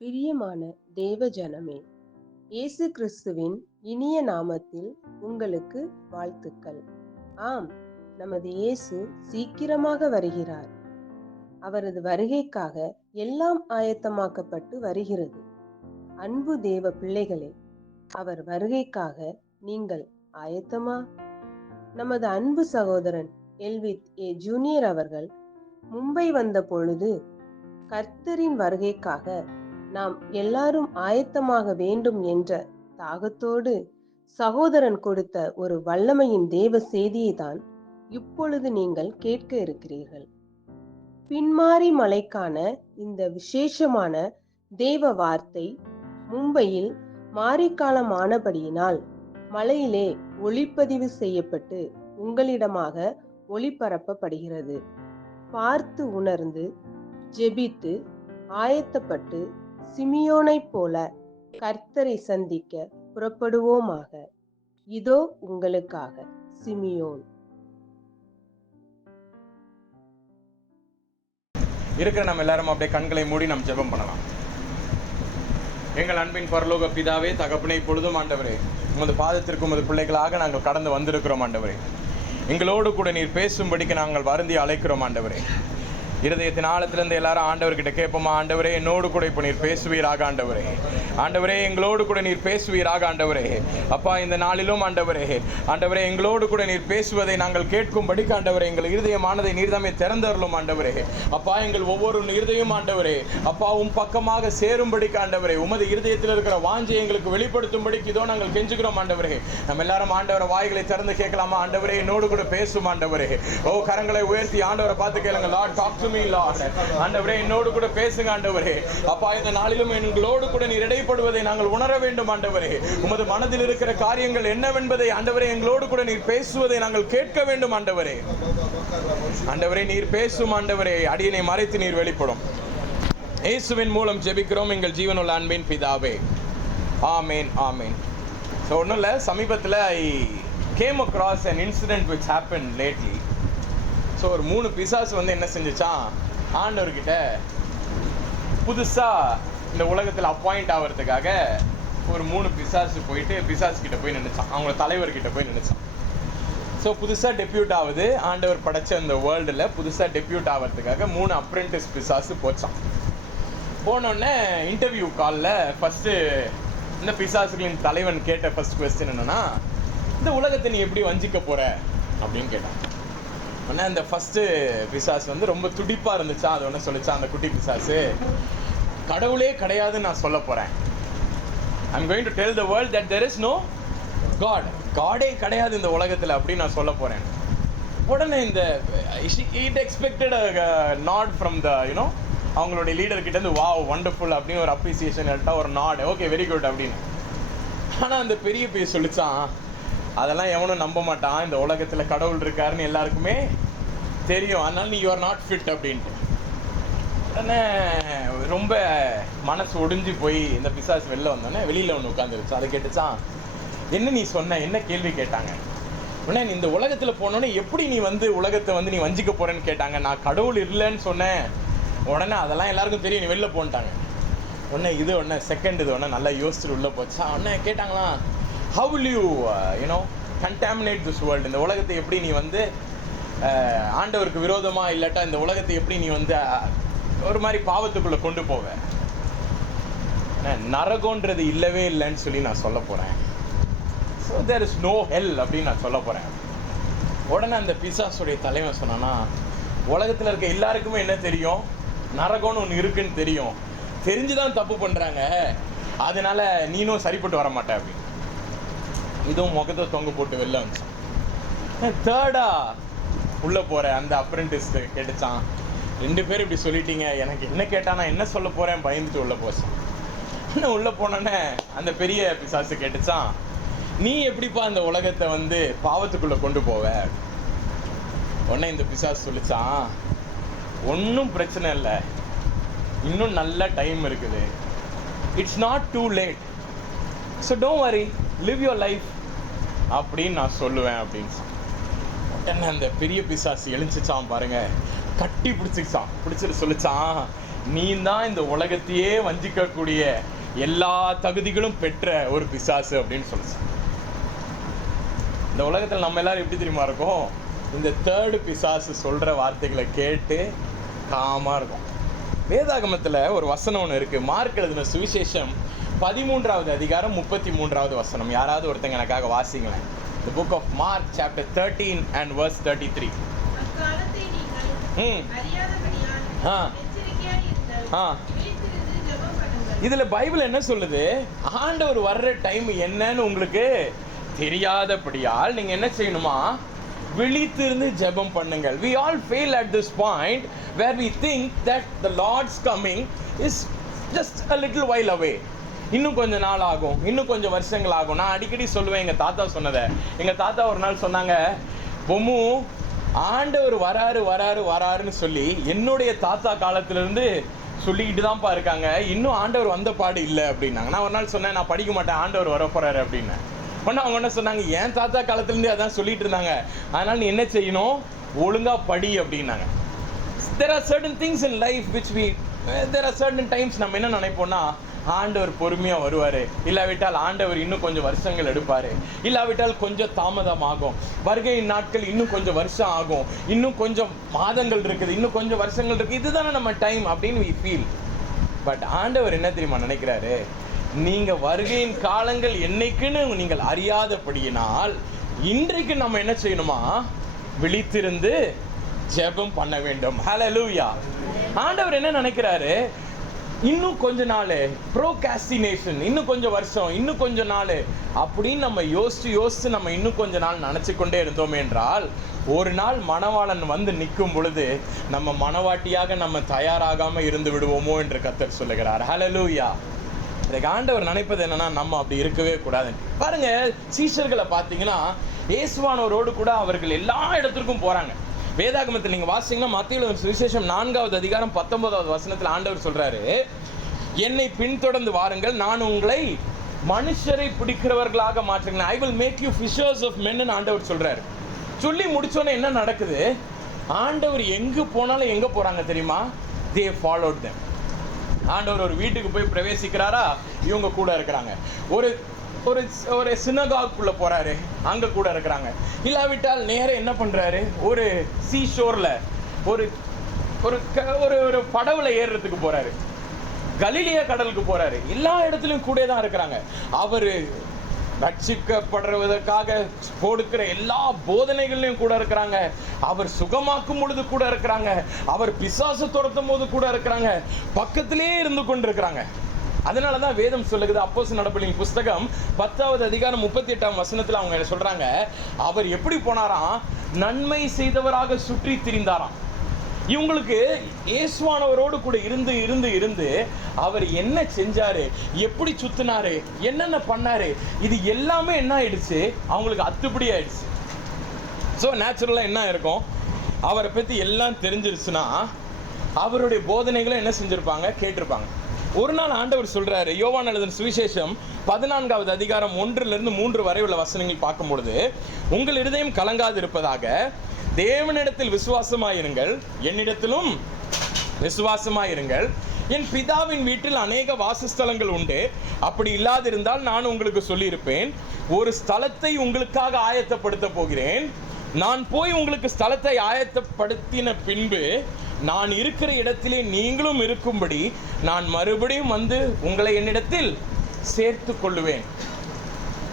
பிரியமான தேவ ஜனமே, இயேசு கிறிஸ்துவின் இனிய நாமத்தில் உங்களுக்கு வாழ்த்துக்கள். ஆம், நமது இயேசு சீக்கிரமாக வருகிறார். அவரது வருகைக்காக எல்லாம் ஆயத்தமாக்கப்பட்டு வருகிறது. அன்பு தேவ பிள்ளைகளே, அவர் வருகைக்காக நீங்கள் ஆயத்தமா? நமது அன்பு சகோதரன் எல்வித் ஏ ஜூனியர் அவர்கள் மும்பை வந்த பொழுது கர்த்தரின் வருகைக்காக நாம் எல்லாரும் ஆயத்தமாக வேண்டும் என்ற தாகத்தோடு சகோதரன் கொடுத்த ஒரு வல்லமையின் தேவ செய்தியை தான் இப்பொழுது நீங்கள் கேட்க இருக்கிறீர்கள். பின்மாரி மலைக்கான இந்த விசேஷமான தேவ வார்த்தை மும்பையில் மாரிக்காலம் ஆனபடியினால் மலையிலே ஒளிப்பதிவு செய்யப்பட்டு உங்களிடமாக ஒளிபரப்பப்படுகிறது. பார்த்து உணர்ந்து ஜெபித்து ஆயத்தப்பட்டு சிமியோனைப் போல கர்த்தரை சந்திக்க புறப்படுவோமாக. இதோ உங்களுக்காக சிமியோன். இருக்கிற நம்ம எல்லாரும் அப்படியே கண்களை மூடி நாம் ஜெபம் பண்ணலாம். எங்கள் அன்பின் பரலோக பிதாவே, தகப்பனை, பொழுதும் ஆண்டவரே, உமது பாதத்திற்கு உமது பிள்ளைகளாக நாங்கள் கடந்து வந்திருக்கிறோம் ஆண்டவரே. எங்களோடு கூட நீர் பேசும்படிக்கு நாங்கள் வருந்தி அழைக்கிறோம் ஆண்டவரே. இருதயத்தின் ஆழத்திலிருந்து எல்லாரும் ஆண்டவர்கிட்ட கேட்போமா? ஆண்டவரே, என்னோடு கூட இப்போ நீர் பேசுவீராக ஆண்டவரே. ஆண்டவரே, எங்களோடு கூட நீர் பேசுவீராக ஆண்டவரே. அப்பா, இந்த நாளிலும் ஆண்டவரே, ஆண்டவரே, எங்களோடு கூட நீர் பேசுவதை நாங்கள் கேட்கும்படிக்கு ஆண்டவரே, எங்கள் இருதயமானதை நீர்தாமே திறந்தருளும் ஆண்டவரே. அப்பா, எங்கள் ஒவ்வொரு இருதயம் ஆண்டவரே, அப்பா பக்கமாக சேரும்படிக்கு ஆண்டவரே, உமது இருதயத்தில் இருக்கிற வாஞ்சை எங்களுக்கு வெளிப்படுத்தும்படிக்கு இதோ நாங்கள் கெஞ்சுகிறோம் ஆண்டவரே. நம்ம எல்லாரும் ஆண்டவரை வாய்களை திறந்து கேட்கலாமா? ஆண்டவரே, என்னோடு கூட பேசும் ஆண்டவரே. ஓ, கரங்களை உயர்த்தி ஆண்டவரை பார்த்து கேளுங்க. Lord, talk to me lord. ஆண்டவரே, என்னோடு கூட பேசுங்க ஆண்டவரே. அப்பா, இந்த நாளிலும் எங்களோடு கூட நீர் இடைப்படுவதை நாங்கள் உணர வேண்டும் ஆண்டவரே. உமது மனதில் இருக்கிற காரியங்கள் என்னவென்பதை ஆண்டவரே, எங்களோடு கூட நீர் பேசுவதை நாங்கள் கேட்க வேண்டும் ஆண்டவரே. ஆண்டவரே, நீர் பேசும் ஆண்டவரே. அடியனை மறைத்து நீர் வெளிப்படும். இயேசுவின் மூலம் ஜெபிக்கிறோம் எங்கள் ஜீவனுள்ள அன்பின் பிதாவே. ஆமேன், ஆமேன். ஸோ ஒன்றும் இல்லை, சமீபத்தில் I came across an incident which happened lately. So ஒரு 3 பிசாசு என்ன செஞ்சிச்சான், ஆண்டவர்கிட்ட புதுசாக இந்த உலகத்தில் அப்பாயிண்ட் ஆகிறதுக்காக ஒரு 3 பிசாசு போயிட்டு பிசாசுக்கிட்ட போய் நினைச்சான். அவங்க தலைவர்கிட்ட போய் நினைச்சான். ஸோ புதுசாக டெபியூட் ஆகுது. ஆண்டவர் படைச்ச இந்த வேர்ல்டில் புதுசாக டெபியூட் ஆகிறதுக்காக 3 அப்ரெண்டிஸ் பிசாசு போச்சான். போனோடனே இன்டர்வியூ காலில் ஃபஸ்ட்டு இந்த பிசாசுகளின் தலைவன் கேட்ட ஃபர்ஸ்ட் கொஸ்டின் என்னன்னா, இந்த உலகத்தை நீ எப்படி வஞ்சிக்க போகிற அப்படின்னு கேட்டான். ஆனால் அந்த ஃபஸ்ட்டு பிசாசு ரொம்ப துடிப்பாக இருந்துச்சா. அது சொல்லிச்சா அந்த குட்டி பிசாசு, கடவுளே கிடையாதுன்னு நான் சொல்ல போகிறேன். I am going to tell the world that there is no God. காடே கிடையாது இந்த உலகத்தில் அப்படின்னு நான் சொல்ல போகிறேன். உடனே இந்த it expected not from the அவங்களுடைய லீடர்கிட்டேருந்து வாவ் வண்டர்ஃபுல் அப்படின்னு ஒரு அப்ரிசியேஷன் எடுத்தா ஒரு நாட், ஓகே வெரி குட் அப்படின்னு. ஆனால் அந்த பெரிய பேர் சொல்லிச்சான், அதெல்லாம் எவனும் நம்ப மாட்டான். இந்த உலகத்தில் கடவுள் இருக்காருன்னு எல்லாருக்குமே தெரியும். அதனால நீ யூ ஆர் நாட் ஃபிட் அப்படின்ட்டு. உடனே ரொம்ப மனசு ஒடிஞ்சு போய் இந்த பிசாசு வெளில வந்தோடனே வெளியில் ஒன்று உட்காந்துருச்சு. அதை கேட்டுச்சான், என்ன நீ சொன்ன, என்ன கேள்வி கேட்டாங்க. உடனே நீ இந்த உலகத்தில் போனோடனே எப்படி நீ உலகத்தை நீ வஞ்சிக்க போகிறேன்னு கேட்டாங்க. நான் கடவுள் இல்லைன்னு சொன்னேன். உடனே அதெல்லாம் எல்லாருக்கும் தெரியும், நீ வெளில போன்ட்டாங்க. உடனே இது செகண்ட் இது நல்லா யோசிச்சுட்டு உள்ளே போச்சா. உடனே கேட்டாங்களாம், how will you contaminate this world? இந்த உலகத்தை எப்படி நீ ஆண்டவருக்கு விரோதமாக இல்லாட்டா இந்த உலகத்தை எப்படி நீ ஒரு மாதிரி பாவத்துக்குள்ளே கொண்டு போவ? நரகோன்றது இல்லவே இல்லைன்னு சொல்லி நான் சொல்ல போகிறேன். ஸோ தேர் இஸ் நோ ஹெல் அப்படின்னு நான் சொல்ல போகிறேன். உடனே அந்த பிசாசுடைய தலைவன் சொன்னான்னா, உலகத்தில் இருக்க எல்லாருக்குமே என்ன தெரியும், நரகம்னு ஒன்று இருக்குன்னு தெரியும். தெரிஞ்சுதான் தப்பு பண்ணுறாங்க, அதனால நீனும் சரிப்பட்டு வர மாட்டேன் அப்படின்னு. இதுவும் முகத்தை தொங்க போட்டு வெளில வந்துச்சான். தேர்டா உள்ளே போகிற அந்த அப்ரெண்டிஸ் கேட்டுச்சான், 2 பேர் இப்படி சொல்லிட்டீங்க, எனக்கு என்ன கேட்டால் நான் என்ன சொல்ல போகிறேன் பயந்துட்டு உள்ளே போச்சான். இன்னும் உள்ளே போனோன்னே அந்த பெரிய பிசாசு கேட்டுச்சான், நீ எப்படிப்பா இந்த உலகத்தை பாவத்துக்குள்ளே கொண்டு போவ? உடனே இந்த பிசாசு சொல்லிச்சான், ஒன்றும் பிரச்சனை இல்லை, இன்னும் நல்ல டைம் இருக்குது. It's not too late, so don't worry, live your life அப்படின்னு நான் சொல்லுவேன் அப்படின்னு. உடனே அந்த பெரிய பிசாசு எழுந்துச்சான் பாருங்க, கட்டி பிடிச்சிக்கிச்சான். பிடிச்சிட்டு சொல்லிச்சான், நீ தான் இந்த உலகத்தையே வஞ்சிக்கக்கூடிய எல்லா தகுதிகளும் பெற்ற ஒரு பிசாசு அப்படின்னு சொல்லுச்சு. இந்த உலகத்தில் நம்ம எல்லாரும் எப்படி தெரியுமா இருக்கோம்? இந்த தேர்டு பிசாசு சொல்ற வார்த்தைகளை கேட்டு காமா இருக்கும். வேதாகமத்தில் ஒரு வசனம் ஒன்று இருக்கு. மார்க் எழுதின சுவிசேஷம் 13வது அதிகாரம் 33வது வசனம். யாராவது ஒருத்தங்க எனக்காக வாசிங்களேன். The book of Mark chapter 13 and verse 33. இதுல பைபிள் என்ன சொல்லுது? ஆண்டவர் வர்ற டைம் என்னன்னு உங்களுக்கு தெரியாதபடியால் நீங்க என்ன செய்யணுமா? விழித்திருந்து ஜெபம் பண்ணுங்கள். We all fail at this point where we think that the Lord's coming is just a little while away. இன்னும் கொஞ்ச நாள் ஆகும், இன்னும் கொஞ்சம் வருஷங்கள் ஆகும். நான் அடிக்கடி சொல்லுவேன் எங்க தாத்தா சொன்னதை. எங்க தாத்தா ஒரு நாள் சொன்னாங்க, பொம்மு ஆண்டவர் வராரு வராரு வராருன்னு சொல்லி என்னுடைய தாத்தா காலத்திலிருந்து சொல்லிக்கிட்டு தான்ப்பா இருக்காங்க, இன்னும் ஆண்டவர் வந்த பாடு இல்லை அப்படின்னாங்க. நான் ஒரு நாள் சொன்னேன், நான் படிக்க மாட்டேன், ஆண்டவர் வர போறாரு அப்படின்னு. ஒன்று அவங்க என்ன சொன்னாங்க, என் தாத்தா காலத்துலேருந்தே அதான் சொல்லிட்டு இருந்தாங்க, அதனால் நீ என்ன செய்யணும், ஒழுங்கா படி அப்படின்னாங்க. There are certain things in life which there are certain times நம்ம என்ன நினைப்போம்னா, ஆண்டவர் பொறுமையாக வருவார், இல்லாவிட்டால் ஆண்டவர் இன்னும் கொஞ்சம் வருஷங்கள் எடுப்பார், இல்லாவிட்டால் கொஞ்சம் தாமதம் ஆகும், வருகையின் நாட்கள் இன்னும் கொஞ்சம் வருஷம் ஆகும், இன்னும் கொஞ்சம் மாதங்கள் இருக்குது, இன்னும் கொஞ்சம் வருஷங்கள் இருக்குது, இதுதானே நம்ம டைம் அப்படின்னு we feel. பட் ஆண்டவர் என்ன தெரியுமா நினைக்கிறாரு, நீங்கள் வருகையின் காலங்கள் என்னைக்குன்னு நீங்கள் அறியாதபடியினால் இன்றைக்கு நம்ம என்ன செய்யணுமா, விழித்திருந்து ஜெபம் பண்ண வேண்டும். ஹல்லேலூயா. ஆண்டவர் என்ன நினைக்கிறாரு, இன்னும் கொஞ்ச நாள் ப்ரோகாஸ்டினேஷன், இன்னும் கொஞ்சம் வருஷம், இன்னும் கொஞ்ச நாள் அப்படின்னு நம்ம யோசித்து நம்ம இன்னும் கொஞ்ச நாள் நினச்சி கொண்டே இருந்தோம் என்றால், ஒரு நாள் மணவாளன் வந்து நிற்கும் பொழுது நம்ம மணவாட்டியாக நம்ம தயாராகாமல் இருந்து விடுவோமோ என்று கர்த்தர் சொல்லுகிறார். ஹல்லேலூயா. இதுக்கு ஆண்டவர் நினைப்பது என்னன்னா, நம்ம அப்படி இருக்கவே கூடாது. பாருங்க, சீஷர்களை பார்த்தீங்கன்னா இயேசுவானவரோடு கூட அவர்கள் எல்லா இடத்திற்கும் போறாங்க. வேதாகமத்தில் நீங்க வாசிங்கன்னா மத்தேயு சுவிசேஷம் 4வது அதிகாரம் 19வது வசனத்தில் ஆண்டவர் சொல்றாரு, என்னை பின்தொடர்ந்து வாருங்கள், நான் உங்களை மனுஷரை பிடிக்கிறவர்களாக மாற்றுகிறேன். I will make you fishers of men ன்னு ஆண்டவர் சொல்றாரு. சொல்லி முடிச்சோன்னே என்ன நடக்குது, ஆண்டவர் எங்க போனாலும் எங்க போறாங்க தெரியுமா, they followed them. ஆண்டவர் ஒரு வீட்டுக்கு போய் பிரவேசிக்கிறாரா, இவங்க கூட இருக்கிறாங்க. ஒரு ஒரு ஒரு சினகாகுள்ள போறாரு, அங்க கூட இருக்கிறாங்க. இல்லாவிட்டால் நேரம் என்ன பண்றாரு, ஒரு சீ ஷோர்ல ஒரு ஒரு படவுல ஏறுறதுக்கு போறாரு, கலிலியா கடலுக்கு போறாரு. எல்லா இடத்துலயும் கூட தான் இருக்கிறாங்க. அவரு ரட்சிக்கப்படுவதற்காக கொடுக்கிற எல்லா போதனைகள்லையும் கூட இருக்கிறாங்க. அவர் சுகமாக்கும் பொழுது கூட இருக்கிறாங்க. அவர் பிசாசு துரத்தும் போது கூட இருக்கிறாங்க. பக்கத்திலே இருந்து கொண்டு இருக்கிறாங்க. அதனாலதான் வேதம் சொல்லுகிறது, அப்போஸ்தலர் நடபடிகளின் புஸ்தகம் 10வது அதிகாரம் 38ஆம் வசனத்துல அவங்க சொல்றாங்க, அவர் எப்படி போனாராம், நன்மை செய்தவராக சுற்றி திரிந்தாராம். இவங்களுக்கு இயேசுவானவரோடு கூட இருந்து இருந்து இருந்து அவர் என்ன செஞ்சாரு, எப்படி சுத்தினாரு, என்னென்ன பண்ணாரு, இது எல்லாமே என்ன ஆயிடுச்சு, அவங்களுக்கு அத்துப்படி ஆயிடுச்சு. ஸோ நேச்சுரலா என்ன இருக்கும், அவரை பத்தி எல்லாம் தெரிஞ்சிருச்சுன்னா அவருடைய போதனைகளை என்ன செஞ்சிருப்பாங்க, கேட்டிருப்பாங்க. ஒரு நாள் ஆண்டவர் சொல்றாரு, யோவான் எழுதின சுவிசேஷம் 14வது அதிகாரம் 1லிருந்து 3 வரை உள்ள வசனங்கள் பார்க்கும்பொழுது, உங்கள் இருதயம் கலங்காது இருப்பதாக தேவனிடத்தில் விசுவாசமாயிருங்கள், என்னிடத்திலும் விசுவாசமாயிருங்கள். என் பிதாவின் வீட்டில் அநேக வாசஸ்தலங்கள் உண்டு, அப்படி இல்லாதிருந்தால் நான் உங்களுக்கு சொல்லியிருப்பேன். ஒரு ஸ்தலத்தை உங்களுக்காக ஆயத்தப்படுத்த போகிறேன். நான் போய் உங்களுக்கு ஸ்தலத்தை ஆயத்தப்படுத்தின பின்பு நான் இருக்கிற இடத்திலே நீங்களும் இருக்கும்படி நான் மறுபடியும் வந்து உங்களை என்னிடத்தில் சேர்த்து கொள்ளுவேன்.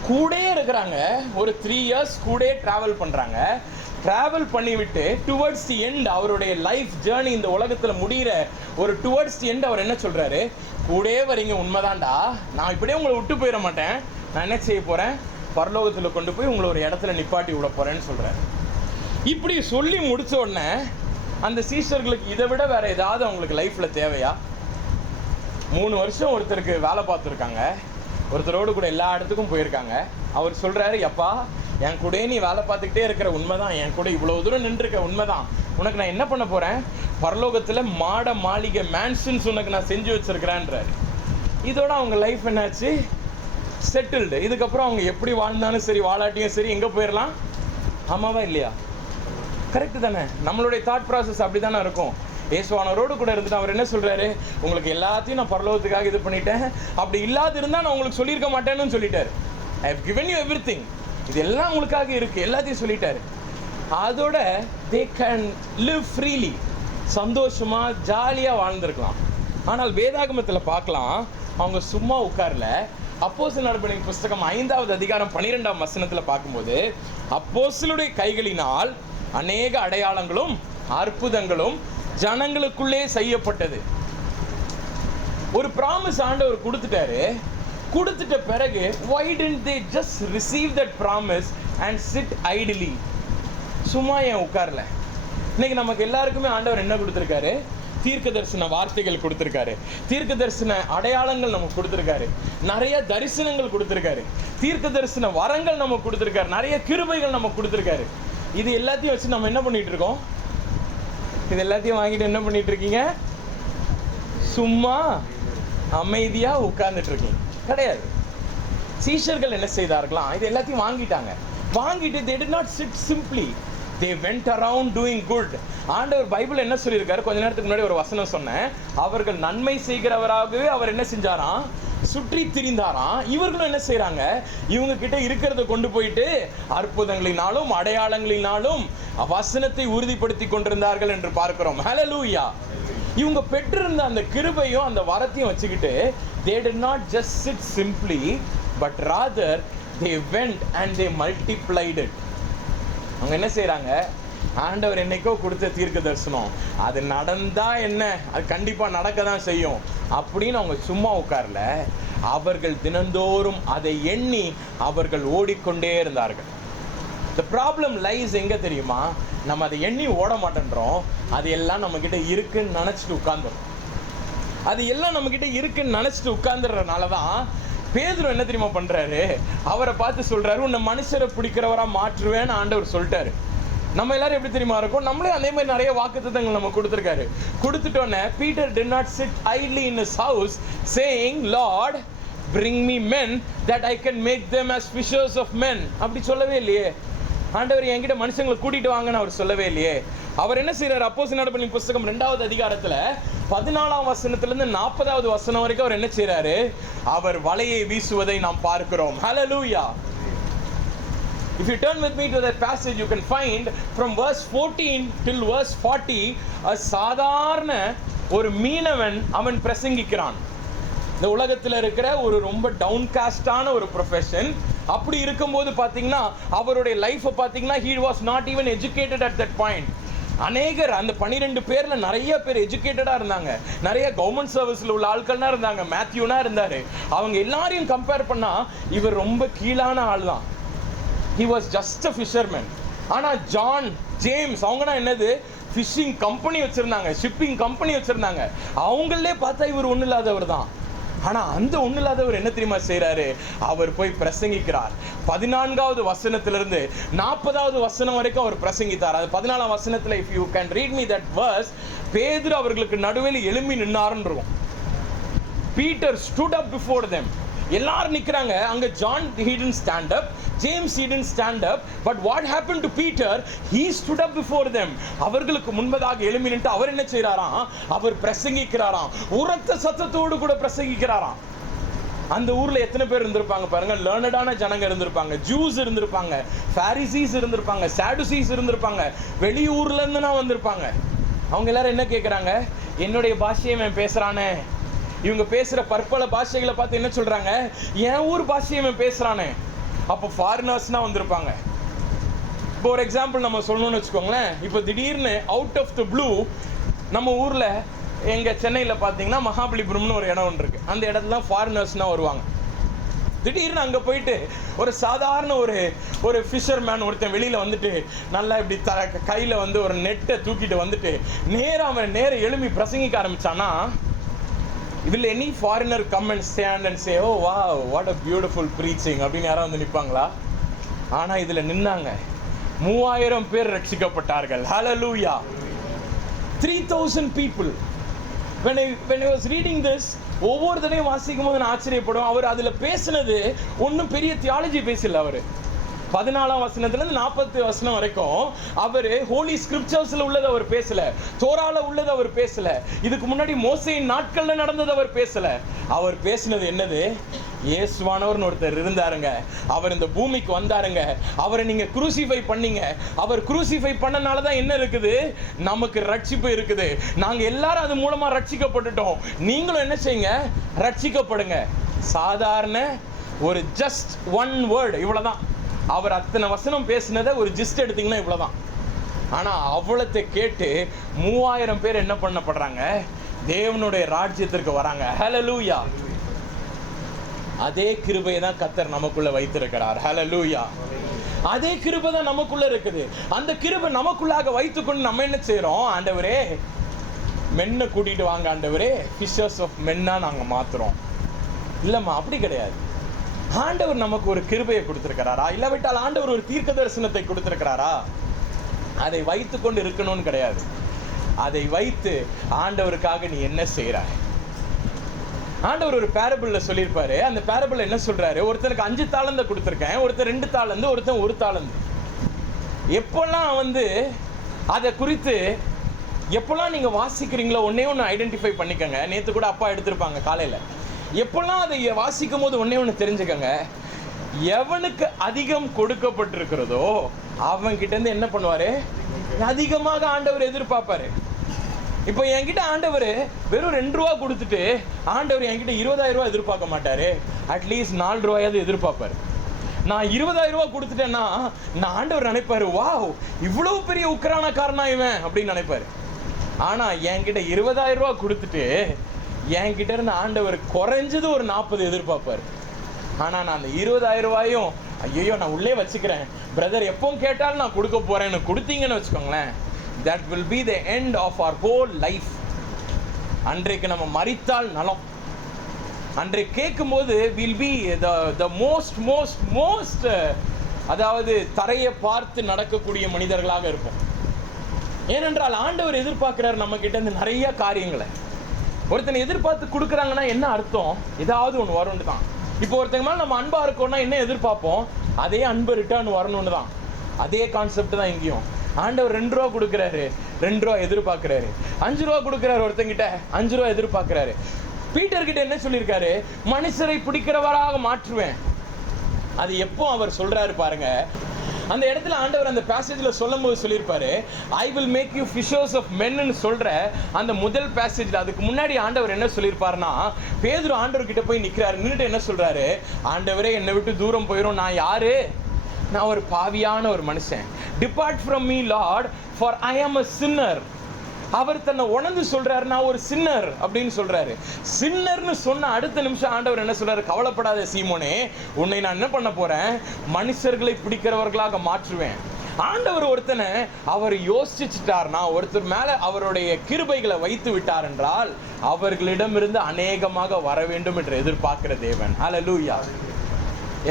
கூட இருக்கிறாங்க, ஒரு 3 years கூட டிராவல் பண்றாங்க. டிராவல் பண்ணிவிட்டு டுவர்ட்ஸ் தி எண்ட், அவருடைய லைஃப் ஜேர்னி இந்த உலகத்தில் முடிகிற ஒரு டுவர்ட்ஸ் தி எண்ட் அவர் என்ன சொல்றாரு, கூடே வரீங்க, உண்மைதான்டா, நான் இப்படியே உங்களை விட்டு போயிட மாட்டேன், நான் என்ன செய்ய போறேன், பரலோகத்தில் கொண்டு போய் உங்களை ஒரு இடத்துல நிப்பாட்டி விட போறேன்னு சொல்றாரு. இப்படி சொல்லி முடிச்ச உடனே அந்த சீஷர்களுக்கு இதை விட வேற ஏதாவது அவங்களுக்கு லைஃப்ல தேவையா? 3 வருஷம் ஒருத்தருக்கு வேலை பார்த்துருக்காங்க, ஒருத்தரோடு கூட எல்லா இடத்துக்கும் போயிருக்காங்க. அவர் சொல்றாரு, எப்பா என் கூட நீ வேலை பார்த்துக்கிட்டே இருக்கிற உண்மைதான், என் கூட இவ்வளவு தூரம் நின்றுருக்க உண்மைதான், உனக்கு நான் என்ன பண்ண போறேன், பரலோகத்துல மாட மாளிகை மேன்ஷன்ஸ் உனக்கு நான் செஞ்சு வச்சிருக்கிறேன்றாரு. இதோட அவங்க லைஃப் என்னாச்சு, செட்டில்டு. இதுக்கப்புறம் அவங்க எப்படி வாழ்ந்தாலும் சரி வாழாட்டியும் சரி எங்க போயிடலாம். ஆமாவா இல்லையா? கரெக்டு தானே? நம்மளுடைய தாட் ப்ராசஸ் அப்படி தானே இருக்கும். இயேசுவானவரோடு கூட இருந்துட்டு அவர் என்ன சொல்றாரு, உங்களுக்கு எல்லாத்தையும் நான் பரலோகத்துக்காக இது பண்ணிட்டேன், அப்படி இல்லாது இருந்தா நான் உங்களுக்கு சொல்லியிருக்க மாட்டேன்னு சொல்லிட்டாரு. I have given you everything, இது எல்லாம் உங்களுக்காக இருக்கு, எல்லாத்தையும் சொல்லிட்டாரு. அதோட they can live freely, சந்தோஷமா ஜாலியா வாழ்ந்திருக்கலாம். ஆனால் வேதாகமத்தில் பார்க்கலாம், அவங்க சும்மா உட்கார்ல. அப்போஸ்தலர் நடபடிகளின் புஸ்தகம் 5வது அதிகாரம் 12ஆம் வசனத்தில் பார்க்கும்போது, அப்போஸ்தலருடைய கைகளினால் அநேக அடையாளங்களும் அற்புதங்களும் ஜனங்களுக்குள்ளே செய்யப்பட்டது. ஒரு ப்ராமிஸ் ஆண்டவர் கொடுத்துட்டாரு. கொடுத்துட்ட பிறகு why didn't they just receive that promise and sit idly? சும்மா ஏன் உட்கார்ல? இன்னைக்கு நமக்கு எல்லாருக்குமே ஆண்டவர் என்ன கொடுத்துருக்காரு? தீர்க்க தரிசன வார்த்தைகள் கொடுத்துருக்காரு, தீர்க்க தரிசன அடையாளங்கள் நமக்கு கொடுத்துருக்காரு, நிறைய தரிசனங்கள் கொடுத்துருக்காரு, தீர்க்க தரிசன வரங்கள் நமக்கு கொடுத்துருக்காரு, நிறைய கிருபைகள் நமக்கு கொடுத்துருக்காரு. இது எல்லாத்தையும் வச்சு நம்ம என்ன பண்ணிட்டு இருக்கோம்? இது எல்லாத்தையும் வாங்கிட்டு என்ன பண்ணிட்டு இருக்கீங்க? சும்மா அமைதியா உட்கார்ந்துட்டு இருக்கீங்க கிடையாது. சீஷர்கள் என்ன செய்தார்களாம்? இது எல்லாத்தையும் வாங்கிட்டாங்க. வாங்கிட்டு they did not sit simply, they went around doing good. ஆண்டவர் பைபிள் என்ன சொல்லியிருக்காரு? கொஞ்ச நேரத்துக்கு முன்னாடி ஒரு வசனம் சொன்னேன். அவர்கள் நன்மை செய்கிறவராகவே அவர் என்ன செஞ்சாராம்? சுற்றி திரிந்தாராம். இவர்களும் என்ன செய்யறாங்க? இவங்க கிட்ட இருக்கிறத கொண்டு போயிட்டு அற்புதங்களினாலும் அடையாளங்களினாலும் வசனத்தை உறுதிப்படுத்தி கொண்டிருந்தார்கள் என்று பார்க்கிறோம். ஹல்லேலூயா. இவங்க பெற்றிருந்த அந்த கிருபையும் அந்த வரத்தையும் வச்சுக்கிட்டு they did not just sit simply, but rather they went and they multiplied it. அவங்க என்ன செய்யறாங்க? ஆண்டவர் என்னைக்கோ கொடுத்த தீர்க்க தரிசனம் அது நடந்தா என்ன, அது கண்டிப்பா நடக்க தான் செய்யும் அப்படின்னு அவங்க சும்மா உட்கார்ல. அவர்கள் தினந்தோறும் அதை எண்ணி அவர்கள் ஓடிக்கொண்டே இருந்தார்கள். The problem lies எங்க தெரியுமா? நம்ம அதை எண்ணி ஓட மாட்டேன்றோம். அது எல்லாம் நம்ம கிட்ட இருக்குன்னு நினைச்சிட்டு உட்கார்ந்துடும். அது எல்லாம் நம்ம கிட்ட இருக்குன்னு நினைச்சிட்டு உட்கார்ந்துறதுனாலதான் பேதுரு என்ன தெரியுமா பண்றாரு? அவரை பார்த்து சொல்றாரு, உன்னை மனுஷரை பிடிக்கிறவரா மாற்றுவேன்னு ஆண்டவர் சொல்லிட்டாரு. நம்ம எல்லாரும் எப்படி தெரியுமா இருக்கும்? நம்மளே அதே மாதிரி நிறைய வாக்குத்தத்தங்கள் நம்ம கொடுத்துருக்காரு. கொடுத்துட்டோன்னே Peter did not sit idly in his house saying, Lord, bring me men that I can make them as fishers of men. அப்படி சொல்லவே இல்லையே. ஆண்டவர் என்கிட்ட மனுஷங்களை கூட்டிட்டு வாங்கன்னு அவர் சொல்லவே இல்லையே. அவர் என்ன செய்யறாரு? அப்போஸ்தலர் நடபடிகளின் புஸ்தகம் 2வது அதிகாரத்துல 14ஆம் வசனத்திலிருந்து 40வது வசனம் வரைக்கும் அவர் என்ன செய்யறாரு? அவர் வலையை வீசுவதை நாம் பார்க்கிறோம். ஹல்லேலூயா. If you turn with me to that passage, you can find from verse 14 till verse 40 a சாதாரண ஒரு மீனவன் அவன் பிரசங்கிக்கிறான். இந்த உலகத்தில் இருக்கிற ஒரு ரொம்ப டவுன்காஸ்டான ஒரு ப்ரொஃபஷன். அப்படி இருக்கும்போது பார்த்தீங்கன்னா அவருடைய லைஃப்பை பார்த்தீங்கன்னா he was not even educated at that point. அநேகர் அந்த 12 பேர்ல நிறைய பேர் எஜுகேட்டடாக இருந்தாங்க, நிறைய கவர்மெண்ட் சர்வீஸில் உள்ள ஆட்கள்னா இருந்தாங்க, மேத்யூனா இருந்தார். அவங்க எல்லாரையும் கம்பேர் பண்ணால் இவர் ரொம்ப கீழான ஆள் தான். He was just a fisherman. ஆனால் ஜான், ஜேம்ஸ் அவங்கன்னா என்னது? ஃபிஷிங் கம்பெனி வச்சுருந்தாங்க, ஷிப்பிங் கம்பெனி வச்சுருந்தாங்க. அவங்களே பார்த்தா இவர் ஒன்றும் இல்லாதவர் தான். ஆனால் அந்த ஒன்றும் இல்லாதவர் என்ன தெரியுமா செய்கிறாரு? அவர் போய் பிரசங்கிக்கிறார். 14வது வசனத்திலிருந்து 40வது வசனம் வரைக்கும் அவர் பிரசங்கித்தார். அது 14ஆம் வசனத்தில் if you can read me that verse, பேதுரு அவர்களுக்கு நடுவில் எழும்பி நின்னாருன்னு இருக்கும். Peter stood up before them. எல்லாரும் நிற்கிறாங்க. அங்கே John he didn't stand up, James he didn't stand up, but what happened to Peter? He stood up before them. அவர்களுக்கு முன்பதாக எழும்பி நின்று அவர் என்ன செய்கிறாராம்? அவர் பிரசங்கிக்கிறாராம். உரத்த சத்தத்தோடு கூட பிரசங்கிக்கிறாராம். அந்த ஊர்ல எத்தனை பேர் இருந்திருப்பாங்க பாருங்க. லேர்னடான ஜனங்க இருந்திருப்பாங்க, ஜூஸ் இருந்திருப்பாங்க, பாரிசீஸ் இருந்திருப்பாங்க, சாடுசீஸ் இருந்திருப்பாங்க, வெளியூர்ல இருந்து வந்திருப்பாங்க. அவங்க எல்லாரும் என்ன கேட்குறாங்க? என்னுடைய பாஷையை அவன் பேசுறானே. இவங்க பேசுகிற பற்பல பாஷைகளை பார்த்து என்ன சொல்கிறாங்க? என் ஊர் பாஷையை அவன் பேசுகிறானே. அப்போ ஃபாரினர்ஸ்னால் வந்திருப்பாங்க. இப்போ ஒரு எக்ஸாம்பிள் நம்ம சொல்லணும்னு வச்சுக்கோங்களேன். இப்போ திடீர்னு அவுட் ஆஃப் த ப்ளூ நம்ம ஊரில் எங்கள் சென்னையில் பார்த்தீங்கன்னா மகாபலிபுரம்னு ஒரு இடம் ஒன்று இருக்குது. அந்த இடத்துல ஃபாரினர்ஸ்னால் வருவாங்க. திடீர்னு அங்கே போயிட்டு ஒரு சாதாரண ஒரு ஃபிஷர்மேன் ஒருத்தன் வெளியில் வந்துட்டு நல்லா இப்படி கையில் வந்து ஒரு நெட்டை தூக்கிட்டு வந்துட்டு அவன் எழும்பி பிரசங்கிக்க ஆரம்பித்தான்னா, will any foreigner come and stand and say, oh wow, what a beautiful preaching அப்படின்னு யாராவது வந்து நிற்பாங்களா? ஆனால் இதில் நின்னாங்க. 3000 பேர் ரட்சிக்கப்பட்டார்கள். Hallelujah. 3000 people. When I was reading this, ஒவ்வொரு தடையும் வாசிக்கும் போது நான் ஆச்சரியப்படுவேன். அவர் அதில் பேசினது ஒன்றும் பெரிய தியாலஜி பேசல. அவர் 14ஆம் வசனத்துல இருந்து 40 வசனம் வரைக்கும் அவர் ஹோலி ஸ்கிரிப்சர்ஸ்ல உள்ளது அவர் பேசல, தோரால உள்ளது அவர் பேசல, இதுக்கு முன்னாடி மோசேயின் நாட்கள்ல நடந்தது அவர் பேசல. அவர் பேசினது என்னது? இயேசுவானவர்னு ஒருத்தர் இருந்தாருங்க, அவர் இந்த பூமிக்கு வந்தாருங்க, அவரை நீங்க குரூசிஃபை பண்ணீங்க, அவர் குரூசிஃபை பண்ணனால தான் என்ன இருக்குது? நமக்கு ரட்சிப்பு இருக்குது. நாங்க எல்லாரும் அது மூலமா ரட்சிக்கப்பட்டுட்டோம். நீங்களும் என்ன செய்யுங்க? ரட்சிக்கப்படுங்க. சாதாரண ஒரு ஜஸ்ட் ஒன் வேர்டு, இவ்வளவுதான். அவர் அத்தனை வசனம் பேசினதை ஒரு ஜிஸ்ட் எடுத்தீங்கன்னா இவ்வளவுதான். ஆனா அவ்வளத்தை கேட்டு 3000 பேர் என்ன பண்ணப்படுறாங்க? தேவனுடைய ராஜ்யத்திற்கு வராங்க. ஹல்லேலூயா. அதே கிருபையை தான் கர்த்தர் நமக்குள்ள வைத்திருக்கிறார். ஹல்லேலூயா. அதே கிருபை தான் நமக்குள்ள இருக்குது. அந்த கிருபை நமக்குள்ளாக வைத்துக்கொண்டு நம்ம என்ன செய்யறோம்? ஆண்டவரே, மென்னை கூட்டிட்டு வாங்க ஆண்டவரே, ஃபிஷர்ஸ் ஆஃப் மென்னா நாங்க மாத்துறோம். இல்லம்மா, அப்படி கிடையாது. ஆண்டவர் நமக்கு ஒரு கிருபையை கொடுத்திருக்கிறாரா? இல்லாவிட்டால் ஆண்டவர் ஒரு தீர்க்க தரிசனத்தை கொடுத்திருக்கிறாரா? அதை வைத்து கொண்டு இருக்கணும்னு கிடையாது. அதை வைத்து ஆண்டவருக்காக நீ என்ன செய்யறாய்? ஆண்டவர் ஒரு பேரபிள்ல சொல்லியிருப்பாரு. அந்த பேரபிள் என்ன சொல்றாரு? ஒருத்தனுக்கு 5 தாளந்தை கொடுத்திருக்கேன், ஒருத்தர் 2 தாளந்து, ஒருத்தன் 1 தாளந்து. எப்பெல்லாம் அதை குறித்து எப்பெல்லாம் நீங்க வாசிக்கிறீங்களோ ஒன்னே ஒன்று ஐடென்டிஃபை பண்ணிக்கங்க. நேற்று கூட அப்பா எடுத்திருப்பாங்க காலையில. எப்பெல்லாம் அதை வாசிக்கும் போது ஒன்னே ஒன்று தெரிஞ்சுக்கங்க, எவனுக்கு அதிகம் கொடுக்கப்பட்டிருக்கிறதோ அவன் கிட்ட இருந்து என்ன பண்ணுவாரு? அதிகமாக ஆண்டவர் எதிர்பார்ப்பாரு. இப்போ என்கிட்ட ஆண்டவர் வெறும் 2 ரூபா கொடுத்துட்டு ஆண்டவர் என்கிட்ட 20,000 ரூபா எதிர்பார்க்க மாட்டாரு. அட்லீஸ்ட் 4 ரூபாயாவது எதிர்பார்ப்பாரு. நான் 20,000 ரூபா கொடுத்துட்டேன்னா நான் ஆண்டவர் நினைப்பாரு, வாவ் இவ்வளவு பெரிய உக்கிரானக்காரனா இவன் அப்படின்னு நினைப்பாரு. ஆனா என்கிட்ட 20,000 ரூபா கொடுத்துட்டு என்கிட்ட இருந்து ஆண்டவர் குறைஞ்சது ஒரு 40 எதிர்பார்ப்பாரு. ஆனா நான் அந்த 20,000 ரூபாயும் ஐயோ நான் உள்ளே வச்சுக்கிறேன், பிரதர் எப்போ கேட்டாலும் நான் கொடுக்க போறேன்னு கொடுத்தீங்கன்னு வச்சுக்கோங்களேன், that will be the end of our whole life. அன்றைக்கு நம்ம மரித்தால் நலம். அன்றைக்கு கேட்கும் போது will be the most அதாவது தரையை பார்த்து நடக்கக்கூடிய மனிதர்களாக இருப்போம். ஏனென்றால் ஆண்டவர் எதிர்பார்க்கிறார் நம்ம கிட்ட இருந்து நிறைய காரியங்களை. ஒருத்தனை எதிர்பார்த்து கொடுக்குறாங்கன்னா என்ன அர்த்தம்? ஏதாவது ஒன்று வரும்னு தான். இப்போ ஒருத்தங்க மேலே நம்ம அன்பா இருக்கோம்னா என்ன எதிர்பார்ப்போம்? அதே அன்பு ரிட்டர்ன் வரணும்னு தான். அதே கான்செப்ட் தான் இங்கேயும். ஆண்டவர் 2 ரூபா கொடுக்குறாரு, 2 ரூபா எதிர்பார்க்கிறாரு. 5 ரூபா கொடுக்குறாரு, ஒருத்தங்கிட்ட 5 ரூபா எதிர்பார்க்கிறாரு. பீட்டர் கிட்ட என்ன சொல்லியிருக்காரு? மனுஷரை பிடிக்கிறவராக மாற்றுவேன். அது எப்போ அவர் சொல்றாரு பாருங்க. அந்த இடத்துல ஆண்டவர் அந்த பேசேஜ்ல சொல்லும் போது சொல்லியிருப்பாரு, I will make you fishers of மென்னு சொல்ற அந்த முதல் பேசேஜ்ல. அதுக்கு முன்னாடி ஆண்டவர் என்ன சொல்லியிருப்பாருன்னா, பேதுரு ஆண்டவர் கிட்ட போய் நிக்கிறாரு. நின்றுட்டு என்ன சொல்றாரு? ஆண்டவரே என்னை விட்டு தூரம் போயிடும், நான் யாரு? நான் ஒரு பாவியான ஒரு மனுஷன். Depart from me Lord, for I am a சின்னர். அவர் தன்னை உணர்ந்து சொல்றாரு, நான் ஒரு சின்னர் அப்படின்னு சொல்றாரு. சின்னர்னு சொன்ன அடுத்த நிமிஷம் ஆண்டவர் என்ன சொல்றாரு? கவலைப்படாத சீமோனே, உன்னை நான் என்ன பண்ண போறேன்? மனுஷர்களை பிடிக்கிறவர்களாக மாற்றுவேன். ஆண்டவர் ஒருத்தனை அவர் யோசிச்சுட்டார்னா, ஒருத்தர் மேல அவருடைய கிருபைகளை வைத்து விட்டார் என்றால் அவர்களிடமிருந்து அநேகமாக வர வேண்டும் என்று எதிர்பார்க்கிற தேவன். ஹல்லேலூயா.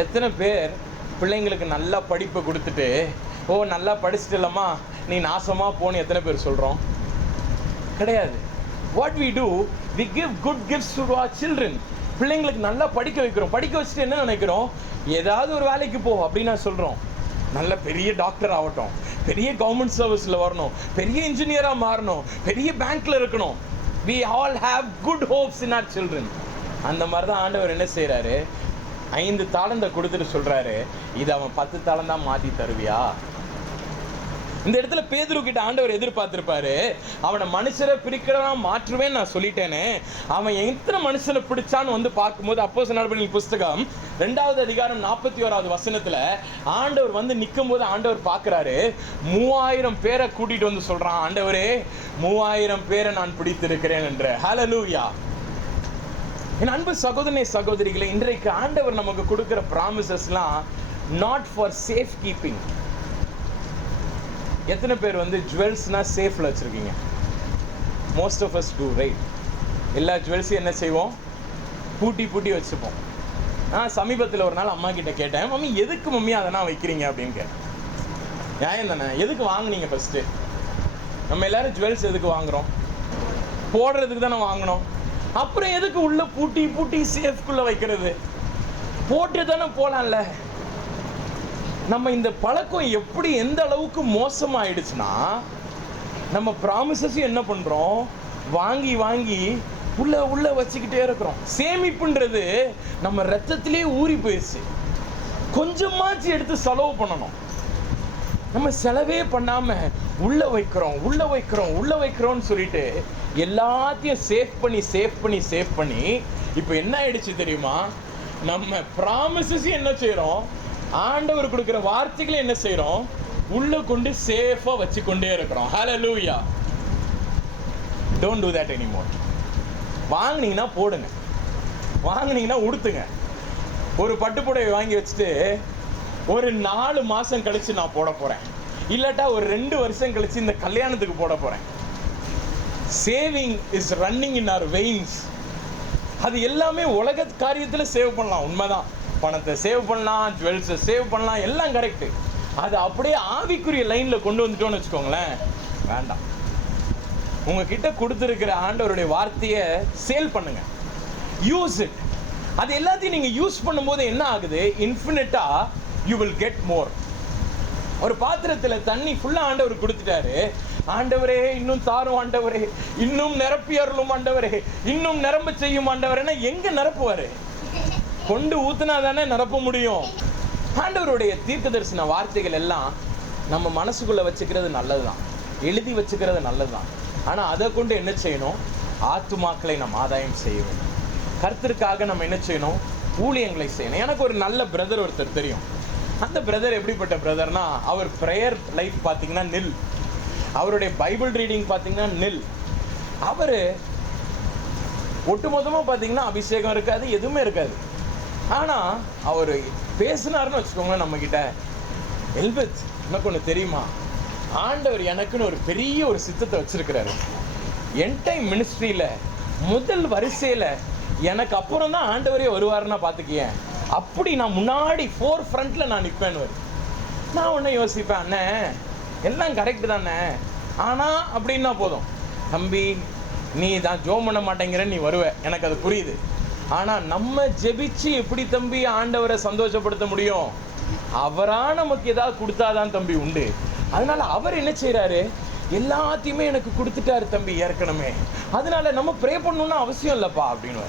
எத்தனை பேர் பிள்ளைங்களுக்கு நல்ல படிப்பை கொடுத்துட்டு, ஓ நல்லா படிச்சுட்டு இல்லம்மா நீ நாசமா போன்னு எத்தனை பேர் சொல்றோம்? கிடையாது. What we do, we give good gifts to our children. பிள்ளைங்களுக்கு நல்லா படிக்க வைக்கிறோம். படிக்க வச்சுட்டு என்ன நினைக்கிறோம்? ஏதாவது ஒரு வேலைக்கு போ அப்படின்னு நான் சொல்றோம். நல்ல பெரிய டாக்டர் ஆகட்டும், பெரிய கவர்மெண்ட் சர்வீஸ்ல வரணும், பெரிய இன்ஜினியரா மாறணும், பெரிய பேங்க்ல இருக்கணும். We all have good hopes in our children. அந்த மாதிரி தான் ஆண்டவர் என்ன செய்யறாரு? 5 தாளந்தை கொடுத்துட்டு சொல்றாரு, இது அவன் 10 தாளந்தா மாத்தி தருவியா? இந்த இடத்துல பேதுரு கிட்ட ஆண்டவர் எதிர்பார்த்திருப்பாரு, அவனை மனுஷரை பிரிக்கிறவனா மாற்றுவேன்னு நான் சொல்லிட்டேனே, அவன் எத்தனை மனுஷனை பிடிச்சான்னு பார்க்கும்போது அப்போஸ்தலர் நடபடிகள் புஸ்தகம் 2வது அதிகாரம் 41வது வசனத்துல ஆண்டவர் நிற்கும் போது ஆண்டவர் பார்க்கிறாரு, 3000 பேரை கூட்டிட்டு சொல்றான், ஆண்டவரே 3000 பேரை நான் பிடித்திருக்கிறேன் என்று. ஹல்லேலூயா. என் அன்பு சகோதரனே சகோதரிகளே, இன்றைக்கு ஆண்டவர் நமக்கு கொடுக்கிற ப்ராமிசஸ்லாம் நாட் ஃபார் சேஃப் கீப்பிங். எத்தனை பேர் ஜுவல்ஸ்னா சேஃப்ல வச்சிருக்கீங்க? Most of us do, right? எல்லா ஜுவல்ஸையும் என்ன செய்வோம்? பூட்டி வச்சுப்போம். நான் சமீபத்தில் ஒரு நாள் அம்மா கிட்ட கேட்டேன், மம்மி எதுக்கு மம்மி அதெல்லாம் வைக்கிறீங்க அப்படின்னு கேட்டேன். நியாயம் தானே? எதுக்கு வாங்குனீங்க? ஃபர்ஸ்ட் நம்ம எல்லாரும் ஜுவல்ஸ் எதுக்கு வாங்குறோம்? போடுறதுக்கு தானே வாங்கணும். அப்புறம் எதுக்கு உள்ள பூட்டி சேஃப்குள்ள வைக்கிறது? போட்டு தானே போலாம்ல. நம்ம இந்த பழக்கம் எப்படி எந்த அளவுக்கு மோசமாயிடுச்சுன்னா, நம்ம ப்ராமிசஸையும் என்ன பண்றோம், வாங்கி வாங்கி உள்ள வச்சுக்கிட்டே இருக்கிறோம். சேமிப்புன்றது நம்ம ரத்தத்திலே ஊறி போயிடுச்சு. கொஞ்சமாச்சு எடுத்து செலவு பண்ணணும். நம்ம செலவே பண்ணாம உள்ள வைக்கிறோம்னு சொல்லிட்டு எல்லாத்தையும் சேவ் பண்ணி இப்போ என்ன ஆயிடுச்சு தெரியுமா, நம்ம ப்ராமிசஸையும் என்ன செய்யறோம், ஆண்டவர் கொடுக்கிற வார்த்தைகளை என்ன செய்யறோம், உள்ள கொண்டு சேஃபா வச்சு கொண்டே இருக்கிறோம். Hallelujah. Don't do that anymore. வாங்குனீங்கன்னா போடுங்க, வாங்குனீங்கன்னா உடுத்துங்க. ஒரு பட்டுப்புடவை வாங்கி வச்சுட்டு ஒரு 4 மாசம் கழிச்சு நான் போட போறேன், இல்லாட்டா ஒரு 2 வருஷம் கழிச்சு இந்த கல்யாணத்துக்கு போட போறேன். Saving is running in our veins. அது எல்லாமே உலக காரியத்தில் சேவ் பண்ணலாம், உண்மைதான். பணத்தை சேவ் பண்ணலாம், ஜுவல்ஸை சேவ் பண்ணலாம், எல்லாம் கரெக்டு. அது அப்படியே ஆவிக்குரிய லைன்ல கொண்டு வந்துட்டோம்னு வச்சுக்கோங்களேன், வேண்டாம். உங்ககிட்ட கொடுத்துருக்கிற ஆண்டவருடைய வார்த்தையை சேல் பண்ணுங்க, யூஸ் இட். அது எல்லாத்தையும் நீங்க யூஸ் பண்ணும்போது என்ன ஆகுது, இன்ஃபினிட்டா யூ வில் கெட் மோர். ஒரு பாத்திரத்தில் தண்ணி ஃபுல்லா ஆண்டவர் கொடுத்துட்டாரு. ஆண்டவரே இன்னும் தாரும், ஆண்டவரே இன்னும் நிரப்பி அருளும், ஆண்டவரே இன்னும் நிரம்ப செய்யும் ஆண்டவரேன்னா எங்க நிரப்புவாரு? கொண்டு ஊத்துனா தானே நிரப்ப முடியும். ஆண்டவருடைய தீர்க்க தரிசன வார்த்தைகள் எல்லாம் நம்ம மனசுக்குள்ள வச்சுக்கிறது நல்லதுதான், எழுதி வச்சுக்கிறது நல்லதுதான். ஆனா அதை கொண்டு என்ன செய்யணும், ஆத்துமாக்களை நம்ம ஆதாயம் செய்ய வேண்டும். கர்த்தருக்காக நம்ம என்ன செய்யணும், ஊழியங்களை செய்யணும். எனக்கு ஒரு நல்ல பிரதர் ஒருத்தர் தெரியும். அந்த பிரதர் எப்படிப்பட்ட பிரதர்னா, அவர் ப்ரேயர் லைஃப் பார்த்தீங்கன்னா நில், அவருடைய பைபிள் ரீடிங் பார்த்தீங்கன்னா நில். அவர் ஒட்டுமொத்தமாக பார்த்தீங்கன்னா அபிஷேகம் இருக்காது, எதுவுமே இருக்காது. ஆனால் அவர் பேசினார்னு வச்சுக்கோங்களேன் நம்மக்கிட்ட, எல்பத் எனக்கு ஒன்று தெரியுமா, ஆண்டவர் எனக்குன்னு ஒரு பெரிய ஒரு சித்தத்தை வச்சிருக்கிறாரு. என் டைம் மினிஸ்ட்ரியில் முதல் வரிசையில் எனக்கு அப்புறம் தான் ஆண்டவரே வருவாருன்னா பார்த்துக்கியேன். அப்படி நான் முன்னாடி 4 ஃப்ரண்ட்டில் நான் நிற்பேன்னு. நான் ஒன்று யோசிப்பேன், அண்ணே எல்லாம் கரெக்டு தானே, ஆனால் அப்படின்னா போதும், தம்பி நீ தான் ஜோம் பண்ண மாட்டேங்கிற, நீ வருவ, எனக்கு அது புரியுது. ஆனால் நம்ம ஜெபிச்சு எப்படி தம்பி ஆண்டவரை சந்தோஷப்படுத்த முடியும்? அவரா நமக்கு ஏதாவது கொடுத்தாதான் தம்பி உண்டு. அதனால அவர் என்ன செய்யறாரு, எல்லாத்தையுமே எனக்கு கொடுத்துட்டாரு தம்பி ஏற்கனவே, அதனால நம்ம ப்ரே பண்ணணும்னு அவசியம் இல்லைப்பா அப்படின்னு.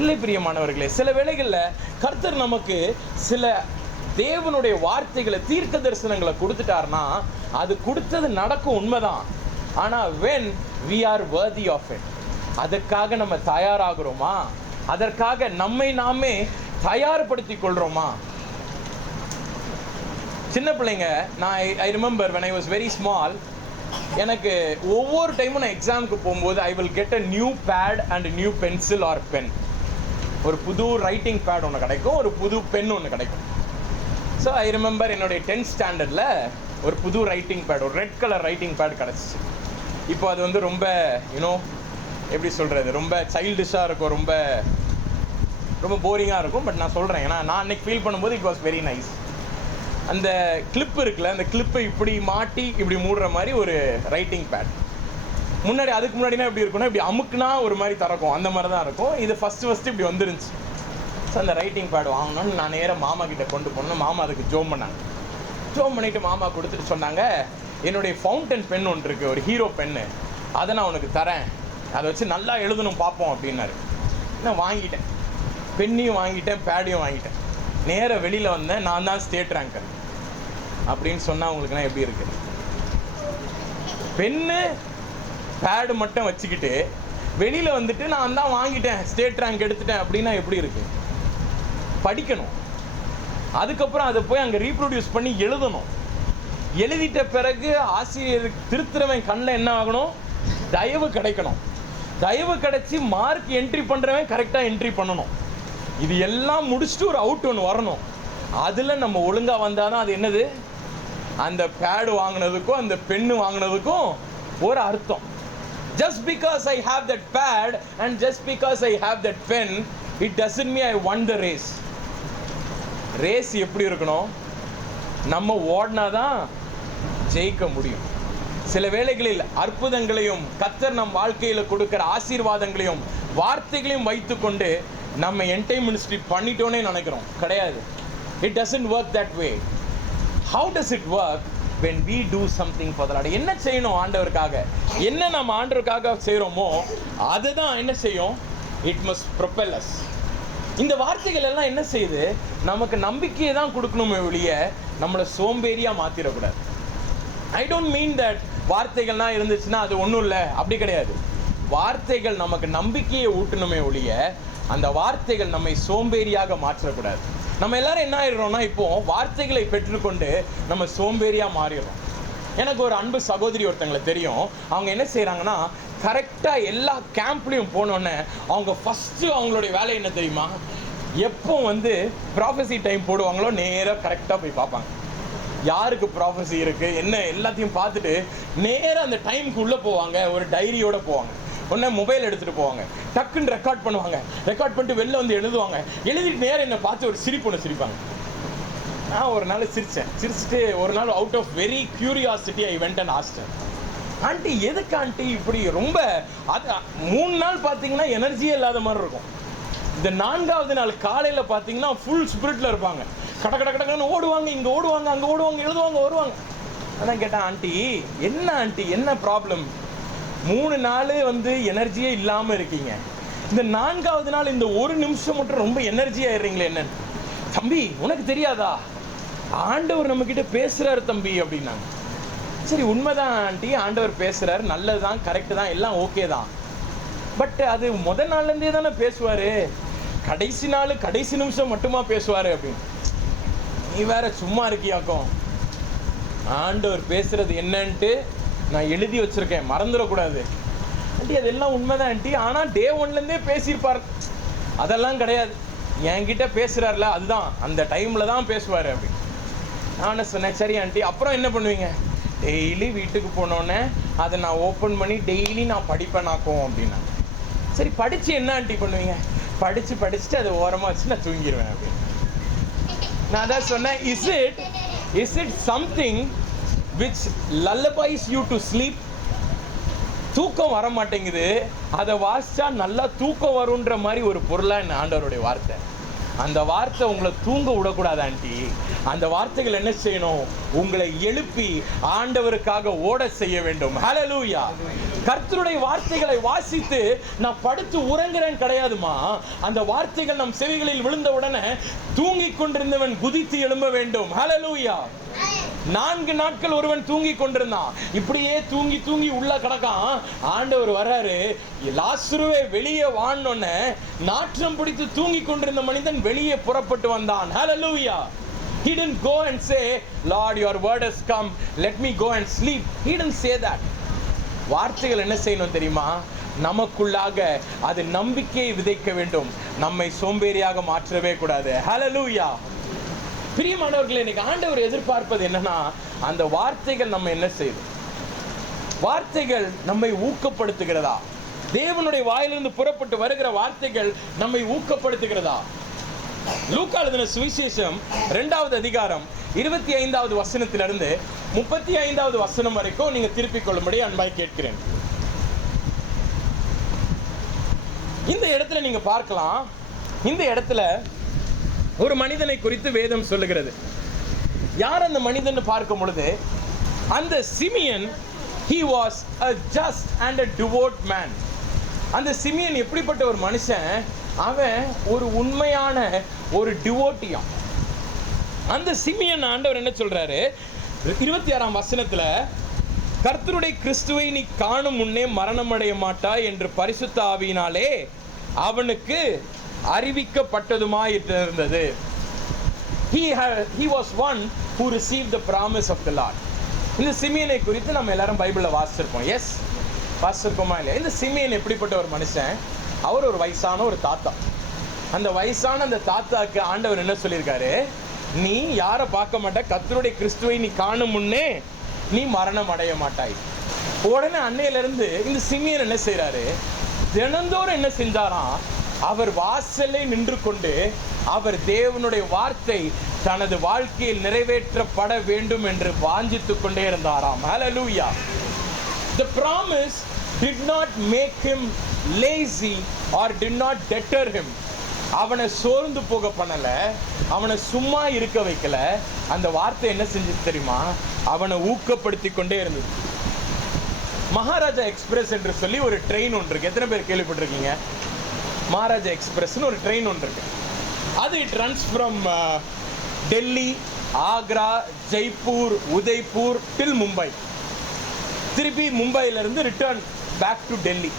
இல்லை பிரியமானவர்களே, சில வேளைகளில் கர்த்தர் நமக்கு சில தேவனுடைய வார்த்தைகளை, தீர்க்க தரிசனங்களை கொடுத்துட்டாருன்னா அது கொடுத்தது நடக்கும், உண்மைதான். ஆனால் when we are worthy of it, அதற்காக நம்ம தயாராகிறோமா, அதற்காக நம்மை நாமே தயார்படுத்தி கொள்றோமா? சின்ன பிள்ளைங்க, நான் I remember when I was very small, எனக்கு ஒவ்வொரு டைமும் நான் எக்ஸாமுக்கு போகும்போது I will get a new pad and new pencil or pen. ஒரு புது ரைட்டிங் பேட் ஒன்று கிடைக்கும், ஒரு புது பென் ஒன்று கிடைக்கும். ஸோ ஐ ரிமெம்பர் என்னுடைய 10th ஸ்டாண்டர்டில் ஒரு புது ரைட்டிங் பேட், ஒரு ரெட் கலர் ரைட்டிங் பேட் கிடச்சிச்சு. இப்போ அது வந்து ரொம்ப எப்படி சொல்கிறது, ரொம்ப சைல்டிஷாக இருக்கும், ரொம்ப போரிங்காக இருக்கும். பட் நான் சொல்கிறேன், ஏன்னா நான் அன்றைக்கி ஃபீல் பண்ணும்போது இட் வாஸ் வெரி நைஸ். அந்த கிளிப் இருக்குல்ல, அந்த கிளிப்பை இப்படி மாட்டி இப்படி மூடுற மாதிரி ஒரு ரைட்டிங் பேட். முன்னாடி அதுக்கு முன்னாடினா எப்படி இருக்குன்னா, இப்படி அமுக்குனா ஒரு மாதிரி திறக்கும், அந்த மாதிரி தான் இருக்கும். இது ஃபஸ்ட்டு இப்படி வந்துருந்துச்சு. ஸோ அந்த ரைட்டிங் பேட் வாங்கணும்னு நான் நேராக மாமா கிட்டே கொண்டு போனேன். மாமா அதுக்கு ஜோம் பண்ணாங்க. ஜோம் பண்ணிவிட்டு மாமா கொடுத்துட்டு சொன்னாங்க, என்னுடைய ஃபவுண்டன் பென் ஒன்று இருக்குது, ஒரு ஹீரோ பென்னு, அதை நான் உனக்கு தரேன், அதை வச்சு நல்லா எழுதணும் பார்ப்போம் அப்படின்னாரு. நான் வாங்கிட்டேன், பென்னையும் வாங்கிட்டேன், பேடையும் வாங்கிட்டேன். நேராக வெளியில் வந்தேன், நான் தான் ஸ்டேட் ரேங்கர் அப்படின்னு சொன்னால் உங்களுக்குன்னா எப்படி இருக்குது? பென்னு பேடு மட்டும் வச்சுக்கிட்டு வெளியில் வந்துட்டு நான் தான் வாங்கிட்டேன், ஸ்டேட் ரேங்க் எடுத்துட்டேன் அப்படின்னா எப்படி இருக்குது? படிக்கணும், அதுக்கப்புறம் அதை போய் அங்கே ரீப்ரொடியூஸ் பண்ணி எழுதணும். எழுதிட்ட பிறகு ஆசிரியர் திருத்துறவன் கண்ணில் என்ன ஆகணும், தயவு கிடைக்கணும். தயவு கிடைச்சி மார்க் என்ட்ரி பண்ணுறவன் கரெக்டாக என்ட்ரி பண்ணணும். இது எல்லாம் முடிச்சுட்டு ஒரு அவுட் ஒன்று வரணும். அதில் நம்ம ஒழுங்காக வந்தால் தான் அது என்னது, அந்த பேடு வாங்கினதுக்கும் அந்த பென்னு வாங்கினதுக்கும் ஒரு அர்த்தம். Just because I have that pad and just because I have that pen, it doesn't mean I won the race. Race எப்படி இருக்கணும், நம்ம ஓடினா தான் ஜெயிக்க முடியும். சில வேளைகளில் அற்புதங்களையும் கர்த்தர் நம் வாழ்க்கையில் கொடுக்கிற ஆசீர்வாதங்களையும் வார்த்தைகளையும் வைத்துக்கொண்டு நம்ம என்டை மினிஸ்ட்ரி பண்ணிட்டோன்னே நினைக்கிறோம். கிடையாது. It doesn't work that way. how does it work when we do something for the Lord? என்ன செய்யணும் ஆண்டவருக்காக? என்ன நம்ம ஆண்டவருக்காக செய்கிறோமோ அதுதான் என்ன செய்யும்? It must propel us. இந்த வார்த்தைகள் எல்லாம் என்ன செய்யுது? நமக்கு நம்பிக்கையை தான் கொடுக்கணுமே ஒழிய நம்மளை சோம்பேறியா மாத்திரக்கூடாது. ஐ டோன்ட் மீன் தட் வார்த்தைகள்லாம் இருந்துச்சுன்னா அது ஒன்றும் இல்லை, அப்படி கிடையாது. வார்த்தைகள் நமக்கு நம்பிக்கையை ஊட்டணுமே ஒழிய அந்த வார்த்தைகள் நம்மை சோம்பேறியாக மாற்றக்கூடாது. நம்ம எல்லாரும் என்ன ஆயிடுறோம்னா, இப்போ வார்த்தைகளை பெற்றுக்கொண்டு நம்ம சோம்பேறியா மாறிடுறோம். எனக்கு ஒரு அன்பு சகோதரி ஒருத்தங்களை தெரியும். அவங்க என்ன செய்கிறாங்கன்னா, கரெக்டாக எல்லா கேம்ப்லேயும் போனோடனே அவங்க ஃபஸ்ட்டு அவங்களுடைய வேலை என்ன தெரியுமா? எப்போ ப்ராஃபஸி டைம் போடுவாங்களோ நேராக கரெக்டாக போய் பார்ப்பாங்க. யாருக்கு ப்ராஃபஸி இருக்குது என்ன எல்லாத்தையும் பார்த்துட்டு நேராக அந்த டைமுக்கு உள்ளே போவாங்க. ஒரு டைரியோடு போவாங்க. உடனே மொபைல் எடுத்துகிட்டு போவாங்க. டக்குன்னு ரெக்கார்ட் பண்ணுவாங்க. ரெக்கார்ட் பண்ணிட்டு வெளில எழுதுவாங்க. எழுதிட்டு நேரம் என்னை பார்த்து ஒரு சிரிப்பு சிரிப்பாங்க. நான் ஒரு நாள் சிரிச்சுட்டு ஒரு நாள் out of very curiosity I went and asked, aunty எதுக்கு ஆண்டி இப்படி ரொம்ப அது 3 நாள் பார்த்தீங்கன்னா எனர்ஜியே இல்லாத மாதிரி இருக்கும். இந்த 4வது நாள் காலையில் பார்த்தீங்கன்னா ஃபுல் ஸ்பிரிட்டில் இருப்பாங்க. கடன்னு ஓடுவாங்க, இங்கே ஓடுவாங்க, அங்கே ஓடுவாங்க, எழுதுவாங்க, வருவாங்க. அதான் கேட்டேன், ஆண்டி என்ன ப்ராப்ளம்? 3 நாள் எனர்ஜியே இல்லாமல் இருக்கீங்க, இந்த 4வது நாள் இந்த 1 நிமிஷம் மட்டும் ரொம்ப எனர்ஜி ஆயிடுறீங்களே என்னன்னு. தம்பி உனக்கு தெரியாதா, ஆண்டவர் நம்மக்கிட்ட பேசுகிறாரு தம்பி அப்படின்னாங்க. சரி உண்மைதான் ஆண்டி, ஆண்டவர் பேசுகிறார், நல்லது தான், கரெக்டு தான், எல்லாம் ஓகே தான். பட் அது முதல் நாள்லேருந்தே தானே பேசுவார், கடைசி நிமிஷம் மட்டுமா பேசுவார் அப்படின்னு. நீ வேற சும்மா இருக்கியாக்கும், ஆண்டவர் பேசுறது என்னன்ட்டு நான் எழுதி வச்சிருக்கேன், மறந்துடக்கூடாது. ஆண்டி அதெல்லாம் உண்மைதான் ஆண்டி, ஆனால் டே 1லேருந்தே பேசியிருப்பார். அதெல்லாம் கிடையாது, என்கிட்ட பேசுகிறார்ல அதுதான் அந்த டைமில் தான் பேசுவார் அப்படின்னு. நான் சொன்னேன், சரி ஆண்டி அப்புறம் என்ன பண்ணுவீங்க? டெய்லி வீட்டுக்கு போனோன்னே அதை நான் ஓப்பன் பண்ணி டெய்லி நான் படிப்பேனாக்கும் அப்படின்னா. சரி படித்து என்ன ஆண்டி பண்ணுவீங்க? படிச்சுட்டு அதை ஓரமாக வச்சு நான் தூங்கிடுவேன் அப்படின்னு. நான் அதான் சொன்னேன், is it something which lullabies you to sleep? தூக்கம் வர மாட்டேங்குது, அதை வாசிச்சா நல்லா தூக்கம் வரும்ன்ற மாதிரி ஒரு பொருளா என்ன ஆண்டவருடைய வார்த்தை. அந்த வார்த்தை உங்களை தூங்க விடக்கூடாது ஆண்டி. அந்த வார்த்தைகள் என்ன செய்யணும்? உங்களை எழுப்பி ஆண்டவருக்காக ஓட செய்ய வேண்டும். ஹல்லேலூயா. கர்த்தருடைய வார்த்தைகளை வாசித்து நான் படுத்து உறங்குறேன் கிடையாதுமா. அந்த வார்த்தைகள் நம் செவிகளில் விழுந்த உடனே தூங்கி கொண்டிருந்தவன் குதித்து எழும்ப வேண்டும். ஹல்லேலூயா. 4 நாட்கள் ஒருவன் தூங்கி கொண்டிருந்தான். இப்படியே தூங்கி உள்ள கிடக்கான். ஆண்டவர் வர்றாரு, லாசருவே வெளியே வான்னொன்னே நாற்றம் பிடித்து தூங்கி கொண்டிருந்த மனிதன் வெளியே புறப்பட்டு வந்தான். ஹல்லேலூயா. He didn't go and say, Lord, your word has come, let me go and sleep. He didn't say that. வார்த்தைகள் என்ன செய்யணும் தெரியுமா? நமக்குள்ளாக அது நம்பிக்கையை விதைக்க வேண்டும், நம்மை சோம்பேறியாக மாற்றவே கூடாது. ஹல்லேலூயா. பிரியமானவர்களே, இன்னைக்கு ஆண்டவர் எதிர்பார்ப்பது என்னன்னா, அந்த வார்த்தைகள் நம்ம என்ன செய்யுது? வார்த்தைகள் நம்மை ஊக்கப்படுத்துகிறதா? தேவனுடைய வாயிலிருந்து புறப்பட்டு வருகிற வார்த்தைகள் நம்மை ஊக்கப்படுத்துகிறதா? லூக்கா எழுதின சுவிசேஷம் 2வது அதிகாரம் 25வது வசனத்திலிருந்து 35வது வசனம் வரைக்கும் நீங்க திருப்பிக் கொள்ளும்படி அன்பாய் கேட்கிறேன். இந்த இடத்துல நீங்க பார்க்கலாம், இந்த இடத்துல ஒரு மனிதனை குறித்து வேதம் சொல்லுகிறது. யார் அந்த மனிதன் பார்க்கும் பொழுது, அந்த சிமியன், he was a just and a devout man. அந்த சிமியன் எப்படிப்பட்ட ஒரு மனுஷன்? அவன் ஒரு உண்மையான ஒரு டிவோட்டியான். அந்த சிமியன் ஆண்டவர் என்ன சொல்றாரு? 26ஆம் வசனத்துல, கர்த்தருடைய கிறிஸ்துவை நீ காணும் முன்னே மரணம் அடைய மாட்டாய் என்று பரிசுத்த ஆவியினாலே அவனுக்கு அறிவிக்கப்பட்டதுமாய் இருந்தது. He was one who received the promise of the Lord. இந்த சிமியனை குறித்து நம்ம எல்லாரும் பைபிளில் வாசிச்சிருப்போம். எஸ், வாசிச்சிருக்கோமா இல்லையா? இந்த சிமியன் எப்படிப்பட்ட ஒரு மனுஷன்? அவர் ஒரு வயசான ஒரு தாத்தா. அந்த வயசான அந்த தாத்தாக்கு ஆண்டவர் என்ன சொல்லியிருக்காரு? நீ யாரை பார்க்க மாட்ட, கர்த்தருடைய கிறிஸ்துவை நீ காணும் முன்னே நீ மரணம் அடைய மாட்டாய். உடனே அன்னையிலிருந்து இந்த சிமியன் என்ன செய்யறாரு? தினந்தோறும் என்ன செஞ்சாராம்? அவர் வாசலை நின்று கொண்டு அவர் தேவனுடைய வார்த்தை தனது வாழ்க்கையில் நிறைவேற்றப்பட வேண்டும் என்று வாஞ்சித்துக் கொண்டே இருந்தாராம். ஹல்லேலூயா. The promise did not make him lazy or did not deter him. அவனை சோர்ந்து போக பண்ணல, அவனை சும்மா இருக்க வைக்கல. அந்த வார்த்தை என்ன செஞ்சது தெரியுமா? அவனை ஊக்கப்படுத்தி கொண்டே இருந்தது. மகாராஜா எக்ஸ்பிரஸ் என்று சொல்லி ஒரு ட்ரெயின் ஒன்று இருக்கு. எத்தனை பேர் கேள்விப்பட்டிருக்கீங்க? மகாராஜா எக்ஸ்பிரஸ்னு ஒரு ட்ரெயின் ஒன்று இருக்கு. அது it runs from Delhi, Agra, Jaipur, Udaipur till Mumbai. திருப்பி மும்பையிலிருந்து ரிட்டர்ன் பேக் டு டெல்லி.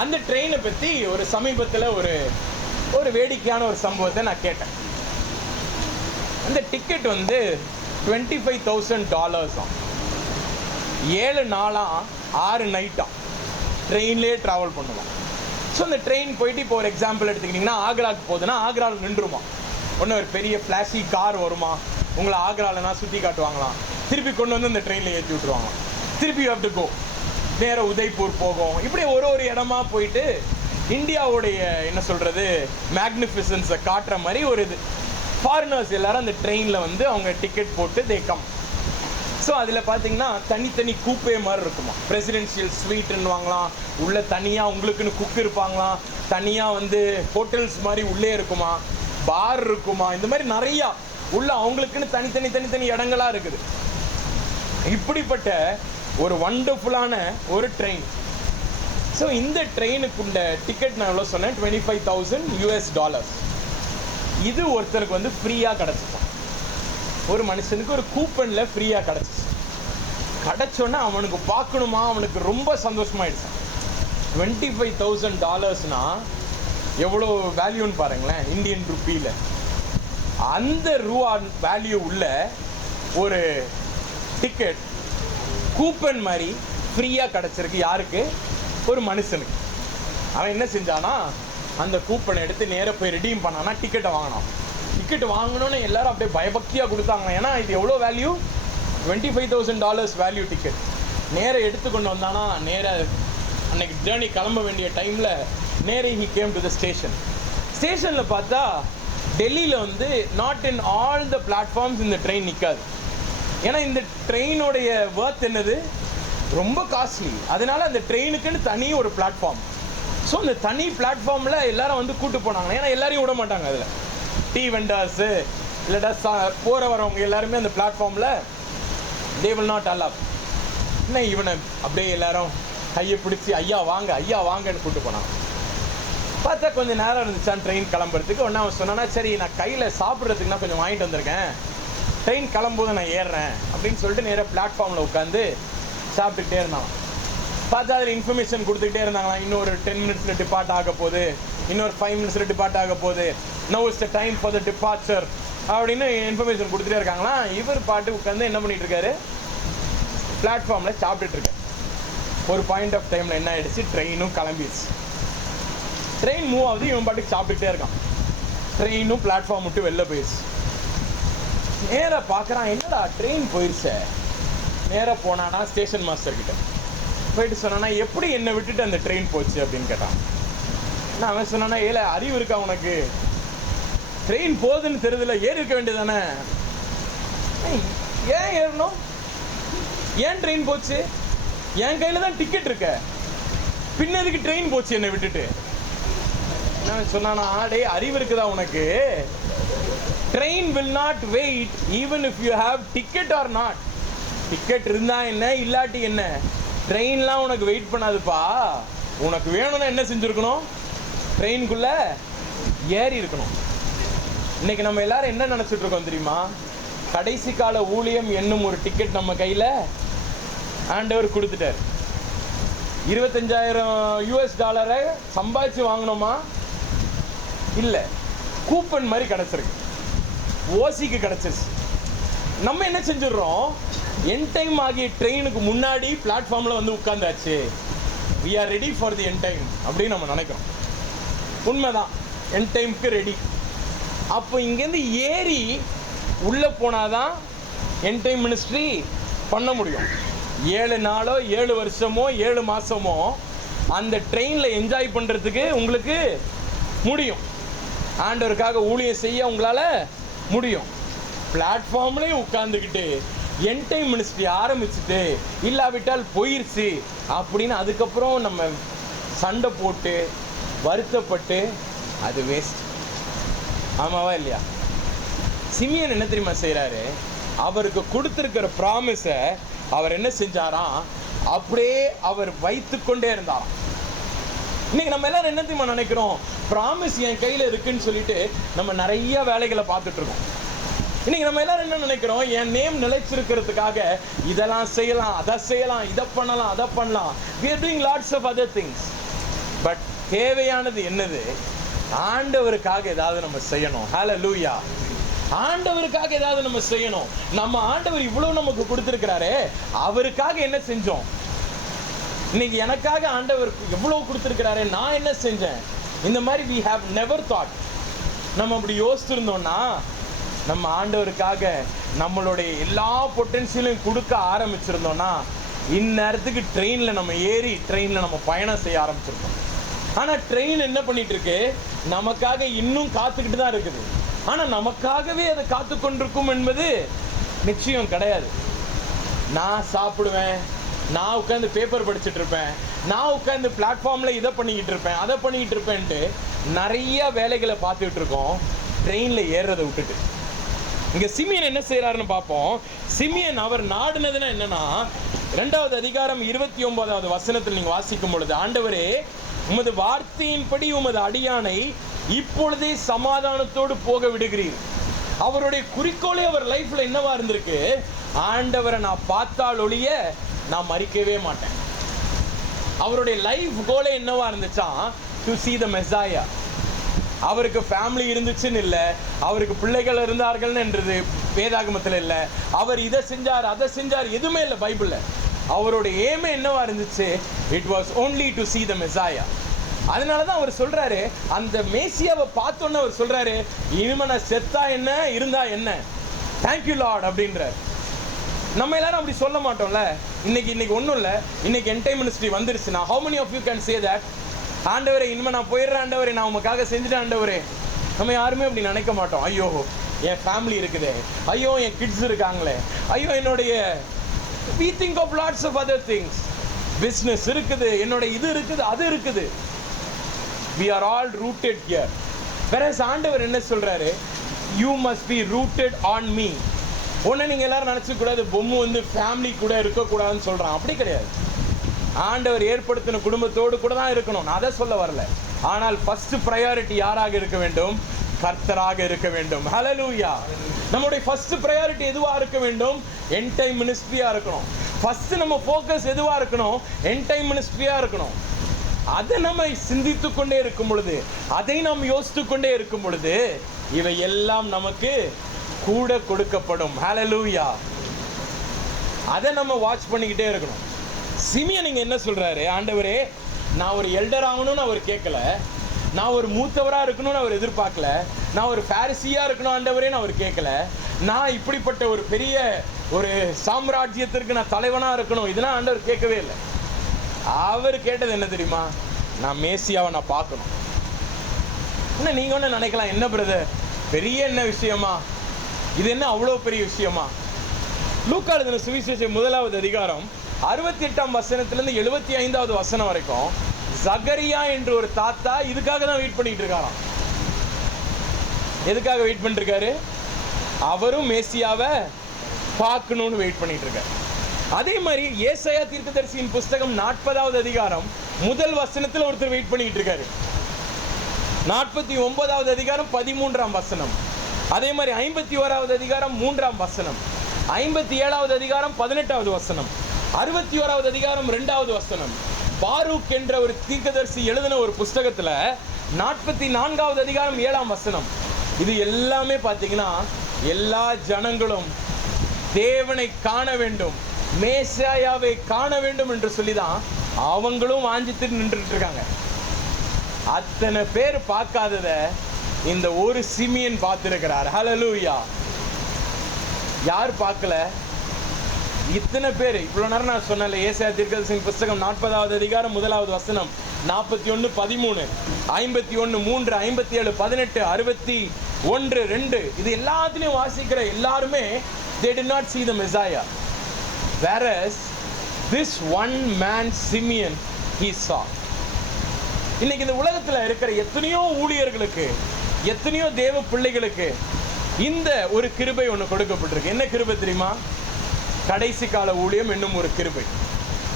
அந்த ட்ரெயினை பற்றி ஒரு சமீபத்தில் ஒரு வேடிக்கையான ஒரு சம்பவத்தை நான் கேட்டேன். அந்த டிக்கெட் வந்து $25,000 7 நாளா 6 நைட்டா ட்ரெயின்லேயே ட்ராவல் பண்ணுவான். ஸோ அந்த ட்ரெயின் போயிட்டு இப்போ ஒரு எக்ஸாம்பிள் எடுத்துக்கிட்டிங்கன்னா ஆக்ராவுக்கு போகுதுன்னா ஆக்ராவில் நின்றுமா, ஒன்று ஒரு பெரிய ஃப்ளாஷி கார் வருமா, உங்களை ஆக்ராலனா சுற்றி காட்டுவாங்களாம், திருப்பி கொண்டு வந்து அந்த ட்ரெயினில் ஏற்றி விட்ருவாங்களாம். திருப்பி யூ ஹேவ் டு கோ, நேராக உதய்பூர் போகும். இப்படி ஒரு இடமா போயிட்டு இந்தியாவுடைய என்ன சொல்கிறது மேக்னிஃபிசன்ஸை காட்டுற மாதிரி ஒரு இது. ஃபாரினர்ஸ் எல்லாரும் அந்த ட்ரெயினில் வந்து அவங்க டிக்கெட் போட்டு தே கம். ஸோ அதில் பார்த்தீங்கன்னா தனித்தனி கூப்பே மாதிரி இருக்குமா, பிரசிடென்ஷியல் ஸ்வீட்டுன்னு வாங்கலாம், உள்ளே தனியாக உங்களுக்குன்னு குக் இருப்பாங்களாம், தனியாக வந்து ஹோட்டல்ஸ் மாதிரி உள்ளே இருக்குமா, பார் இருக்குமா, இந்த மாதிரி நிறையா உள்ள அவங்களுக்குன்னு தனித்தனி இடங்களாக இருக்குது. இப்படிப்பட்ட ஒரு வண்டர்ஃபுல்லான ஒரு ட்ரெயின். ஸோ இந்த ட்ரெயினுக்குண்ட டிக்கெட் நான் எவ்வளோ சொன்னேன்? $25,000. இது ஒருத்தருக்கு வந்து ஃப்ரீயாக கிடச்சிச்சான். ஒரு மனுஷனுக்கு ஒரு கூப்பனில் ஃப்ரீயாக கிடச்சிச்சு. கிடச்சோன்னே அவனுக்கு பார்க்கணுமா, அவனுக்கு ரொம்ப சந்தோஷமாயிடுச்சு. $25,000 எவ்வளோ வேல்யூன்னு பாருங்களேன் இந்தியன் ருப்பியில். அந்த ரூபா வேல்யூ உள்ள ஒரு டிக்கெட் கூப்பன் மாதிரி ஃப்ரீயாக கிடச்சிருக்கு. யாருக்கு? ஒரு மனுஷனுக்கு. அவன் என்ன செஞ்சானா, அந்த கூப்பனை எடுத்து நேராக போய் ரெடீம் பண்ணானா டிக்கெட்டை வாங்கினான். டிக்கெட் வாங்கணுன்னு எல்லாரும் அப்படியே பயபக்தியாக கொடுத்தாங்க. ஏன்னா இது எவ்வளோ வேல்யூ? $25,000 value ticket. நேராக எடுத்துக்கொண்டு வந்தானா, நேராக அன்னைக்கு ஜேர்னி கிளம்ப வேண்டிய டைமில் நேராக he came to the station. ஸ்டேஷனில் பார்த்தா டெல்லியில் வந்து not in all the platforms இந்த ட்ரெயின் நிற்காது. ஏன்னா இந்த ட்ரெயினோடைய வர்த் என்னது? ரொம்ப காஸ்ட்லி. அதனால அந்த ட்ரெயினுக்குன்னு தனி ஒரு பிளாட்ஃபார்ம். ஸோ அந்த தனி பிளாட்ஃபார்மில் எல்லாரும் வந்து கூட்டு போனாங்க. ஏன்னா எல்லாரையும் விட மாட்டாங்க. அதில் டீ வெண்டர்ஸு இல்லாட்டா போகிற வரவங்க எல்லாருமே அந்த பிளாட்ஃபார்மில் தே வில் நாட் அலவ். என்ன இவனை அப்படியே எல்லாரும் கையை பிடிச்சி ஐயா வாங்கன்னு கூப்பிட்டு போனாங்க. பார்த்தா கொஞ்சம் நேரம் இருந்துச்சான் ட்ரெயின் கிளம்புறதுக்கு. ஒன்றா அவன் சொன்னான்னா, சரி நான் கையில் சாப்பிட்றதுக்குன்னா கொஞ்சம் வாங்கிட்டு வந்திருக்கேன், ட்ரெயின் கிளம்பும்போது நான் ஏறுறேன் அப்படின்னு சொல்லிட்டு நேராக பிளாட்ஃபார்மில் உட்காந்து சாப்பிட்டுக்கிட்டே இருந்தான். பார்த்தா அதில் இன்ஃபர்மேஷன் கொடுத்துக்கிட்டே இருந்தாங்களாம். இன்னொரு 10 minutes டிபார்ட் ஆக போகுது, இன்னொரு 5 minutes டிபார்ட் ஆக போகுது, now is the time for the departure அப்படின்னு இன்ஃபர்மேஷன் கொடுத்துட்டே இருக்காங்களாம். இவர் பாட்டு உட்காந்து என்ன பண்ணிட்டு இருக்காரு? பிளாட்ஃபார்மில் சாப்பிட்டுட்டு இருக்காரு. ஒரு பாயிண்ட் ஆஃப் டைமில் என்ன ஆயிடுச்சு? ட்ரெயினும் கிளம்பிடுச்சு. ட்ரெயின் மூவ் ஆகுது, இவன் பாட்டுக்கு சாப்பிட்டுக்கிட்டே இருக்கான். ட்ரெயினும் பிளாட்ஃபார்ம் விட்டு வெளில போயிடுச்சு. நேராக பார்க்குறான், என்னடா ட்ரெயின் போயிடுச்சே. நேராக போனானா ஸ்டேஷன் மாஸ்டர் கிட்ட போயிட்டு சொன்னானா, எப்படி என்னை விட்டுட்டு அந்த ட்ரெயின் போச்சு அப்படின்னு கேட்டான். நான் அவன் சொன்னானா, ஏல அறிவு இருக்கா உனக்கு? ட்ரெயின் போகுதுன்னு தெரியுதுல, ஏறி இருக்க வேண்டியதானே. ஏன் ஏறணும்? ஏன் ட்ரெயின் போச்சு? என் கையில் தான் டிக்கெட் இருக்க, பின்னதுக்கு ட்ரெயின் போச்சு என்னை விட்டுட்டு. நான் சொன்னானா, டே அறிவு இருக்குதா உனக்கு? Train will not wait even if you have ticket or not. Ticket இருந்தா என்ன, இல்லாட்டி என்ன, ட்ரெயின்லாம் உனக்கு வெயிட் பண்ணாதுப்பா. உனக்கு வேணும்னா என்ன செஞ்சுருக்கணும்? ட்ரெயினுக்குள்ள ஏறி இருக்கணும். இன்னைக்கு நம்ம எல்லாரும் என்ன நினச்சிட்டு இருக்கோம் தெரியுமா? கடைசி கால ஊழியம் என்னும் ஒரு டிக்கெட் நம்ம கையில் ஆண்டவர் கொடுத்துட்டார். $25,000 சம்பாதிச்சு வாங்கினோமா? இல்லை, கூப்பன் மாதிரி கிடச்சிருக்கு, ஓசிக்கு கிடச்சிருச்சு. நம்ம என்ன செஞ்சிடறோம்? என் டைம் ஆகிய ட்ரெயினுக்கு முன்னாடி பிளாட்ஃபார்மில் வந்து உட்காந்தாச்சு, we are ready for the end time அப்படின்னு நம்ம நினைக்கிறோம். உண்மைதான், என் டைமுக்கு ரெடி. அப்போ இங்கேருந்து ஏறி உள்ளே போனாதான் என் டைம் மினிஸ்ட்ரி பண்ண முடியும். 7 நாளோ 7 வருஷமோ 7 மாதமோ அந்த ட்ரெயினில் என்ஜாய் பண்ணுறதுக்கு உங்களுக்கு முடியும். ஆண்டவருக்காக ஊழியம் செய்ய உங்களால் முடியும். பிளாட்ஃபார்ம்லேயே உட்காந்துக்கிட்டு என் டைம் மினிஸ்ட்ரி ஆரம்பிச்சுட்டு இல்லாவிட்டால் போயிடுச்சு அப்படின்னு அதுக்கப்புறம் நம்ம சண்டை போட்டு வருத்தப்பட்டு அது வேஸ்ட். ஆமாவா இல்லையா? சிமியன் என்ன தெரியுமா செய்யறாரு? அவருக்கு கொடுத்திருக்கிற ப்ராமிஸை அவர் என்ன செஞ்சாராம், அப்படியே அவர் வைத்து கொண்டே இருந்தாராம். இன்னைக்கு நம்ம எல்லாரும் என்ன தெரியுமா நினைக்கிறோம், ப்ராமிஸ் என் கையில இருக்குன்னு சொல்லிட்டு நம்ம நிறைய வேலைகளை பார்த்துட்டு இருக்கோம். இன்னைக்கு நம்ம எல்லாரும் என்ன நினைக்கிறோம், என் நேம் நிலைச்சிருக்கிறதுக்காக இதெல்லாம் செய்யலாம், அதை செய்யலாம், இதை பண்ணலாம், அதை பண்ணலாம். we are doing lots of other things. But தேவையானது என்னது? ஆண்டவருக்காக ஏதாவது நம்ம செய்யணும். ஹல்லேலூயா. ஆண்டவருக்காக ஏதாவது நம்ம செய்யணும். நம்ம ஆண்டவர் இவ்வளவு நமக்கு கொடுத்திருக்கிறாரே, அவருக்காக என்ன செஞ்சோம்? இன்னைக்கு எனக்காக ஆண்டவர் எவ்வளவு கொடுத்திருக்கிறாரே, நான் என்ன செஞ்சேன்? இந்த மாதிரி we have never thought. நம்ம அப்படி யோசிச்சிருந்தோம்னா நம்ம ஆண்டவருக்காக நம்மளுடைய எல்லா பொட்டன்ஷியலையும் கொடுக்க ஆரம்பிச்சிருந்தோம்னா இந்நேரத்துக்கு ட்ரெயினில் நம்ம ஏறி ட்ரெயினில் நம்ம பயணம் செய்ய ஆரம்பிச்சிருக்கோம். ஆனால் ட்ரெயின் என்ன பண்ணிட்டு இருக்கு, நமக்காக இன்னும் காத்துக்கிட்டு தான் இருக்குது. ஆனால் நமக்காகவே அதை காத்து கொண்டிருக்கும் என்பது நிச்சயம் கிடையாது. நான் சாப்பிடுவேன், நான் உட்காந்து பேப்பர் படிச்சுட்டு இருப்பேன், நான் உட்காந்து பிளாட்ஃபார்மில் இதை பண்ணிக்கிட்டு இருப்பேன், அதை பண்ணிக்கிட்டு இருப்பேன்ட்டு நிறைய வேலைகளை பார்த்துக்கிட்டு இருக்கோம், ட்ரெயினில் ஏறுறதை விட்டுட்டு. இங்கே சிமியன் என்ன செய்கிறாருன்னு பார்ப்போம். சிமியன் அவர் நாடுனதுன்னா என்னன்னா, 2வது அதிகாரம் 29வது வசனத்தில் நீங்கள் வாசிக்கும் பொழுது, ஆண்டவரே உமது வார்த்தையின்படி உமது அடியானை இப்பொழுதே சமாதானத்தோடு போக விடுகிறீர். அவருடைய குறிக்கோளே அவர் லைஃப்ல என்னவா இருந்திருக்கு, ஆண்டவரை நான் பார்த்தால் ஒழிய நான் மறிக்கவே மாட்டேன். அவருடைய லைஃப் கோலே என்னவா இருந்துச்சா, டு see the Messiah. அவருக்கு ஃபேமிலி இருந்துச்சுன்னு இல்லை, அவருக்கு பிள்ளைகள் இருந்தார்கள்னு என்றது வேதாகமத்தில் இல்லை, அவர் இதை செஞ்சார் அதை செஞ்சார் எதுவுமே இல்லை பைபிளில். அவருடைய ஏமே என்னவா இருந்துச்சு, it was only to see the Messiah. அதனால தான் அவர் சொல்றாரு, அந்த மேசியாவை பார்த்தோன்னு அவர் சொல்றாரு, இனிமே நான் செத்தா என்ன இருந்தா என்ன, தேங்க்யூ லார்ட் அப்படின்றார். நம்ம எல்லாரும் அப்படி சொல்ல மாட்டோம்ல. இன்னைக்கு ஒன்றும் இல்லை, இன்னைக்கு என்டைம் மினிஸ்ட்ரி வந்துருச்சுன்னா how many of you can say that, ஆண்டவரே இனிமேல் நான் போயிடுறேன் ஆண்டவரே, நான் உங்களுக்காக செஞ்சுட்டேன் ஆண்டவரே. நம்ம யாருமே அப்படி நினைக்க மாட்டோம். ஐயோ என் ஃபேமிலி இருக்குதே, ஐயோ என் கிட்ஸ் இருக்காங்களே, ஐயோ என்னுடைய we think of lots of other things. business இருக்குது, என்னோட இது இருக்குது, அது இருக்குது. we are all rooted here. whereas ஆண்டவர் என்ன சொல்றாரு, you must be rooted on me. ஒன்று நீங்கள் எல்லாரும் நினச்சிக்கூடாது பொம்மை வந்து ஃபேமிலி கூட இருக்கக்கூடாதுன்னு சொல்கிறான், அப்படி கிடையாது. ஆண்டவர் ஏற்படுத்தின குடும்பத்தோடு கூட தான் இருக்கணும், நான் அதை சொல்ல வரல. ஆனால் ஃபர்ஸ்ட் ப்ரையாரிட்டி யாராக இருக்க வேண்டும், கர்த்தராக இருக்க வேண்டும். ஹல்லேலூயா. நம்முடைய ஃபர்ஸ்ட் ப்ரையாரிட்டி எதுவாக இருக்க வேண்டும், எண்ட் டைம் மினிஸ்ட்ரியாக இருக்கணும். ஃபர்ஸ்ட் நம்ம ஃபோக்கஸ் எதுவாக இருக்கணும், எண்ட் டைம் மினிஸ்ட்ரியாக இருக்கணும். அதை நம்ம சிந்தித்து கொண்டே இருக்கும் பொழுது, அதை நாம் யோசித்து கொண்டே இருக்கும் பொழுது, இவை எல்லாம் நமக்கு கூட கொடுக்கப்படும். ஹல்லேலூயா. அதை நம்ம வாட்ச் பண்ணிக்கிட்டே இருக்கணும். சிமியன் நீங்க என்ன சொல்றாரு, ஆண்டவரே நான் ஒரு எல்டர் ஆகணும்னு அவர் கேட்கல, நான் ஒரு மூத்தவராக இருக்கணும்னு அவர் எதிர்பார்க்கல, நான் ஒரு பாரிசியா இருக்கணும் ஆண்டவரேன்னு அவர் கேட்கல, நான் இப்படிப்பட்ட ஒரு பெரிய ஒரு சாம்ராஜ்யத்திற்கு நான் தலைவனாக இருக்கணும், இதெல்லாம் ஆண்டவர் கேட்கவே இல்லை. அவர் கேட்டது என்ன தெரியுமா, நான் மேசியாவை நான் பார்க்கணும். என்ன நீங்கள் ஒன்று நினைக்கலாம், என்ன பிரதர் பெரிய என்ன விஷயமா, இது என்ன அவ்வளோ பெரிய விஷயமா? லூக்கா எழுதின சுவிசேஷம் 1வது அதிகாரம் 68ஆம் வசனத்திலிருந்து 75வது வசனம் வரைக்கும் சகரியா என்று ஒரு தாத்தா இதுக்காக தான் வெயிட் பண்ணிட்டு இருக்காராம். எதுக்காக வெயிட் பண்ணிட்டு இருக்காரு, அவரும் மேசியாவை பார்க்கணும்னு வெயிட் பண்ணிட்டு இருக்காரு. அதே மாதிரி ஏசாயா தீர்க்கதரிசியின் புஸ்தகம் 40வது அதிகாரம் 1 வசனத்தில் ஒருத்தர் வெயிட் பண்ணிட்டு இருக்காரு. 49வது அதிகாரம் 13ஆம் வசனம், அதே மாதிரி 51வது அதிகாரம் 3ஆம் வசனம், 57வது அதிகாரம் 18வது வசனம், 61வது அதிகாரம் 2வது வசனம். பாரூக் என்ற ஒரு தீர்க்கதரிசி எழுதின ஒரு புஸ்தகத்துல 44வது அதிகாரம் 7ஆம் வசனம். இது எல்லாமே பார்த்தீங்கன்னா எல்லா ஜனங்களும் தேவனை காண வேண்டும், மேசியாவை காண வேண்டும் என்று சொல்லிதான் அவங்களும் வாஞ்சித்து நின்றுட்டு இருக்காங்க. அத்தனை பேர் பார்க்காதத இந்த ஒரு சிமியன் பார்த்திருக்கிறார். ஹல்லேலூயா. யார் பார்க்கல, இத்தனை பேர். இவ்வளோ நேரம் நான் சொன்னல, ஏசாயா தீர்க்கதரிசியின் புஸ்தகம் 40வது அதிகாரம் 1வது வசனம், 41, 13, 51, 3, 57, 18, 61, 2 இது எல்லாத்துலேயும் வாசிக்கிற எல்லாருமே they did not see the Messiah. Whereas this one man Simeon he saw. இன்னைக்கு இந்த உலகத்துல இருக்கிற எத்தனையோ ஊழியர்களுக்கு, எத்தனையோ தேவ பிள்ளைகளுக்கு இந்த ஒரு கிருபை ஒன்று கொடுக்கப்பட்டிருக்கு. என்ன கிருபை தெரியுமா? கடைசி கால ஊழியம் என்னும் ஒரு கிருபை.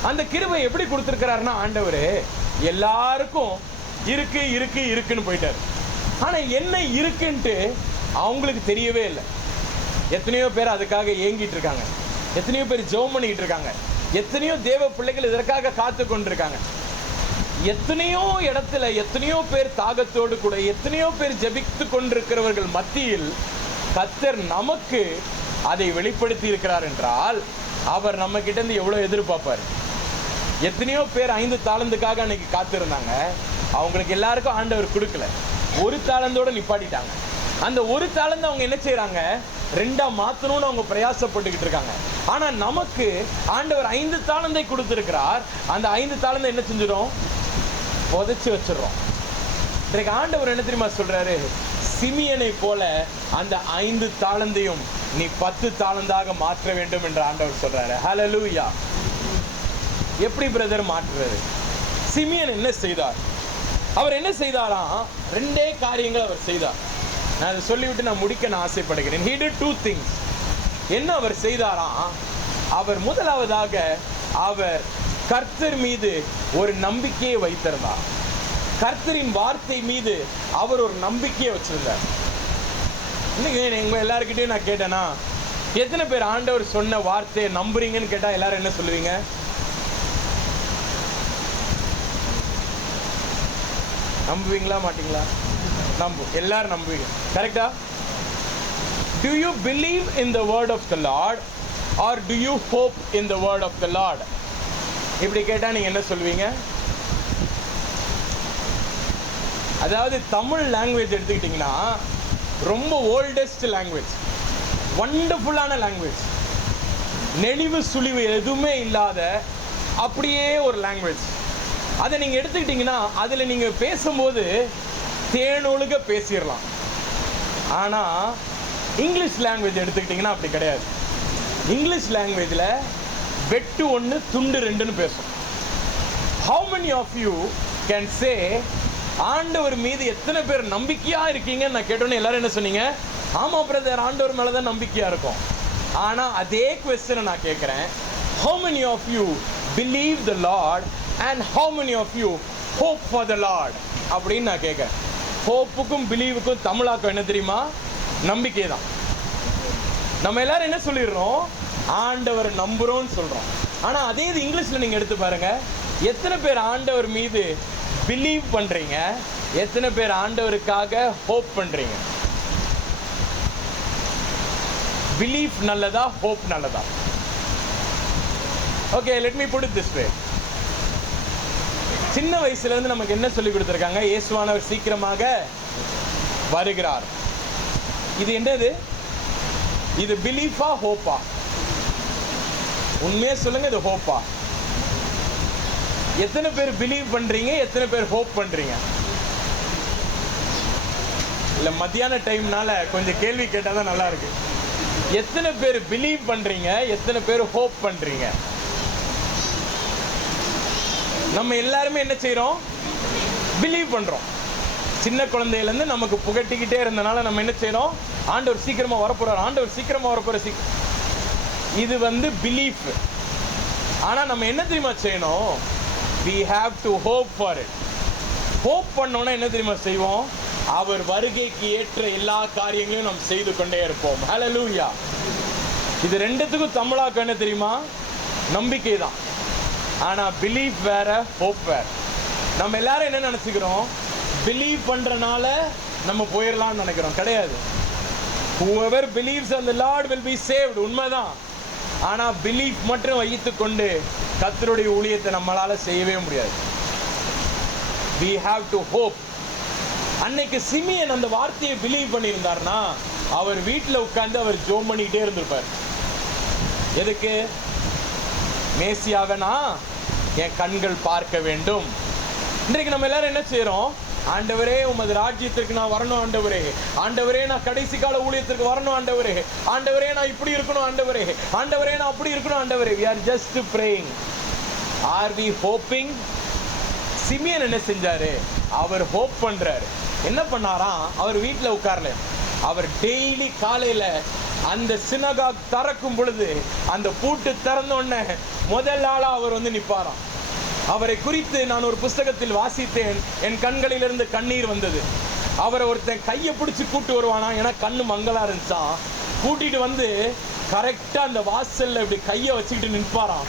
அந்த கிருபை எப்படி கொடுத்திருக்கிறாருன்னா, ஆண்டவர் எல்லாருக்கும் இருக்கு இருக்கு இருக்குன்னு போயிட்டாரு. ஆனா என்ன இருக்குன்ட்டு அவங்களுக்கு தெரியவே இல்லை. எத்தனையோ பேர் அதுக்காக ஏங்கிட்டு இருக்காங்க, எத்தனையோ பேர் ஜெபம் பண்ணிக்கிட்டு இருக்காங்க, எத்தனையோ தேவ பிள்ளைகள் இதற்காக காத்து கொண்டிருக்காங்க. எத்தனையோ இடத்துல எத்தனையோ பேர் தாகத்தோடு கூட எத்தனையோ பேர் ஜெபித்து கொண்டிருக்கிறவர்கள் மத்தியில் கர்த்தர் நமக்கு அதை வெளிப்படுத்தி இருக்கிறார் என்றால், அவர் நம்ம கிட்ட இருந்து எவ்வளவு எதிர்பார்ப்பார். எத்தனையோ பேர் 5 தாளந்துக்காக அன்னைக்கு காத்திருந்தாங்க, அவங்களுக்கு எல்லாருக்கும் ஆண்டவர் கொடுக்கல, 1 தாளந்தோட நிப்பாட்டிட்டாங்க. அந்த 1 தாளந்து அவங்க என்ன செய்யறாங்க, 2ஆ மாத்தணும்னு அவங்க பிரயாசப்பட்டுக்கிட்டு இருக்காங்க. ஆனா நமக்கு ஆண்டவர் 5 தாளந்தை கொடுத்திருக்கிறார். அந்த 5 தாளந்தை என்ன செஞ்சிடும், புதைச்சு வச்சிடறோம். இன்றைக்கு ஆண்டவர் என்ன தெரியுமா சொல்றாரு, சிமியனை போல அந்த 5 தாளந்தையும் நீ 10 தாளந்தாக மாற்ற வேண்டும் என்று ஆண்டவர் சொல்றாரு. ஹல்லேலூயா. எப்படி பிரதர் மாற்றுறது? சிமியன் என்ன செய்தார்? அவர் என்ன செய்தாராம், 2 காரியங்கள் அவர் செய்தார். நான் அதை சொல்லிவிட்டு நான் முடிக்க நான் ஆசைப்படுகிறேன். He did 2 things. என்ன அவர் செய்தாராம், அவர் முதலாவதாக அவர் கர்த்தர் மீது ஒரு நம்பிக்கையை வைத்திருந்தார். கர்த்தரின் வார்த்தை மீது அவர் ஒரு நம்பிக்கையை வச்சிருந்தார். இன்னைக்கு எங்க எல்லாருக்கிட்டையும் நான் கேட்டேன்னா, எத்தனை பேர் ஆண்டவர் சொன்ன வார்த்தையை நம்புறீங்கன்னு கேட்டா எல்லாரும் என்ன சொல்லுவீங்க? நம்புவீங்களா மாட்டீங்களா? எல்லாரும் நம்புவீங்க. கரெக்டா? Do you believe in the word of the Lord or do you hope in the word of the Lord? இப்படி கேட்டா நீங்க என்ன சொல்வீங்க? அதாவது தமிழ் லாங்குவேஜ் எடுத்துக்கிட்டீங்கன்னா ரொம்ப ஓல்டஸ்ட் லாங்குவேஜ், வண்டர்ஃபுல்லான லாங்குவேஜ், நெளிவு சுழிவு எதுவுமே இல்லாத அப்படியே ஒரு லாங்குவேஜ். அதை நீங்கள் எடுத்துக்கிட்டிங்கன்னா அதில் நீங்கள் பேசும்போது தேனொழுக பேசிடலாம். ஆனால் இங்கிலீஷ் லாங்குவேஜ் எடுத்துக்கிட்டிங்கன்னா அப்படி கிடையாது. இங்கிலீஷ் லாங்குவேஜில் வெட்டு 1 துண்டு 2ன்னு பேசும். How many of you can say ஆண்டவர் மீது எத்தனை பேர் நம்பிக்கையா இருக்கீங்கன்னு நான் கேட்டோன்னே எல்லாரும் என்ன சொன்னீங்க? ஆமா பிரதர், ஆண்டவர் மேல தான் நம்பிக்கையா இருக்கும். ஆனா அதே क्वेश्चन நான் கேட்கிறேன், how many of you believe the Lord and how many of you hope for the Lord அப்படின்னு நான் கேட்கிறேன். ஹோப்புக்கும் பிலீவுக்கும் தமிழாக்கம் என்ன தெரியுமா? நம்பிக்கை தான். நம்ம எல்லாரும் என்ன சொல்லிடுறோம், ஆண்டவர் நம்புறோம்னு சொல்றோம். ஆனா அதே இது இங்கிலீஷ்ல நீங்க எடுத்து பாருங்க, எத்தனை பேர் ஆண்டவர் மீது பிலீவ் பண்றீங்க, எத்தனை பேர் ஆண்டவருக்காக ஹோப் பண்றீங்க? பிலீஃப் நல்லதா, ஹோப் நல்லதா? Okay, let me put it this way. சின்ன வயசுல இருந்து நமக்கு என்ன சொல்லி கொடுத்திருக்காங்க? இயேசுவானவர் சீக்கிரமாக வருகிறார். இது என்னது? இது பிலீஃபா, ஹோப்பா? உண்மையே சொல்லுங்க, இது ஹோப்பா? எத்தனை பேர் பிலீவ் பண்றீங்க, எத்தனை பேர் ஹோப் பண்றீங்க? இல்ல மத்தியான டைம்னால கொஞ்சம் கேள்வி கேட்டாதான் நல்லா இருக்கு. எத்தனை பேர் பிலீவ் பண்றீங்க, எத்தனை பேர் ஹோப் பண்றீங்க? நம்ம எல்லாருமே என்ன செய்யறோம்? பிலீவ் பண்றோம். சின்ன குழந்தையில இருந்து நமக்கு புகட்டிக்கிட்டே இருந்தனால நம்ம என்ன செய்யறோம்? ஆண்டவர் சீக்கிரமா வரப்போறார், ஆண்டவர் சீக்கிரமா வரப்போற. இது வந்து பிலீஃப். ஆனா நம்ம என்ன தெரியுமா செய்யணும்? We have to hope for it. Hope பண்ணோம்னா என்ன தெரியுமா செய்வோம்? அவர் வருகைக்கு ஏற்ற எல்லா காரியங்களையும் நாம் செய்து கொண்டே இருப்போம். ஹல்லேலூயா. இது ரெண்டுத்துக்கும் தமிழாக்கம் என்ன தெரியுமா? நம்பிக்கை தான். ஆனா பிலீஃப் வேற, ஹோப் வேற. நம்ம எல்லாரும் என்ன நினைச்சுக்கிறோம்? பிலீவ் பண்றனால நம்ம போயிடலாம்னு நினைக்கிறோம். கிடையாது. whoever believes on the Lord will be saved. உண்மைதான். ஆனா பிலீஃப் மட்டும் வைத்துக் கொண்டு கர்த்தருடைய ஊழியத்தை நம்மளால செய்யவே முடியாது. we have to hope. அன்னைக்கு சிமியன் அந்த வார்த்தையை பிலீவ் பண்ணியிருந்தார்னா அவர் வீட்டில் உட்கார்ந்து அவர் ஜெபம் பண்ணிக்கிட்டே இருந்திருப்பார். எதுக்கு? மேசியாவை நான் என் கண்கள் பார்க்க வேண்டும். இன்றைக்கு நம்ம எல்லாரும் என்ன செய்யறோம்? ஆண்டவரே உமது ராஜ்யத்திற்கு நான் வரணும் ஆண்டவரே, ஆண்டவரே நான் கடைசி கால ஊழியத்திற்கு வரணும் ஆண்டவரே, ஆண்டவரே நான் இப்படி இருக்கணும் ஆண்டவரே, ஆண்டவரே நான் அப்படி இருக்கணும் ஆண்டவரே. we are just praying. are we hoping? சிமியன் என்ன செஞ்சாரு? அவர் ஹோப் பண்றாரு. என்ன பண்ணாராம், அவர் வீட்டில் உட்கார்ல, அவர் டெய்லி காலையில அந்த சினகாக் திறக்கும் பொழுது அந்த பூட்டு திறந்த உடனே முதல் நாளா அவர் வந்து நிற்பாராம். அவரை குறித்து நான் ஒரு புஸ்தகத்தில் வாசித்தேன், என் கண்களிலிருந்து கண்ணீர் வந்தது. அவரை ஒருத்தன் கையை பிடிச்சி கூட்டு வருவானா, ஏன்னா கண்ணு மங்களா இருந்துச்சான். கூட்டிட்டு வந்து கரெக்டா அந்த வாசல்ல இப்படி கையை வச்சுக்கிட்டு நிற்பாராம்.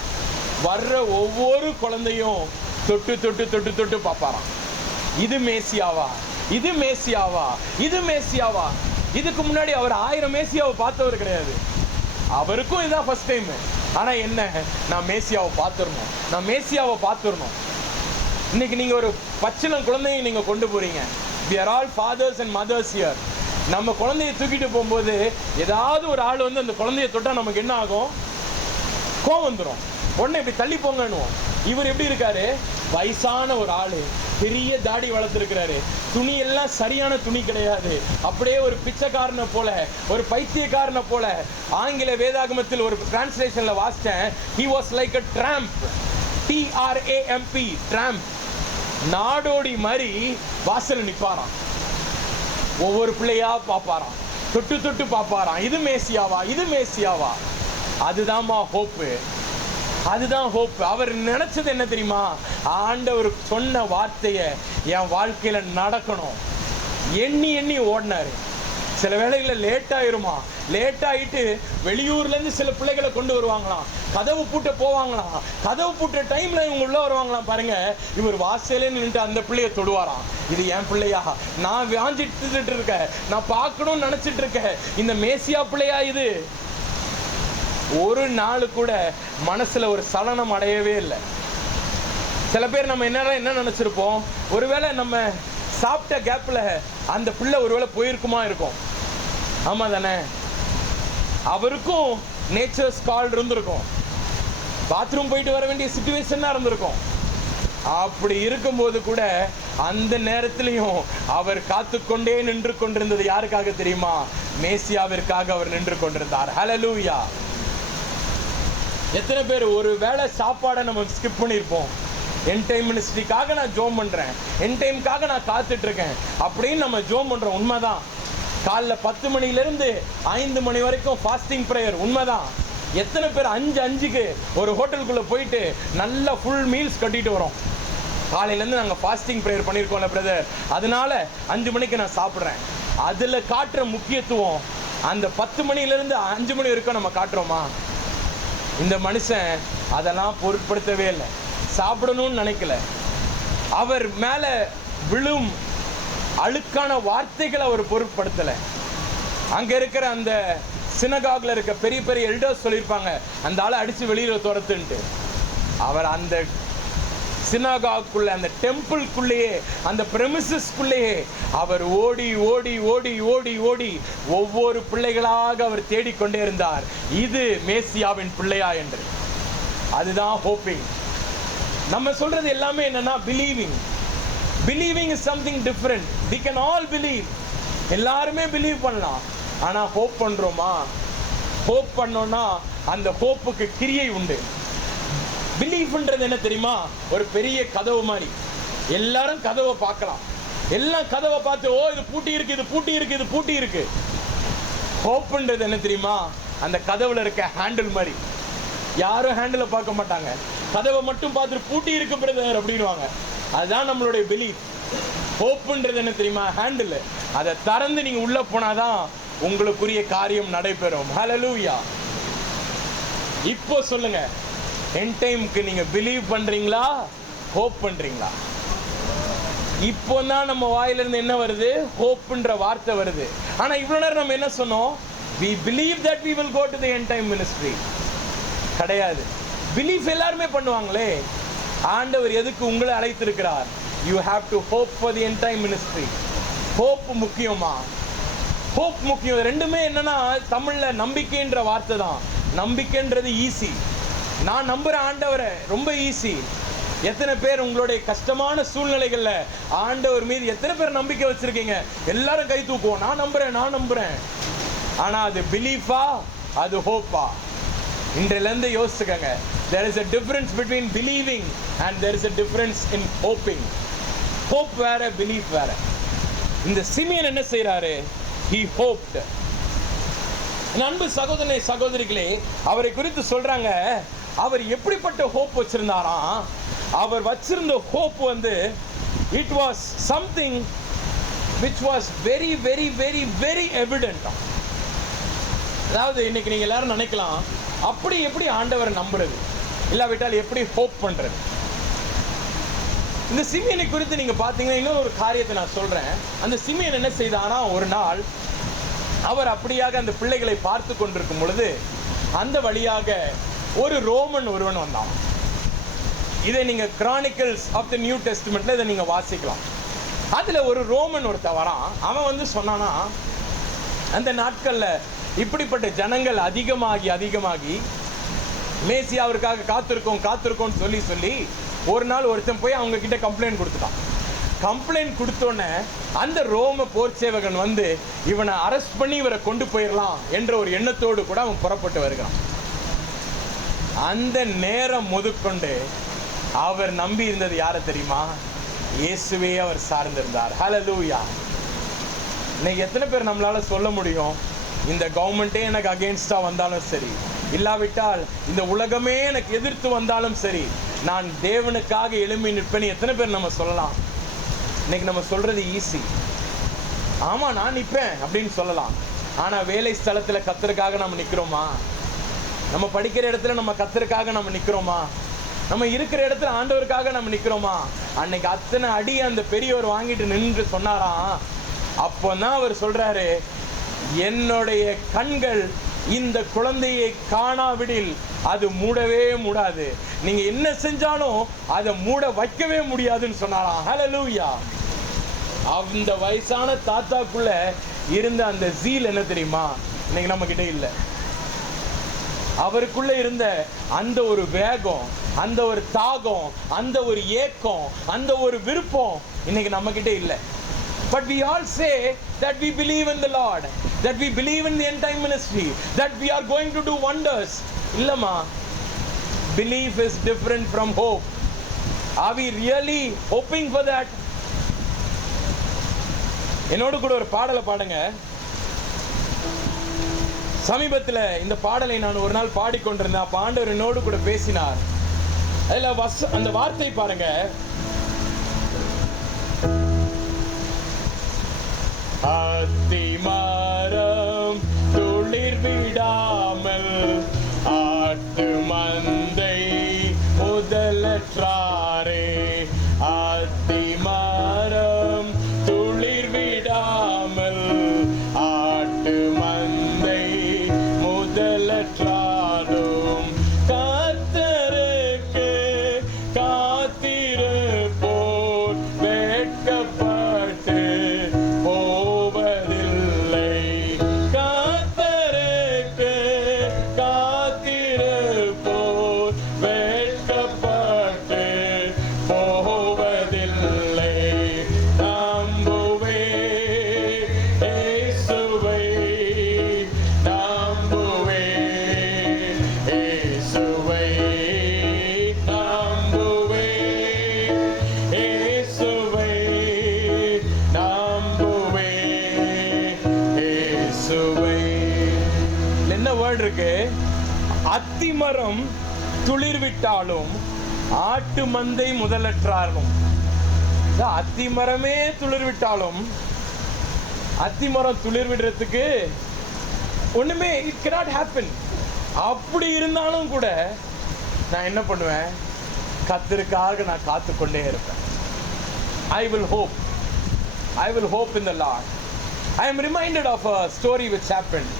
வர்ற ஒவ்வொரு குழந்தையும் தொட்டு தொட்டு தொட்டு தொட்டு பார்ப்பாராம். இது மேசியாவா, இது மேசியாவா, இது மேசியாவா. இதுக்கு முன்னாடி அவர் 1000 மேசியாவை பார்த்தவர் கிடையாது. அவருக்கும் இதான் ஃபர்ஸ்ட் டைம். ஆனா என்ன, நான் மேசியாவை பார்த்துடணும், நான் மேசியாவை பார்த்துடணும். இன்னைக்கு நீங்க ஒரு பச்சிளம் குழந்தையை நீங்க கொண்டு போறீங்க. We are all fathers and mothers here. நம்ம குழந்தைய தூக்கிட்டு போகும்போது ஏதாவது ஒரு ஆள் வந்து அந்த குழந்தைய தொட்டா நமக்கு என்ன ஆகும், கோவம் வந்துடும். உடனே இப்படி தள்ளி போங்கன்னுவோம். இவர் எப்படி இருக்காரு, வயசான ஒரு ஆளு, பெரிய தாடி வளர்த்துருக்கிறாரு, துணி எல்லாம் சரியான துணி கிடையாது, அப்படியே ஒரு பிச்சைக்காரனை போல, ஒரு பைத்தியக்காரனை போல. ஆங்கில வேதாகமத்தில் ஒரு டிரான்ஸ்லேஷன்ல வாசித்தேன், he was like a tramp, TRAMP, tramp. நாடோடி மாதிரி வாசல் நிற்பாராம். ஒவ்வொரு பிள்ளையா பார்ப்பாராம், தொட்டு தொட்டு பார்ப்பாராம். இது மேசியாவா, இது மேசியாவா. அதுதான்மா ஹோப்பு, அதுதான் ஹோப். அவர் நினைச்சது என்ன தெரியுமா, ஆண்டவர் சொன்ன வார்த்தையை என் வாழ்க்கையில நடக்கணும். எண்ணி எண்ணி ஓடினாரு. சில வேளைகளில் லேட் ஆயிருமா, லேட் ஆகிட்டு வெளியூர்லேருந்து சில பிள்ளைகளை கொண்டு வருவாங்களாம். கதவு பூட்ட போவாங்களாம். கதவு பூட்ட டைம்ல இவங்க உள்ள வருவாங்களாம். பாருங்க, இவர் வாசலே நின்றுட்டு அந்த பிள்ளைய தொடுவாராம். இது என் பிள்ளையா, நான் வாஞ்சிட்டு இருக்கேன், நான் பார்க்கணும்னு நினைச்சிட்டு இருக்கேன், இந்த மேசியா பிள்ளையா இது. ஒரு நாள் கூட மனசுல ஒரு சலனம் அடையவே இல்லை. சில பேர் நம்ம என்ன நினைச்சிருப்போம், ஒருவேளை நம்ம சாப்பிட்ட கேப்ல அந்த பிள்ளை ஒருவேளை போயிருக்குமா இருக்கும். ஆமா தானே, அவருக்கும் நேச்சர்ஸ் கால் இருந்திருக்கும், பாத்ரூம் போயிட்டு வர வேண்டிய சிச்சுவேஷனா இருந்திருக்கும். அப்படி இருக்கும்போது கூட அந்த நேரத்திலையும் அவர் காத்துக்கொண்டே நின்று கொண்டிருந்தது யாருக்காக தெரியுமா, மேசியாவிற்காக அவர் நின்று கொண்டிருந்தார். ஹல்லேலூயா. எத்தனை பேர் ஒரு வேளை சாப்பாடை நம்ம ஸ்கிப் பண்ணியிருப்போம். என் டைம் மினிஸ்ட்ரிக்காக நான் ஜோம் பண்றேன், என் டைமுக்காக நான் காத்துட்டு இருக்கேன் அப்படின்னு நம்ம ஜோம் பண்றோம். உண்மைதான். காலைல 10 மணிலேருந்து 5 மணி வரைக்கும் ஃபாஸ்டிங் ப்ரேயர். உண்மைதான். எத்தனை பேர் 5:05க்கு ஒரு ஹோட்டலுக்குள்ள போயிட்டு நல்லா ஃபுல் மீல்ஸ் கட்டிட்டு வரோம். காலையிலேருந்து நாங்கள் ஃபாஸ்டிங் ப்ரேயர் பண்ணியிருக்கோம்ல பிரதர், அதனால 5 மணிக்கு நான் சாப்பிட்றேன். அதில் காட்டுற முக்கியத்துவம் அந்த 10 மணிலேருந்து 5 மணி வரைக்கும் நம்ம காட்டுறோமா? இந்த மனுஷன் அதெல்லாம் பொருட்படுத்தவே இல்லை, சாப்பிடணும்னு நினைக்கல. அவர் மேல விழும் அழுக்கான வார்த்தைகளை அவர் பொருட்படுத்தலை. அங்க இருக்கிற அந்த சினகாக்ல இருக்க பெரிய பெரிய எல்டர்ஸ் சொல்லியிருப்பாங்க, அந்த ஆளை அடிச்சு வெளியில துரத்துன்ட்டு. அவர் அந்த சினகாக்குள்ள, அந்த டெம்பிள்குள்ளேயே, அந்த பிரமிசஸ்குள்ளேயே அவர் ஓடி ஓடி ஓடி ஓடி ஓடி ஒவ்வொரு பிள்ளைகளாக அவர் தேடிக்கொண்டே இருந்தார், இது மேசியாவின் பிள்ளையா என்று. அதுதான் ஹோப்பிங். நம்ம சொல்றது எல்லாமே என்னன்னா believing. Believing is something different. we can all believe. எல்லாருமே பிலீவ் பண்ணலாம். ஆனா ஹோப் பண்றோமா? ஹோப் பண்ணோம்னா அந்த ஹோப்புக்கு கிரியை உண்டு. பிலீஃப்ன்றது என்ன தெரியுமா, ஒரு பெரிய கதவு மாதிரி. எல்லாரும் கதவை பார்க்கலாம், எல்லாம் கதவை பார்த்து ஓ இது பூட்டி இருக்கு, இது பூட்டி இருக்கு, இது பூட்டி இருக்கு. ஹோப்ன்றது என்ன தெரியுமா, அந்த கதவுல இருக்க ஹேண்டில் மாதிரி. யாரும் ஹேண்டில் பார்க்க மாட்டாங்க, கதவை மட்டும் பார்த்துட்டு பூட்டி இருக்கு பிரதர் அப்படின்வாங்க. அதுதான் நம்மளுடைய பிலீஃப். ஹோப்ன்றது என்ன தெரியுமா, ஹேண்டில். அதை திறந்து நீங்க உள்ள போனாதான் உங்களுக்குரிய காரியம் நடைபெறும். ஹல்லேலூயா. இப்போ சொல்லுங்க, என் டைமுக்கு நீங்க பிலீவ் பண்றீங்களா, ஹோப் பண்றீங்களா? இப்போ தான் நம்ம வாயிலிருந்து என்ன வருது, ஹோப்ன்ற வார்த்தை வருது. ஆனா இவ்வளவு நேரம் நம்ம என்ன சொன்னோம், we believe that we will go to the end time ministry. கிடையாது. பிலீஃப் எல்லாருமே பண்ணுவாங்களே. ஆண்டவர் எதுக்கு உங்களை அழைத்திருக்கிறார்? you have to hope for the end time ministry. Hope முக்கியமா? ஹோப் முக்கியம். ரெண்டுமே என்னன்னா தமிழ்ல நம்பிக்கைன்ற வார்த்தை தான். நம்பிக்கைன்றது ஈஸி. நான் நம்புறேன் ஆண்டவரை, ரொம்ப ஈஸி. எத்தனை பேர் உங்களுடைய கஷ்டமான சூழ்நிலைகள்ல ஆண்டவர் மீது எத்தனை பேர் நம்பிக்கை வச்சிருக்கீங்க? எல்லாரும் கை தூக்குவோம், நான் நம்புறேன், நான் நம்புறேன். ஆனா அது பிலீஃபா, அது ஹோப்பா? இன்றிலிருந்து யோசிச்சுக்கங்க. there is a difference between believing and there is a difference in hoping. Hope வேற, பிலீஃப் வேற. இந்த சிமியன் என்ன செய்யறாரு? he hoped. அன்பு சகோதரனே சகோதரிகளே, அவரை குறித்து சொல்றாங்க, அவர் எப்படிப்பட்ட ஹோப் வச்சிருந்தாராம்? அவர் வச்சிருந்த ஹோப் வந்து it was something which was very very very very evident. அதாவது இன்னைக்கு நீங்க எல்லாரும் நினைக்கலாம், அப்படி எப்படி ஆண்டவரை நம்புறது, இல்லாவிட்டால் எப்படி ஹோப் பண்றது? இந்த சிமியனை குறித்து நீங்க பாத்தீங்கன்னா இன்னொரு ஒரு காரியத்தை நான் சொல்றேன். அந்த சிமியன் என்ன செய்தானா, ஒரு நாள் அவர் அப்படியாக அந்த பிள்ளைகளை பார்த்து கொண்டிருக்கும் பொழுது அந்த வழியாக ஒரு ரோமன் ஒருவன் வந்தான். இதை நீங்க கிரானிக்கல்ஸ் ஆஃப் தி நியூ டெஸ்ட்மெண்ட்ல இதை நீங்க வாசிக்கலாம். அதுல ஒரு ரோமன் ஒருத்தன் வரான். அவன் வந்து சொன்னானா, அந்த நாட்கள்ல இப்படிப்பட்ட ஜனங்கள் அதிகமாகி மேசியாவிற்காக காத்திருக்கோம் சொல்லி ஒரு நாள் ஒருத்தன் போய் அவங்க கிட்ட கம்ப்ளைண்ட் கொடுத்துட்டான். கம்ப்ளைண்ட் கொடுத்தோன்னே அந்த ரோம போர் சேவகன் வந்து இவனை அரெஸ்ட் பண்ணி இவரை கொண்டு போயிடலாம் என்ற ஒரு எண்ணத்தோடு கூட அவன் புறப்பட்டு வருகிறான். அந்த நேரம் முதற்கொண்டு அவர் நம்பி இருந்தது யாரை தெரியுமா? இயேசுவே அவர் சார்ந்திருந்தார். ஹல்லேலூயா. இன்னைக்கு எத்தனை பேர் நம்மளால சொல்ல முடியும், இந்த கவர்மெண்ட்டே எனக்கு அகெயின்ஸ்டா வந்தாலும் சரி, இல்லாவிட்டால் இந்த உலகமே எனக்கு எதிர்த்து வந்தாலும் சரி, நான் தேவனுக்காக எழும்பி நிற்பேன்னு எத்தனை பேர் நம்ம சொல்லலாம்? இன்னைக்கு நம்ம சொல்றது ஈஸி. ஆமா நான் நிற்பேன் அப்படின்னு சொல்லலாம். ஆனா வேலை ஸ்தலத்துல கர்த்தருக்காக நம்ம நிக்கிறோமா? நம்ம படிக்கிற இடத்துல நம்ம கர்த்தருக்காக நம்ம நிக்கிறோமா? நம்ம இருக்கிற இடத்துல ஆண்டவருக்காக நம்ம நிக்கிறோமா? அன்னைக்கு அத்தனை அடி அந்த பெரியவர் வாங்கிட்டு நின்று சொன்னாராம். அப்போதான் அவர் சொல்றாரு, என்னுடைய கண்கள் இந்த குழந்தையை காணாவிடில் அது மூடவே மூடாது, நீங்க என்ன செஞ்சாலும் அதை மூட வைக்கவே முடியாதுன்னு சொன்னாராம். ஹல்லேலூயா. அந்த வயசான தாத்தாக்குள்ள இருந்த அந்த ஜீல் என்ன தெரியுமா? இன்னைக்கு நம்ம கிட்ட இல்லை. அவருக்குள்ள இருந்த அந்த ஒரு வேகம், அந்த ஒரு தாகம், அந்த ஒரு ஏக்கம், அந்த ஒரு விருப்பம் இன்னைக்கு நம்ம கிட்ட இல்லை. But we all say that we believe in the Lord, that we believe in the end time ministry, that we are going to do wonders. Illama, belief is different from hope. Are we really hoping for that? என்னோடு கூட ஒரு பாடலை பாடுங்க. சமீபத்தில் இந்த பாடலை நான் ஒரு நாள் பாடிக்கொண்டிருந்தேன். அப்ப ஆண்டவர் என்னோடு கூட பேசினார். அதுல அந்த வார்த்தை பாருங்க, அத்திமரம் துளிர் விடாமல் ஆட்டு மந்தை முதலற்றாரே, அத்திமரம் துளிர் விடாமல் ஆட்டு மந்தை முதலற்றாலும் கர்த்தருக்கு காத்திருப்போர் வெட்கப்பட்டு போவதில்லை. கர்த்தருக்கு காத்திருப்போர் வெட்கப்பட்டு போவதில்லை. நம்புவே இயேசுவை, நம்புவே இயேசுவை, நம்புவே இயேசுவை, நம்புவே இயேசுவை. என்ன வேர்ட் இருக்கு? அத்திமரம் துளிர்விட்டாலும் ஆட்டு மந்தை முதலற்றாலும். அத்திமரமே துளிர்விட்டாலும், அத்திமரம் துளிர்விடுறதுக்கு ஒண்ணுமே இட் cannot happen. அப்படி இருந்தாலும் கூட நான் என்ன பண்ணுவேன்? கர்த்தருக்காக நான் காத்து கொண்டே இருப்பேன். I will hope. I will hope in the Lord. I am reminded of a story which happened.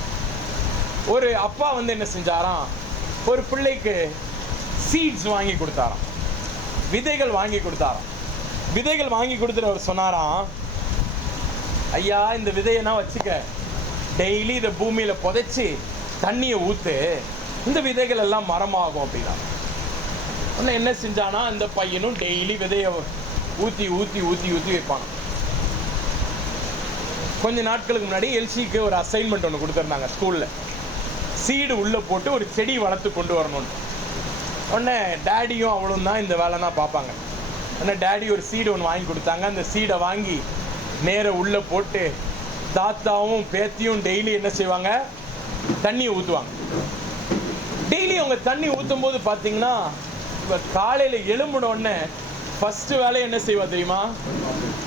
ஒரு அப்பா வந்து என்ன செஞ்சாராம், ஒரு பிள்ளைக்கு சீட்ஸ் வாங்கி கொடுத்தாராம், விதைகள் வாங்கி கொடுத்தாராம். விதைகள் வாங்கி கொடுத்துட்டு அவர் சொன்னாராம், ஐயா இந்த விதையை நான் வச்சுக்க, டெய்லி இதை பூமியில புதைச்சி தண்ணியை ஊத்து, இந்த விதைகள் எல்லாம் மரமாகும் அப்படின்னா. உடனே என்ன செஞ்சானா, இந்த பையனும் டெய்லி விதையை ஊத்தி ஊத்தி ஊத்தி ஊத்தி வைப்பான். கொஞ்ச நாட்களுக்கு முன்னாடி எல்சிக்கு ஒரு அசைன்மெண்ட் ஒன்று கொடுத்துருந்தாங்க ஸ்கூல்ல, சீடு உள்ள போட்டு ஒரு செடி வளர்த்து கொண்டு வரணும்னு. உடனே டேடியும் அவளும் தான் இந்த வேலை தான் பார்ப்பாங்க. ஆனால் டேடி ஒரு சீடு ஒன்று வாங்கி கொடுத்தாங்க. அந்த சீடை வாங்கி நேர உள்ளே போட்டு தாத்தாவும் பேத்தியும் டெய்லி என்ன செய்வாங்க, தண்ணியை ஊற்றுவாங்க. டெய்லி அவங்க தண்ணி ஊற்றும் போது பார்த்தீங்கன்னா, இப்போ காலையில் எழும்பினோடனே ஃபஸ்ட்டு வேலையை என்ன செய்வா தெரியுமா,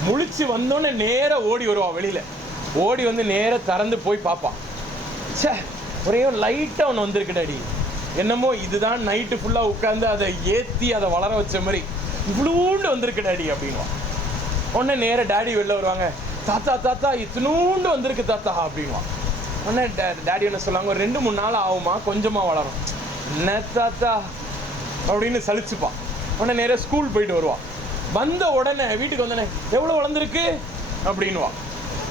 முழிச்சு வந்தோடனே நேராக ஓடி வருவா வெளியில். ஓடி வந்து நேராக திறந்து போய் பார்ப்பான். சே, ஒரே லைட்டாக ஒன்று வந்திருக்கு டாடி, என்னமோ இதுதான் நைட்டு ஃபுல்லாக உட்காந்து அதை ஏற்றி அதை வளர வச்ச மாதிரி இவ்வளோண்டு வந்திருக்கு டாடி அப்படின்வான். உடனே நேராக டேடி வெளில வருவாங்க. தாத்தா தாத்தா இத்தினூண்டு வந்திருக்கு தாத்தா அப்படின்வான். உடனே டேடி என்ன சொல்லுவாங்க, ஒரு 2-3 நாள் ஆகுமா, கொஞ்சமாக வளரும். என்ன தாத்தா அப்படின்னு சலிச்சுப்பான். உடனே நேராக ஸ்கூல் போயிட்டு வருவான். வந்த உடனே வீட்டுக்கு வந்தோடனே எவ்வளோ வளர்ந்துருக்கு அப்படின்வான்.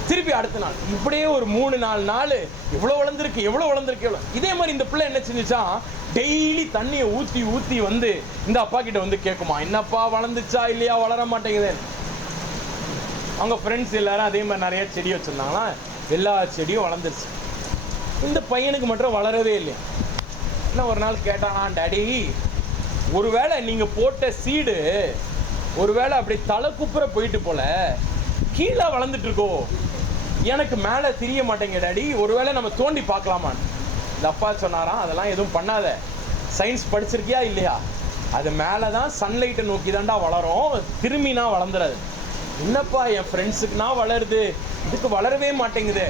திருப்பி அடுத்த நாள் இப்படியே ஒரு 3-4 நாள் எவ்வளோ வளர்ந்துருக்கு எவ்வளோ வளர்ந்துருக்கு எவ்வளோ. இதே மாதிரி இந்த பிள்ளை என்ன செஞ்சுச்சா, டெய்லி தண்ணியை ஊற்றி ஊற்றி வந்து இந்த அப்பா கிட்ட வந்து கேட்குமா, என்னப்பா வளர்ந்துச்சா இல்லையா, வளர மாட்டேங்குது. அவங்க ஃப்ரெண்ட்ஸ் எல்லாரும் அதே மாதிரி நிறைய செடி வச்சுருந்தாங்களா, எல்லா செடியும் வளர்ந்துருச்சு. இந்த பையனுக்கு மட்டும் வளரவே இல்லையா. இன்னும் ஒரு நாள் கேட்டானா, டாடி ஒருவேளை நீங்கள் போட்ட சீடு ஒருவேளை அப்படி தலை குப்புற போயிட்டு போல கீழே வளர்ந்துட்டு இருக்கோ, எனக்கு மேலே தெரிய மாட்டேங்க டாடி, ஒருவேளை நம்ம தோண்டி பார்க்கலாமான்னு. இந்த அப்பா சொன்னாராம், அதெல்லாம் எதுவும் பண்ணாத, சயின்ஸ் படிச்சிருக்கியா இல்லையா, அது மேலே தான் சன்லைட்டை நோக்கி தான்டா வளரும், திரும்பினா வளர்ந்துடாது. என்னப்பா என் ஃப்ரெண்ட்ஸுக்குனா வளருது, இதுக்கு வளரவே மாட்டேங்குது.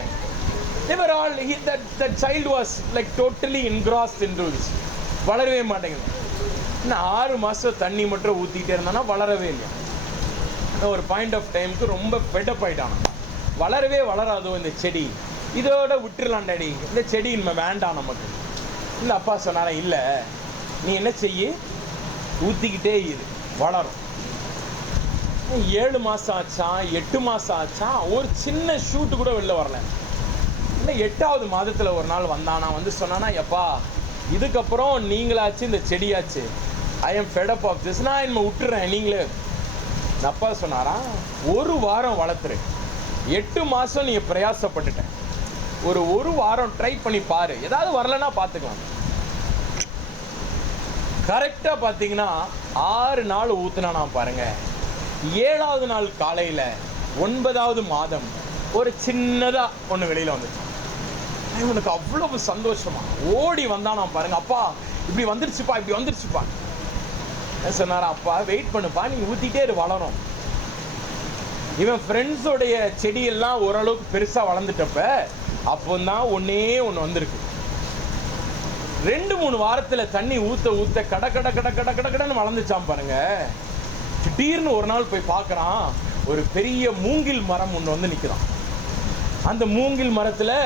That child was like totally engrossed into this. வளரவே மாட்டேங்குது. இன்னும் 6 மாதம் தண்ணி மட்டும் ஊற்றிக்கிட்டே இருந்தானா வளரவே இல்லையா. ஒரு பாயிண்ட் ஆஃப் டைமுக்கு ரொம்ப ஃபெட்டப் ஆகிட்டான். வளரவே வளராதோ இந்த செடி, இதோட விட்டுடலாம் டாடி, இந்த செடி இனிமேல் வேண்டாம் நமக்கு. இந்த அப்பா சொன்னாரா, இல்லை நீ என்ன செய்ய, ஊற்றிக்கிட்டே இரு, வளரும். 7 மாதம் ஆச்சான், 8 மாதம் ஆச்சான், ஒரு சின்ன ஷூட்டு கூட வெளில வரல. இல்லை 8ஆவது மாதத்தில் ஒரு நாள் வந்தானா, வந்து சொன்னானா, எப்பா இதுக்கப்புறம் நீங்களாச்சு இந்த செடியாச்சு, I am fed up of this, நான் இனிமேல் விட்டுறேன் நீங்களே. அப்பா சொன்னாரா, 1 வாரம் வளர்த்துரு, 8 மாதம் நீங்கள் பிரயாசப்பட்டுட்டேன், ஒரு வாரம் ட்ரை பண்ணி பாரு, ஏதாவது வரலன்னா பார்த்துக்கலாம். கரெக்டாக பார்த்தீங்கன்னா 6 நாள் ஊற்றுனா பாருங்க, 7ஆவது நாள் காலையில் 9ஆவது மாதம் ஒரு சின்னதாக ஒன்று வெளியில் வந்துச்சு. இவனுக்கு அவ்வளவு சந்தோஷமா ஓடி வந்தானா பாருங்க, அப்பா இப்படி வந்துருச்சுப்பா, இப்படி வந்துருச்சுப்பா. சொன்னாரா, அப்பா வெயிட் பண்ணுப்பா, நீ ஊற்றிட்டே வளரும். இவன் ஃப்ரெண்ட்ஸோடைய செடியெல்லாம் ஓரளவுக்கு பெருசாக வளர்ந்துட்டப்ப அப்போதான் ஒன்னே ஒன்று வந்திருக்கு. 2-3 வாரத்தில் தண்ணி ஊற்ற ஊற்ற கட கட கட கட கட கடன்னு வளர்ந்துச்சான் பாருங்க. திடீர்னு ஒரு நாள் போய் பார்க்குறான், ஒரு பெரிய மூங்கில் மரம் ஒன்று வந்து நிற்கிறான். அந்த மூங்கில் மரத்தில்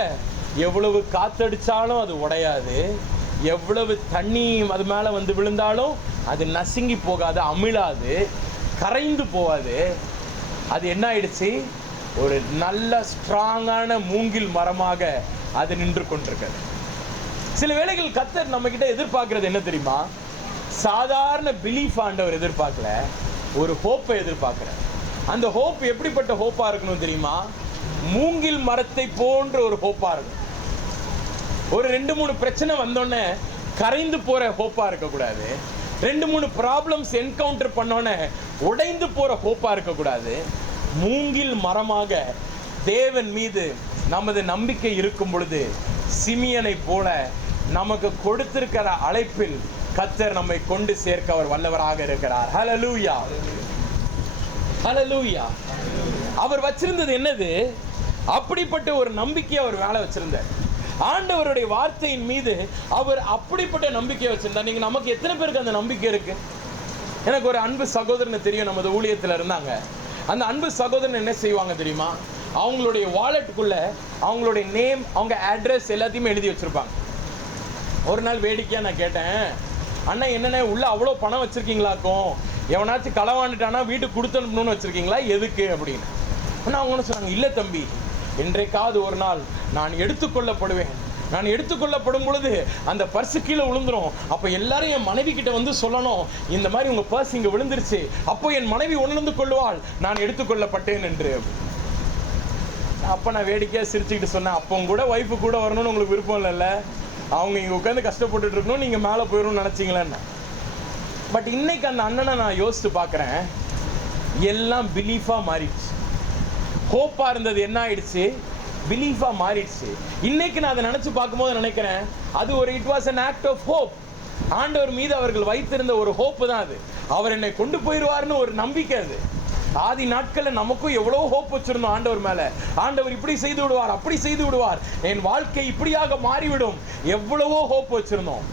எவ்வளவு காற்றடிச்சாலும் அது உடையாது, எவ்வளவு தண்ணி அது மேலே வந்து விழுந்தாலும் அது நசுங்கி போகாது, அமிழாது, கரைந்து போகாது. அது என்ன ஆயிடுச்சு, ஒரு நல்ல ஸ்ட்ராங்கான மூங்கில் மரமாக அது நின்று கொண்டிருக்கிறது. சில வேளைகள் கர்த்தர் நம்ம கிட்ட எதிர்பார்க்கிறது என்ன தெரியுமா, சாதாரண பிலீஃப் ஆண்டவர் எதிர்பார்க்கல, ஒரு ஹோப்பை எதிர்பார்க்கிறார். அந்த ஹோப் எப்படிப்பட்ட ஹோப்பா இருக்கணும் தெரியுமா, மூங்கில் மரத்தை போன்ற ஒரு ஹோப்பா இருக்கும். ஒரு 2-3 பிரச்சனை வந்தோடனே கரைந்து போற ஹோப்பா இருக்கக்கூடாது, 2-3 ப்ராப்ளம்ஸ் என்கவுண்டர் பண்ணோன்னே உடைந்து போற ஹோப்பா இருக்கக்கூடாது. மூங்கில் மரமாக தேவன் மீது நமது நம்பிக்கை இருக்கும் பொழுது சிமியனை போல நமக்கு கொடுத்திருக்கிற அழைப்பில் கர்த்தர் நம்மை கொண்டு சேர்க்க அவர் வல்லவராக இருக்கிறார். ஹல்லேலூயா, ஹல்லேலூயா. அவர் வச்சிருந்தது என்னது, அப்படிப்பட்ட ஒரு நம்பிக்கை அவர் மேல வச்சிருந்தார். ஆண்டவருடைய வார்த்தையின் மீது அவர் அப்படிப்பட்ட நம்பிக்கை வச்சிருந்தார். நீங்க நமக்கு எத்தனை பேருக்கு அந்த நம்பிக்கை இருக்கு? எனக்கு ஒரு அன்பு சகோதரனை தெரியும், நமது ஊழியத்தில் இருந்தாங்க. அந்த அன்பு சகோதரன் என்ன செய்வாங்க தெரியுமா, அவங்களுடைய வாலெட்டுக்குள்ள அவங்களுடைய நேம், அவங்க அட்ரஸ் எல்லாத்தையுமே எழுதி வச்சிருப்பாங்க. ஒரு நாள் வேடிக்கையாக நான் கேட்டேன், அண்ணா என்னென்ன உள்ள அவ்வளோ பணம் வச்சிருக்கீங்களாக்கும், எவனாச்சும் களவாண்டுட்டானா வீட்டுக்கு கொடுத்தனுப்பணும்னு வச்சிருக்கீங்களா, எதுக்கு அப்படின்னு. ஆனால் அவங்க ஒன்று சொன்னாங்க, இல்லை தம்பி, என்றைக்காவது ஒரு நாள் நான் எடுத்துக்கொள்ளப்படுவேன், நான் எடுத்துக்கொள்ளப்படும் பொழுது அந்த பர்ஸு கீழே விழுந்துரும், அப்போ எல்லாரும் என் மனைவி கிட்ட வந்து சொல்லணும், இந்த மாதிரி உங்கள் பர்ஸ் இங்கே விழுந்துருச்சு, அப்போ என் மனைவி உணர்ந்து கொள்வாள் நான் எடுத்துக்கொள்ளப்பட்டேன் என்று. அப்போ நான் வேடிக்கையாக சிரிச்சுக்கிட்டு சொன்னேன், அப்போ கூட ஒய்ஃபு கூட வரணும்னு உங்களுக்கு விருப்பம் இல்லைல்ல, அவங்க இங்கே உட்காந்து கஷ்டப்பட்டுட்டு இருக்கணும், நீங்கள் மேலே போயிடணும்னு நினச்சிங்களேன்னு. பட் இன்னைக்கு அந்த அண்ணனை நான் யோசித்து பார்க்குறேன், எல்லாம் பிலீஃபா மாறிடுச்சு. ஹோப்பா இருந்தது என்ன ஆயிடுச்சு? பிலீஃபா மாறிடுச்சு. இன்னைக்கு நான் அதை நினைச்சு பார்க்கும்போது நினைக்கிறேன், அது ஒரு it was an act of hope. ஆண்டவர் மீது அவர்கள் வைத்திருந்த ஒரு ஹோப்பு தான் அது. அவர் என்னை கொண்டு போயிடுவார்னு ஒரு நம்பிக்கை. அது ஆதி நாட்களில் நமக்கும் எவ்வளோ ஹோப் வச்சிருந்தோம் ஆண்டவர் மேல. ஆண்டவர் இப்படி செய்து விடுவார், அப்படி செய்து விடுவார், என் வாழ்க்கை இப்படியாக மாறிவிடும், எவ்வளவோ ஹோப் வச்சிருந்தோம்.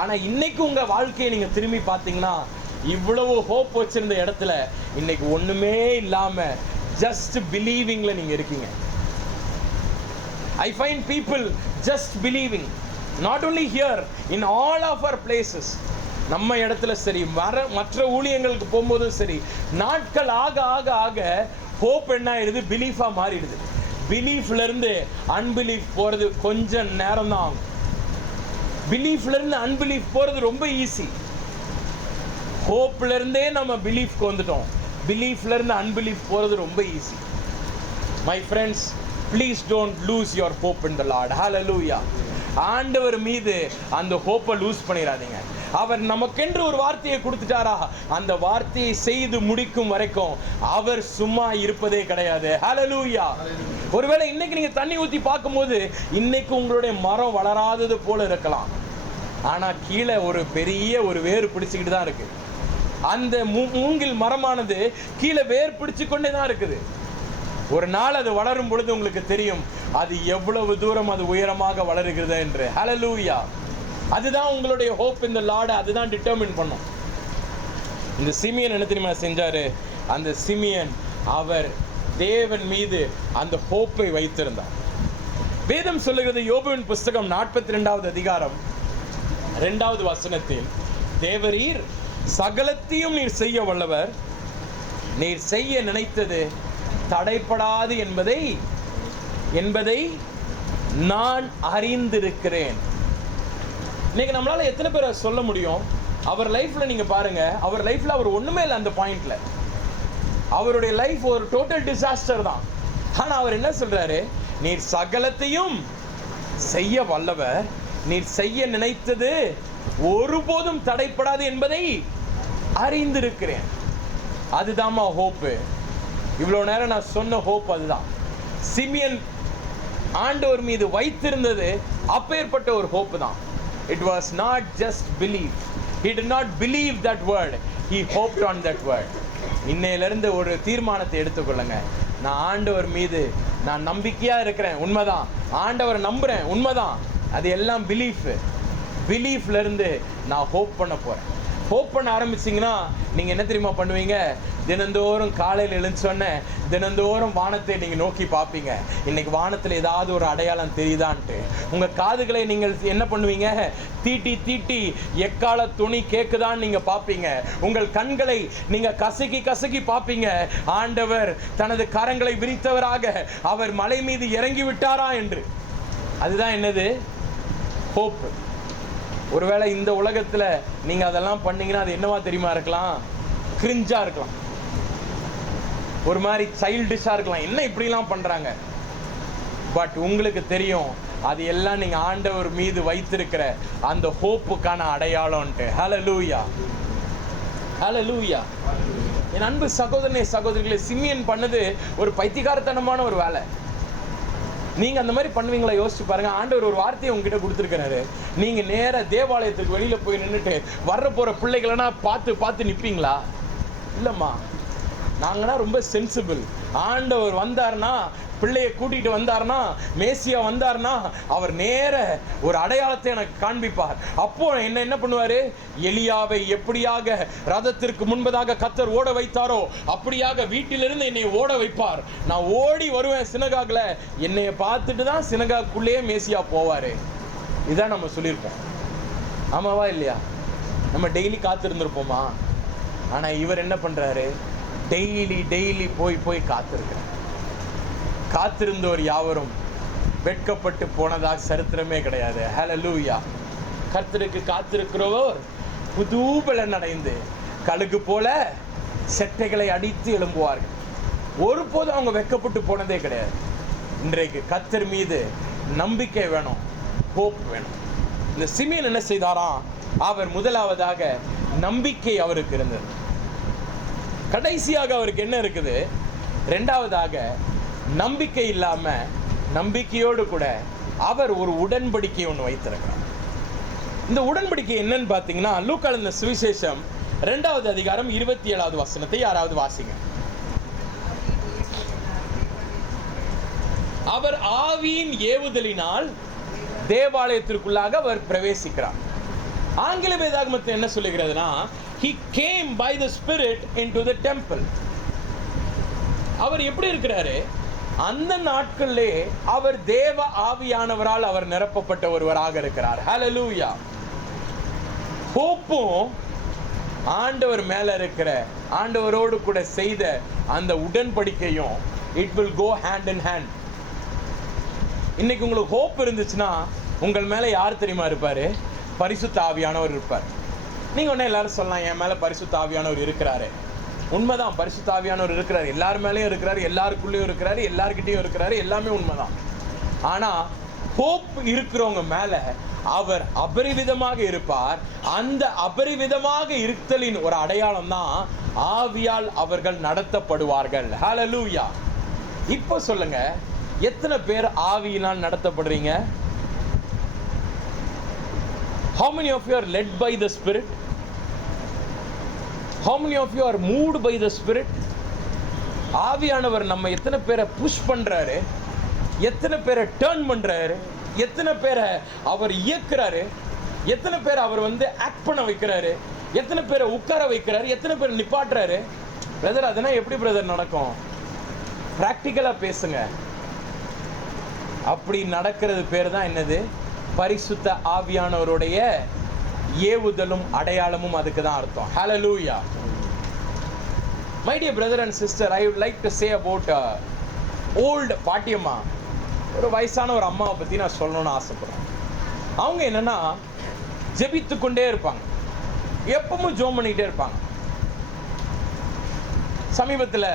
ஆனா இன்னைக்கு உங்க வாழ்க்கையை நீங்க திரும்பி பார்த்தீங்கன்னா, இவ்வளவு ஹோப் வச்சிருந்த இடத்துல இன்னைக்கு ஒண்ணுமே இல்லாம ஜஸ்ட் பிலீவிங்ல நீங்க இருக்கீங்க. I find people just believing, not only here, in all of our places. நம்ம இடத்துல சரி, மற்ற ஊழியங்களுக்கு போகும்போதும் சரி, நாட்கள் ஆக ஆக ஆக ஹோப் என்ன ஆயிடுது? பிலீஃபா மாறிடுது. பிலீஃப்ல இருந்து அன்பிலீஃப் போறது கொஞ்சம் நேரம் தான் ஆகும். பிலீஃப்ல இருந்து அன்பிலீஃப் போறது ரொம்ப ஈஸி. ஹோப்ல இருந்தே நம்ம பிலீஃப்க்கு வந்துட்டோம். பிலீஃப்ல இருந்து அன்பிலீஃப் போறது ரொம்ப easy. My friends, please don't lose your hope in the Lord. Hallelujah. ஆண்டவர் மீது அந்த ஹோப்பை லூஸ் பண்ணிடாதீங்க. அவர் நமக்கென்று ஒரு வார்த்தையை கொடுத்துட்டாரா, அந்த வார்த்தையை செய்து முடிக்கும் வரைக்கும் அவர் சும்மா இருப்பதே கிடையாது. Hallelujah. ஒருவேளை இன்னைக்கு நீங்க தண்ணி ஊற்றி பார்க்கும்போது இன்னைக்கு உங்களுடைய மரம் வளராதது போல இருக்கலாம். ஆனா கீழே ஒரு பெரிய ஒரு வேர் பிடிச்சுக்கிட்டு தான் இருக்கு. அந்த மூங்கில் மரமானது கீழே வேர் பிடிச்சு கொண்டே தான் இருக்குது. ஒரு நாள் அது வளரும் பொழுது உங்களுக்கு தெரியும் அது எவ்வளவு தூரம் அது உயரமாக வளருகிறது என்று. ஹல்லேலூயா. அதுதான் உங்களுடைய ஹோப் இந்த லார்ட், அதுதான் டிட்டர்மின் பண்ணும். இந்த சிமியன் என்ன தெரியுமா செஞ்சாரு? அந்த சிமியன் அவர் தேவன் மீது அந்த ஹோப்பை வைத்திருந்தார். வேதம் சொல்லுகிறது, யோபுவின் புஸ்தகம் 42வது அதிகாரம் 2வது வசனத்தில், தேவரீர் சகலத்தையும் நீர் செய்ய வல்லவர், நீர் செய்ய நினைத்தது தடைப்படாது என்பதை நான் அறிந்திருக்கிறேன். இன்னைக்கு நம்மளால எத்தனை பேரை சொல்ல முடியும்? அவர் லைஃப்ல நீங்க பாருங்க, அவர் லைஃப்ல அவர் ஒண்ணுமே இல்லை. அந்த பாயிண்ட்ல அவருடைய லைஃப் ஒரு டோட்டல் டிசாஸ்டர் தான். ஆனா அவர் என்ன சொல்றாரு? நீர் சகலத்தையும் செய்ய வல்லவர், நீர் செய்ய நினைத்தது ஒருபோதும் தடைப்படாது என்பதை அறிந்திருக்கிறேன். அதுதாம்மா ஹோப்பு. இவ்வளோ நேரம் நான் சொன்ன ஹோப் அதுதான். சிமியன் ஆண்டவர் மீது வைத்திருந்தது அப்பேற்பட்ட ஒரு ஹோப் தான். It was not just belief. He did not believe that word. He hoped on that word. இன்னையிலிருந்து ஒரு தீர்மானத்தை எடுத்துக்கொள்ளுங்க. நான் ஆண்டவர் மீது நான் நம்பிக்கையா இருக்கிறேன், உண்மைதான். ஆண்டவர் நம்புறேன், உண்மைதான். அது எல்லாம் பிலீஃப்ல இருந்து நான் ஹோப் பண்ண போறேன். ஹோப் பண்ண ஆரம்பிச்சிங்கன்னா நீங்கள் என்ன தெரியுமா பண்ணுவீங்க? தினந்தோறும் காலையில் எழுந்தோடனே தினந்தோறும் வானத்தை நீங்கள் நோக்கி பார்ப்பீங்க. இன்னைக்கு வானத்தில் ஏதாவது ஒரு அடையாளம் தெரியுதான்ட்டு. உங்கள் காதுகளை நீங்கள் என்ன பண்ணுவீங்க? தீட்டி தீட்டி எக்கால துணி கேட்குதான்னு நீங்கள் பார்ப்பீங்க. உங்கள் கண்களை நீங்கள் கசக்கி பார்ப்பீங்க. ஆண்டவர் தனது கரங்களை விரித்தவராக அவர் மலை மீது இறங்கி விட்டாரா என்று. அதுதான் என்னது? ஹோப். ஒருவேளை இந்த உலகத்துல நீங்க அதெல்லாம் பண்ணீங்கன்னா அது என்னவா தெரியுமா இருக்கலாம்? கிரிஞ்சா இருக்கலாம், ஒரு மாதிரி சைல்டிஷா இருக்கலாம். என்ன இப்படிலாம் பண்றாங்க? பட் உங்களுக்கு தெரியும் அது எல்லாம் நீங்க ஆண்டவர் மீது வைத்திருக்கிற அந்த ஹோப்புக்கான அடையாளம்ட்டு. ஹல்லேலூயா, ஹல்லேலூயா. என் அன்பு சகோதரனே சகோதரிகளே, சிமியன் பண்ணது ஒரு பைத்தியக்காரத்தனமான ஒரு வேலை. நீங்க அந்த மாதிரி பண்ணுவீங்களா? யோசிச்சு பாருங்க. ஆண்டவர் ஒரு வார்த்தையை உங்ககிட்ட கொடுத்துருக்கிறாரு. நீங்க நேர தேவாலயத்துக்கு வெளியில போய் நின்றுட்டு வர்ற போற பிள்ளைகளா பார்த்து நிப்பீங்களா? இல்லம்மா, நாங்கன்னா ரொம்ப சென்சிபிள். ஆண்டவர் வந்தார்னா, பிள்ளையை கூட்டிட்டு வந்தார்னா, மேசியா வந்தார்னா அவர் நேர ஒரு அடையாளத்தை எனக்கு காண்பிப்பார். அப்போ என்ன பண்ணுவாரு? எலியாவை எப்படியாக ரதத்திற்கு முன்பதாக கர்த்தர் ஓட வைத்தாரோ அப்படியாக வீட்டிலிருந்து என்னை ஓட வைப்பார். நான் ஓடி வருவேன் சினகாகுல. என்னைய பார்த்துட்டு தான் சினகாக்குள்ளேயே மேசியா போவாரு. இதான் நம்ம சொல்லியிருப்போம். ஆமாவா இல்லையா? நம்ம டெய்லி காத்திருந்திருப்போமா? ஆனா இவர் என்ன பண்றாரு? டெய்லி போய் காத்திருக்கிறார். காத்திருந்தோர் யாவரும் வெட்கப்பட்டு போனதாக சரித்திரமே கிடையாது. ஹல்லேலூயா. கர்த்தருக்கு காத்திருக்கிறவர் புது பலன் அடைந்து கழுகு போல செட்டைகளை அடித்து எழும்புவார்கள். ஒருபோதும் அவங்க வெட்கப்பட்டு போனதே கிடையாது. இன்றைக்கு கர்த்தர் மீது நம்பிக்கை வேணும், ஹோப் வேணும். இந்த சிமியன் என்ன செய்தாராம்? அவர் முதலாவதாக நம்பிக்கை அவருக்கு இருந்தது. கடைசியாக அவருக்கு என்ன இருக்குது? ரெண்டாவதாக, நம்பிக்கை இல்லாம நம்பிக்கையோடு கூட அவர் ஒரு உடன்படிக்கை ஒன்று வைத்திருக்கிறார். இந்த உடன்படிக்கை என்னன்னு பார்த்தீங்கன்னா, லூக்கா எழுதின சுவிசேஷம் 2வது அதிகாரம் 27வது வசனத்தை யாராவது வாசிங்க. அவர் ஆவியின் ஏவுதலினால் தேவாலயத்திற்குள்ளாக அவர் பிரவேசிக்கிறார். ஆங்கில வேதாகமத்தில் என்ன சொல்லுகிறதுனா, he came by the spirit into the temple. அவர் எப்படி இருக்கிறாரு? அந்த நாட்களிலே அவர் தேவ ஆவியானவரால் அவர் நிரப்பப்பட்ட ஒருவராக இருக்கிறார். ஹல்லேலூயா. ஹோப்பும் ஆண்டவர் மேல இருக்கிற, ஆண்டவரோடு கூட செய்த அந்த உடன்படிக்கையும் it will go hand in hand. இன்னைக்கு உங்களுக்கு ஹோப் இருந்துச்சுன்னா உங்கள் மேல யார் தெரியுமா இருப்பாரு? பரிசுத்த ஆவியானவர் இருப்பார். நீங்க உடனே எல்லாரும் சொல்லலாம், என் மேல பரிசுத்த ஆவியானவர் இருக்கிறாரு. உண்மைதான், பரிசுத்த ஆவியானவர் இருக்கிறாரு, எல்லார் மேலேயும் இருக்கிறாரு, எல்லாருக்குள்ளேயும் இருக்கிறாரு, எல்லார்கிட்டையும் இருக்கிறாரு, எல்லாமே உண்மைதான். ஆனா ஹோப் இருக்கிறவங்க மேல அவர் அபரிவிதமாக இருப்பார். அந்த அபரிவிதமாக இருத்தலின் ஒரு அடையாளம் தான் ஆவியால் அவர்கள் நடத்தப்படுவார்கள். ஹல்லேலூயா. இப்போ சொல்லுங்க, எத்தனை பேர் ஆவியினால் நடத்தப்படுறீங்க? How many of you are led by the Spirit? How many of you are moved by the Spirit? ஆவியானவர் நம்ம எத்தனை பேரை புஷ் பண்றாரு, எத்தனை பேரை டர்ன் பண்றாரு, எத்தனை பேரை அவர் இயக்குறாரு, எத்தனை பேரை அவர் ஆக்ட் பண்ண வைக்கிறாரு, எத்தனை பேரை உட்கார வைக்கிறாரு, எத்தனை பேரை நிப்பாட்டுறாரு. பிரதர், அதெல்லாம் எப்படி பிரதர் நடக்கும்? பிராக்டிக்கலா பேசுங்க. அப்படி நடக்கிறது பேர் தான் என்னது? பரிசுத்த ஆவியானவருடைய ஏவுதலும் அடையாளமும். அதுக்கு தான் அர்த்தம். ஹல்லேலூயா. My dear brother and sister, I would like to say about old பாட்டியம்மா. ஒரு வயசான ஒரு அம்மாவை பற்றி நான் சொல்லணும்னு ஆசைப்படுறேன். அவங்க என்னன்னா ஜெபித்து கொண்டே இருப்பாங்க, எப்பவும் ஜோம் பண்ணிகிட்டே இருப்பாங்க. சமீபத்தில்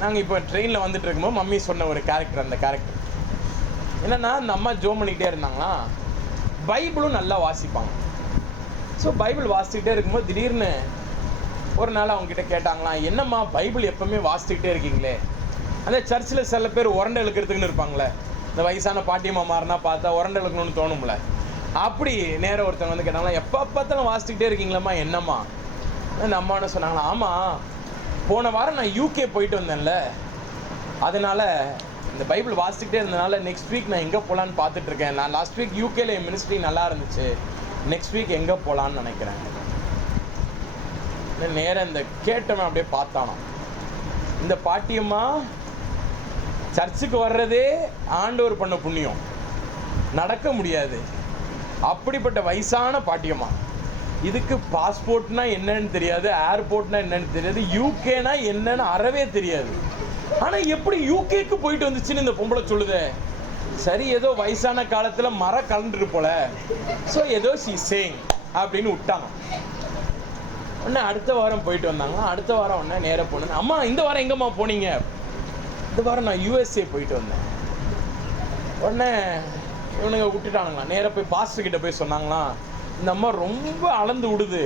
நாங்கள் இப்போ ட்ரெயினில் வந்துட்டு இருக்கும்போது மம்மி சொன்ன ஒரு கேரக்டர், அந்த கேரக்டர் என்னன்னா, அந்த அம்மா ஜோம் பண்ணிக்கிட்டே இருந்தாங்களா, பைபிளும் நல்லா வாசிப்பாங்க. ஸோ பைபிள் வாசிக்கிட்டே இருக்கும்போது திடீர்னு ஒரு நாள் அவங்ககிட்ட கேட்டாங்களாம், என்னம்மா பைபிள் எப்பவுமே வாசிச்சுக்கிட்டே இருக்கீங்களே? அந்த சர்ச்சில் சில பேர் உரண்டை இழுக்கிறதுக்குன்னு இருப்பாங்களே, இந்த வயசான பாட்டியம்மா மாறினா பார்த்தா உரண்டை இழுக்கணும்னு தோணும்ல, அப்படி நேரம் ஒருத்தவங்க கேட்டாங்களா, எப்போ பார்த்தாலும் வாசிச்சுக்கிட்டே இருக்கீங்களம்மா, என்னம்மா? அந்த அம்மானு சொன்னாங்களா, ஆமாம், போன வாரம் நான் யூகே போயிட்டு வந்தேன்ல, அதனால் இந்த பைபிள் வாசிக்கிட்டே இருந்தனால நெக்ஸ்ட் வீக் நான் எங்கே போகலான்னு பார்த்துட்ருக்கேன். நான் லாஸ்ட் வீக் யூகேல என் மினிஸ்ட்ரி நல்லா இருந்துச்சு, நெக்ஸ்ட் வீக் எங்கே போகலான்னு நினைக்கிறேன். நேரம் இந்த கேட்டவன் அப்படியே பார்த்தானோ, இந்த பாட்டியம்மா சர்ச்சுக்கு வர்றதே ஆண்டவர் பண்ண புண்ணியம், நடக்க முடியாது. அப்படிப்பட்ட வயசான பாட்டியம்மா, இதுக்கு பாஸ்போர்ட்னா என்னன்னு தெரியாது, ஏர்போர்ட்னா என்னன்னு தெரியாது, யூகேனா என்னன்னு அறவே தெரியாது. ஆனால் எப்படி யூகேக்கு போயிட்டு வந்துச்சுன்னு இந்த பொம்பளை சொல்லுது. சரி, ஏதோ வயசான காலத்தில் மரம் கலந்துட்டு போல, ஸோ ஏதோ ஷீ சேயிங் அப்படின்னு விட்டாங்க. உடனே அடுத்த வாரம் போயிட்டு வந்தாங்க. அடுத்த வாரம் உடனே நேராக போனேன். அம்மா, இந்த வாரம் எங்கம்மா போனீங்க? இந்த வாரம் நான் யூஎஸ்ஏ போயிட்டு வந்தேன். உடனே இவனுங்க விட்டுட்டானுங்களா, நேராக போய் பாஸ்டர் கிட்ட போய் சொன்னாங்களாம், இந்த அம்மா ரொம்ப அளந்து விடுது,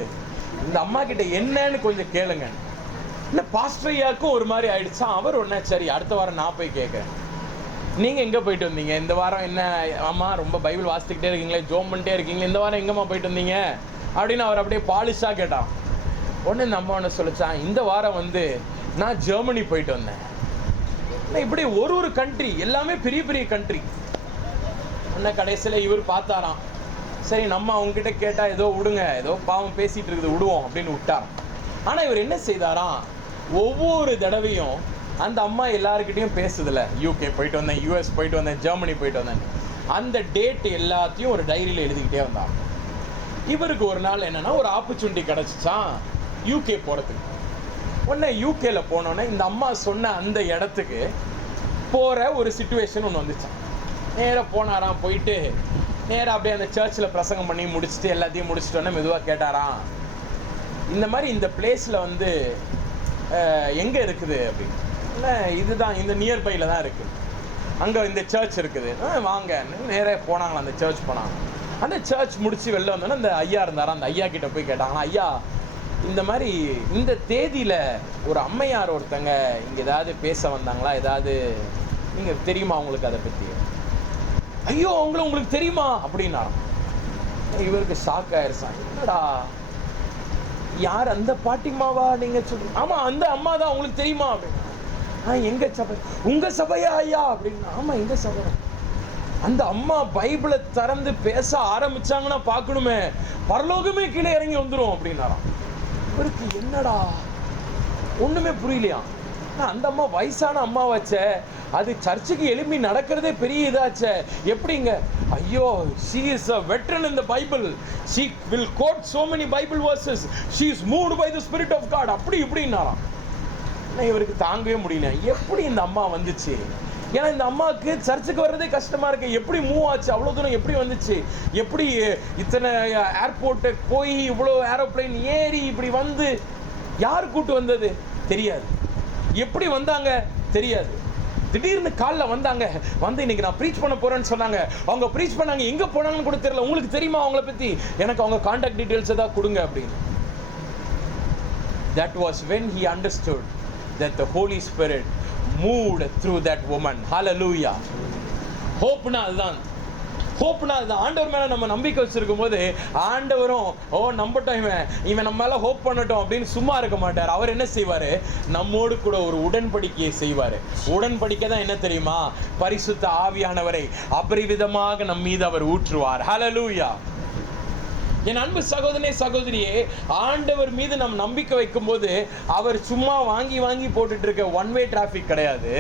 இந்த அம்மா கிட்ட என்னன்னு கொஞ்சம் கேளுங்க. இல்லை, பாஸ்டர் ஐயாவுக்கும் ஒரு மாதிரி ஆயிடுச்சா. அவர் உடனே சரி, அடுத்த வாரம் நான் போய் கேட்குறேன், நீங்கள் எங்கே போயிட்டு வந்தீங்க இந்த வாரம்? என்ன அம்மா ரொம்ப பைபிள் வாசிக்கிட்டே இருக்கீங்களே, ஜோம் பண்ணிட்டே இருக்கீங்களே, இந்த வாரம் எங்கம்மா போயிட்டு வந்தீங்க அப்படின்னு அவர் அப்படியே பாலிஷாக கேட்டான். உடனே இந்த அம்மா ஒன்று சொல்லிச்சான், இந்த வாரம் நான் ஜெர்மனி போயிட்டு வந்தேன். இப்படி ஒரு கண்ட்ரி, எல்லாமே பெரிய பெரிய கண்ட்ரி. உடனே கடைசியில் இவர் பார்த்தாராம், சரி நம்ம அவங்ககிட்ட கேட்டால் ஏதோ விடுங்க, ஏதோ பாவம் பேசிகிட்டு இருக்குது, விடுவோம் அப்படின்னு விட்டார். ஆனால் இவர் என்ன செய்தாராம், ஒவ்வொரு தடவையும் அந்த அம்மா எல்லாருக்கிட்டையும் பேசுதில்ல, யூகே போயிட்டு வந்தேன், யூஎஸ் போயிட்டு வந்தேன், ஜெர்மனி போயிட்டு வந்தேன், அந்த டேட் எல்லாத்தையும் ஒரு டைரியில் எழுதிக்கிட்டே வந்தாங்க. இவருக்கு ஒரு நாள் என்னன்னா ஒரு ஆப்பர்ச்சுனிட்டி கிடச்சிச்சான் யூகே போகிறதுக்கு. உடனே யூகேல போனோன்னே இந்த அம்மா சொன்ன அந்த இடத்துக்கு போகிற ஒரு சிச்சுவேஷன் ஒன்று வந்துச்சான். நேராக போனாராம், போயிட்டு நேராக அப்படியே அந்த சர்ச்சில் பிரசங்கம் பண்ணி முடிச்சுட்டு எல்லாத்தையும் முடிச்சுட்டோன்னே மெதுவாக கேட்டாராம், இந்த மாதிரி இந்த பிளேஸில் எங்கே இருக்குது அப்படின்னு. இல்லை, இதுதான் இந்த நியர்பையில் தான் இருக்குது, அங்கே இந்த சர்ச் இருக்குது, வாங்க. நேராக போனாங்களா, அந்த சர்ச் போனாங்க. அந்த சர்ச் முடித்து வெளில வந்தோன்னே அந்த ஐயா இருந்தாரா, அந்த ஐயா கிட்ட போய் கேட்டாங்களா, ஐயா இந்த மாதிரி இந்த தேதியில ஒரு அம்மையார் ஒருத்தங்க இங்க ஏதாவது பேச வந்தாங்களா, ஏதாவது நீங்க தெரியுமா உங்களுக்கு அதை பத்தி? ஐயோ உங்களுக்கு தெரியுமா அப்படின்னா இவருக்கு ஷாக் ஆயிருச்சான். என்னடா, யார் அந்த பாட்டிமாவா நீங்க சொல்றீங்க? ஆமா, அந்த அம்மா தான், உங்களுக்கு தெரியுமா அப்படின்னா. எங்க சபை? உங்க சபையா ஐயா அப்படின்னா. ஆமா, எங்க சபை. அந்த அம்மா பைபிளை திறந்து பேச ஆரம்பிச்சாங்கன்னா பார்க்கணுமே, பரலோகமே கீழே இறங்கி வந்துடும் அப்படின்னாராம். இவருக்கு என்னடா ஒண்ணுமே புரியலையா. அந்த அம்மா வயசான அம்மா வச்ச, அது சர்ச்சுக்கு எழுப்பி நடக்கிறதே பெரிய இதாச்சே, எப்படிங்க? ஐயோ, she is a veteran in the Bible, she will quote so many Bible verses, she is moved by the Spirit of God, அப்படி இப்படின்னாராம். இவருக்கு தாங்கவே முடியல, எப்படி இந்த அம்மா வந்துச்சு? ஏன்னா இந்த அம்மாவுக்கு சர்ச்சுக்கு வர்றதே கஷ்டமா இருக்கு, எப்படி மூவ் ஆச்சு, அவ்வளோ தூரம் எப்படி வந்துச்சு, எப்படி இத்தனை ஏர்போர்ட்டு போய் இவ்வளோ ஏரோப்ளைன் ஏறி இப்படி வந்து, யார் கூட்டு வந்தது தெரியாது, எப்படி வந்தாங்க தெரியாது. திடீர்னு காலில் வந்தாங்க, வந்து இன்னைக்கு நான் ப்ரீச் பண்ண போறேன்னு சொன்னாங்க. அவங்க ப்ரீச் பண்ணாங்க, எங்க போனாங்கன்னு கூட தெரியல. உங்களுக்கு தெரியுமா அவங்கள பத்தி? எனக்கு அவங்க கான்டாக்ட் டீடைல்ஸ் ஏதாவது கொடுங்க அப்படின்னு. That was when he understood that the Holy Spirit moved through that woman. Hallelujah. ஹோப்னா அதுதான். ஹோப்னா அதுதான். ஆண்டவர் மேல நம்ம நம்பிக்கை வச்சிருக்கும் போது ஆண்டவரும் நம்பட்டும், இவன் நம்ம மேல ஹோப் பண்ணட்டும் அப்படின்னு சும்மா இருக்க மாட்டார். அவர் என்ன செய்வாரு? நம்மோடு கூட ஒரு உடன்படிக்கையை செய்வாரு. உடன்படிக்கை தான் என்ன தெரியுமா? பரிசுத்த ஆவியானவரை அபரிவிதமாக நம் மீது அவர் ஊற்றுவார். ஹல்லேலூயா. என் அன்பு சகோதரனே சகோதரியே, ஆண்டவர் மீது நம் நம்பிக்கை வைக்கும் போது அவர் சும்மா வாங்கி வாங்கி போட்டுட்டு இருக்க ஒன் வே டிராபிக் கிடையாது.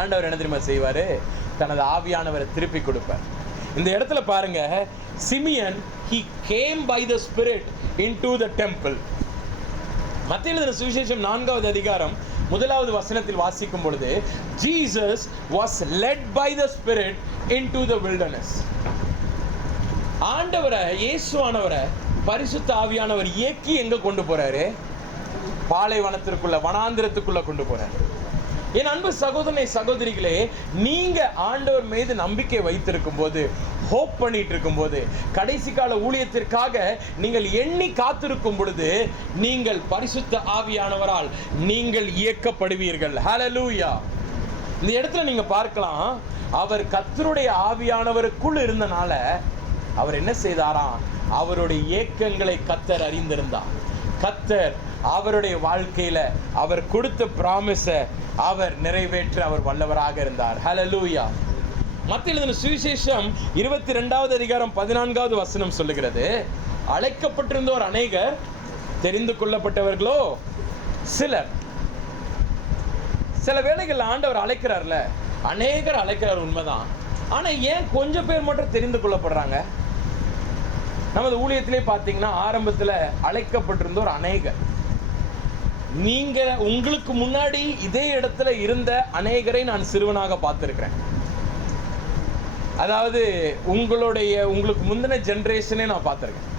ஆண்டவர் என்ன தெரியுமா செய்வாரு? தனது ஆவியானவரை திருப்பி கொடுப்பார். இந்த இடத்துல பாருங்க, சிமியன் he came by the spirit into the temple. மத்தேயு எழுதின சுவிசேஷம் 4வது அதிகாரம் 1வது வசனத்தில் வாசிக்கும் பொழுது, Jesus was led by the spirit into the wilderness. ஆண்டவரை, இயேசுவானவரை பரிசுத்த ஆவியானவர் இயக்கி எங்க கொண்டு போறாரு? பாலைவனத்திற்குள்ள, வனாந்திரத்துக்குள்ள கொண்டு போறாரு. என் அன்பு சகோதரனை சகோதரிகளே, நீங்க ஆண்டவர் மீது நம்பிக்கை வைத்திருக்கும் போது, ஹோப் பண்ணிட்டு இருக்கும் போது, கடைசி கால ஊழியத்திற்காக நீங்கள் எண்ணி காத்திருக்கும் பொழுது, நீங்கள் பரிசுத்த ஆவியானவரால் நீங்கள் இயக்கப்படுவீர்கள். ஹல்லேலூயா. இந்த இடத்துல நீங்க பார்க்கலாம், அவர் கர்த்தருடைய ஆவியானவருக்குள் இருந்தனால அவர் என்ன செய்தாராம்? அவருடைய ஏக்கங்களை கர்த்தர் அறிந்திருந்தார். கர்த்தர் அவருடைய வாழ்க்கையில அவர் கொடுத்த பிராமிஸை அவர் நிறைவேற்ற அவர் வல்லவராக இருந்தார். ஹல்லேலூயா. மத்தேயு எழுதின சுவிசேஷம் 22வது அதிகாரம் 14வது வசனம் சொல்லுகிறது, அழைக்கப்பட்டிருந்தோர் அநேகர், தெரிந்து கொள்ளப்பட்டவர்களோ சிலர். சில வேளைகள் ஆண்டவர் அழைக்கிறார்ல, அநேகர் அழைக்கிறார், உண்மைதான். ஆனா ஏன் கொஞ்சம் பேர் மட்டும் தெரிந்து கொள்ளப்படுறாங்க? நமது ஊழியத்திலே பார்த்தீங்கன்னா, ஆரம்பத்தில் அழைக்கப்பட்டிருந்தோர் அநேகர். நீங்க உங்களுக்கு முன்னாடி இதே இடத்துல இருந்த அநேகரை நான் சிறுவனாக பார்த்திருக்கிறேன். அதாவது உங்களுக்கு முந்தின ஜெனரேஷனே நான் பார்த்திருக்கேன்.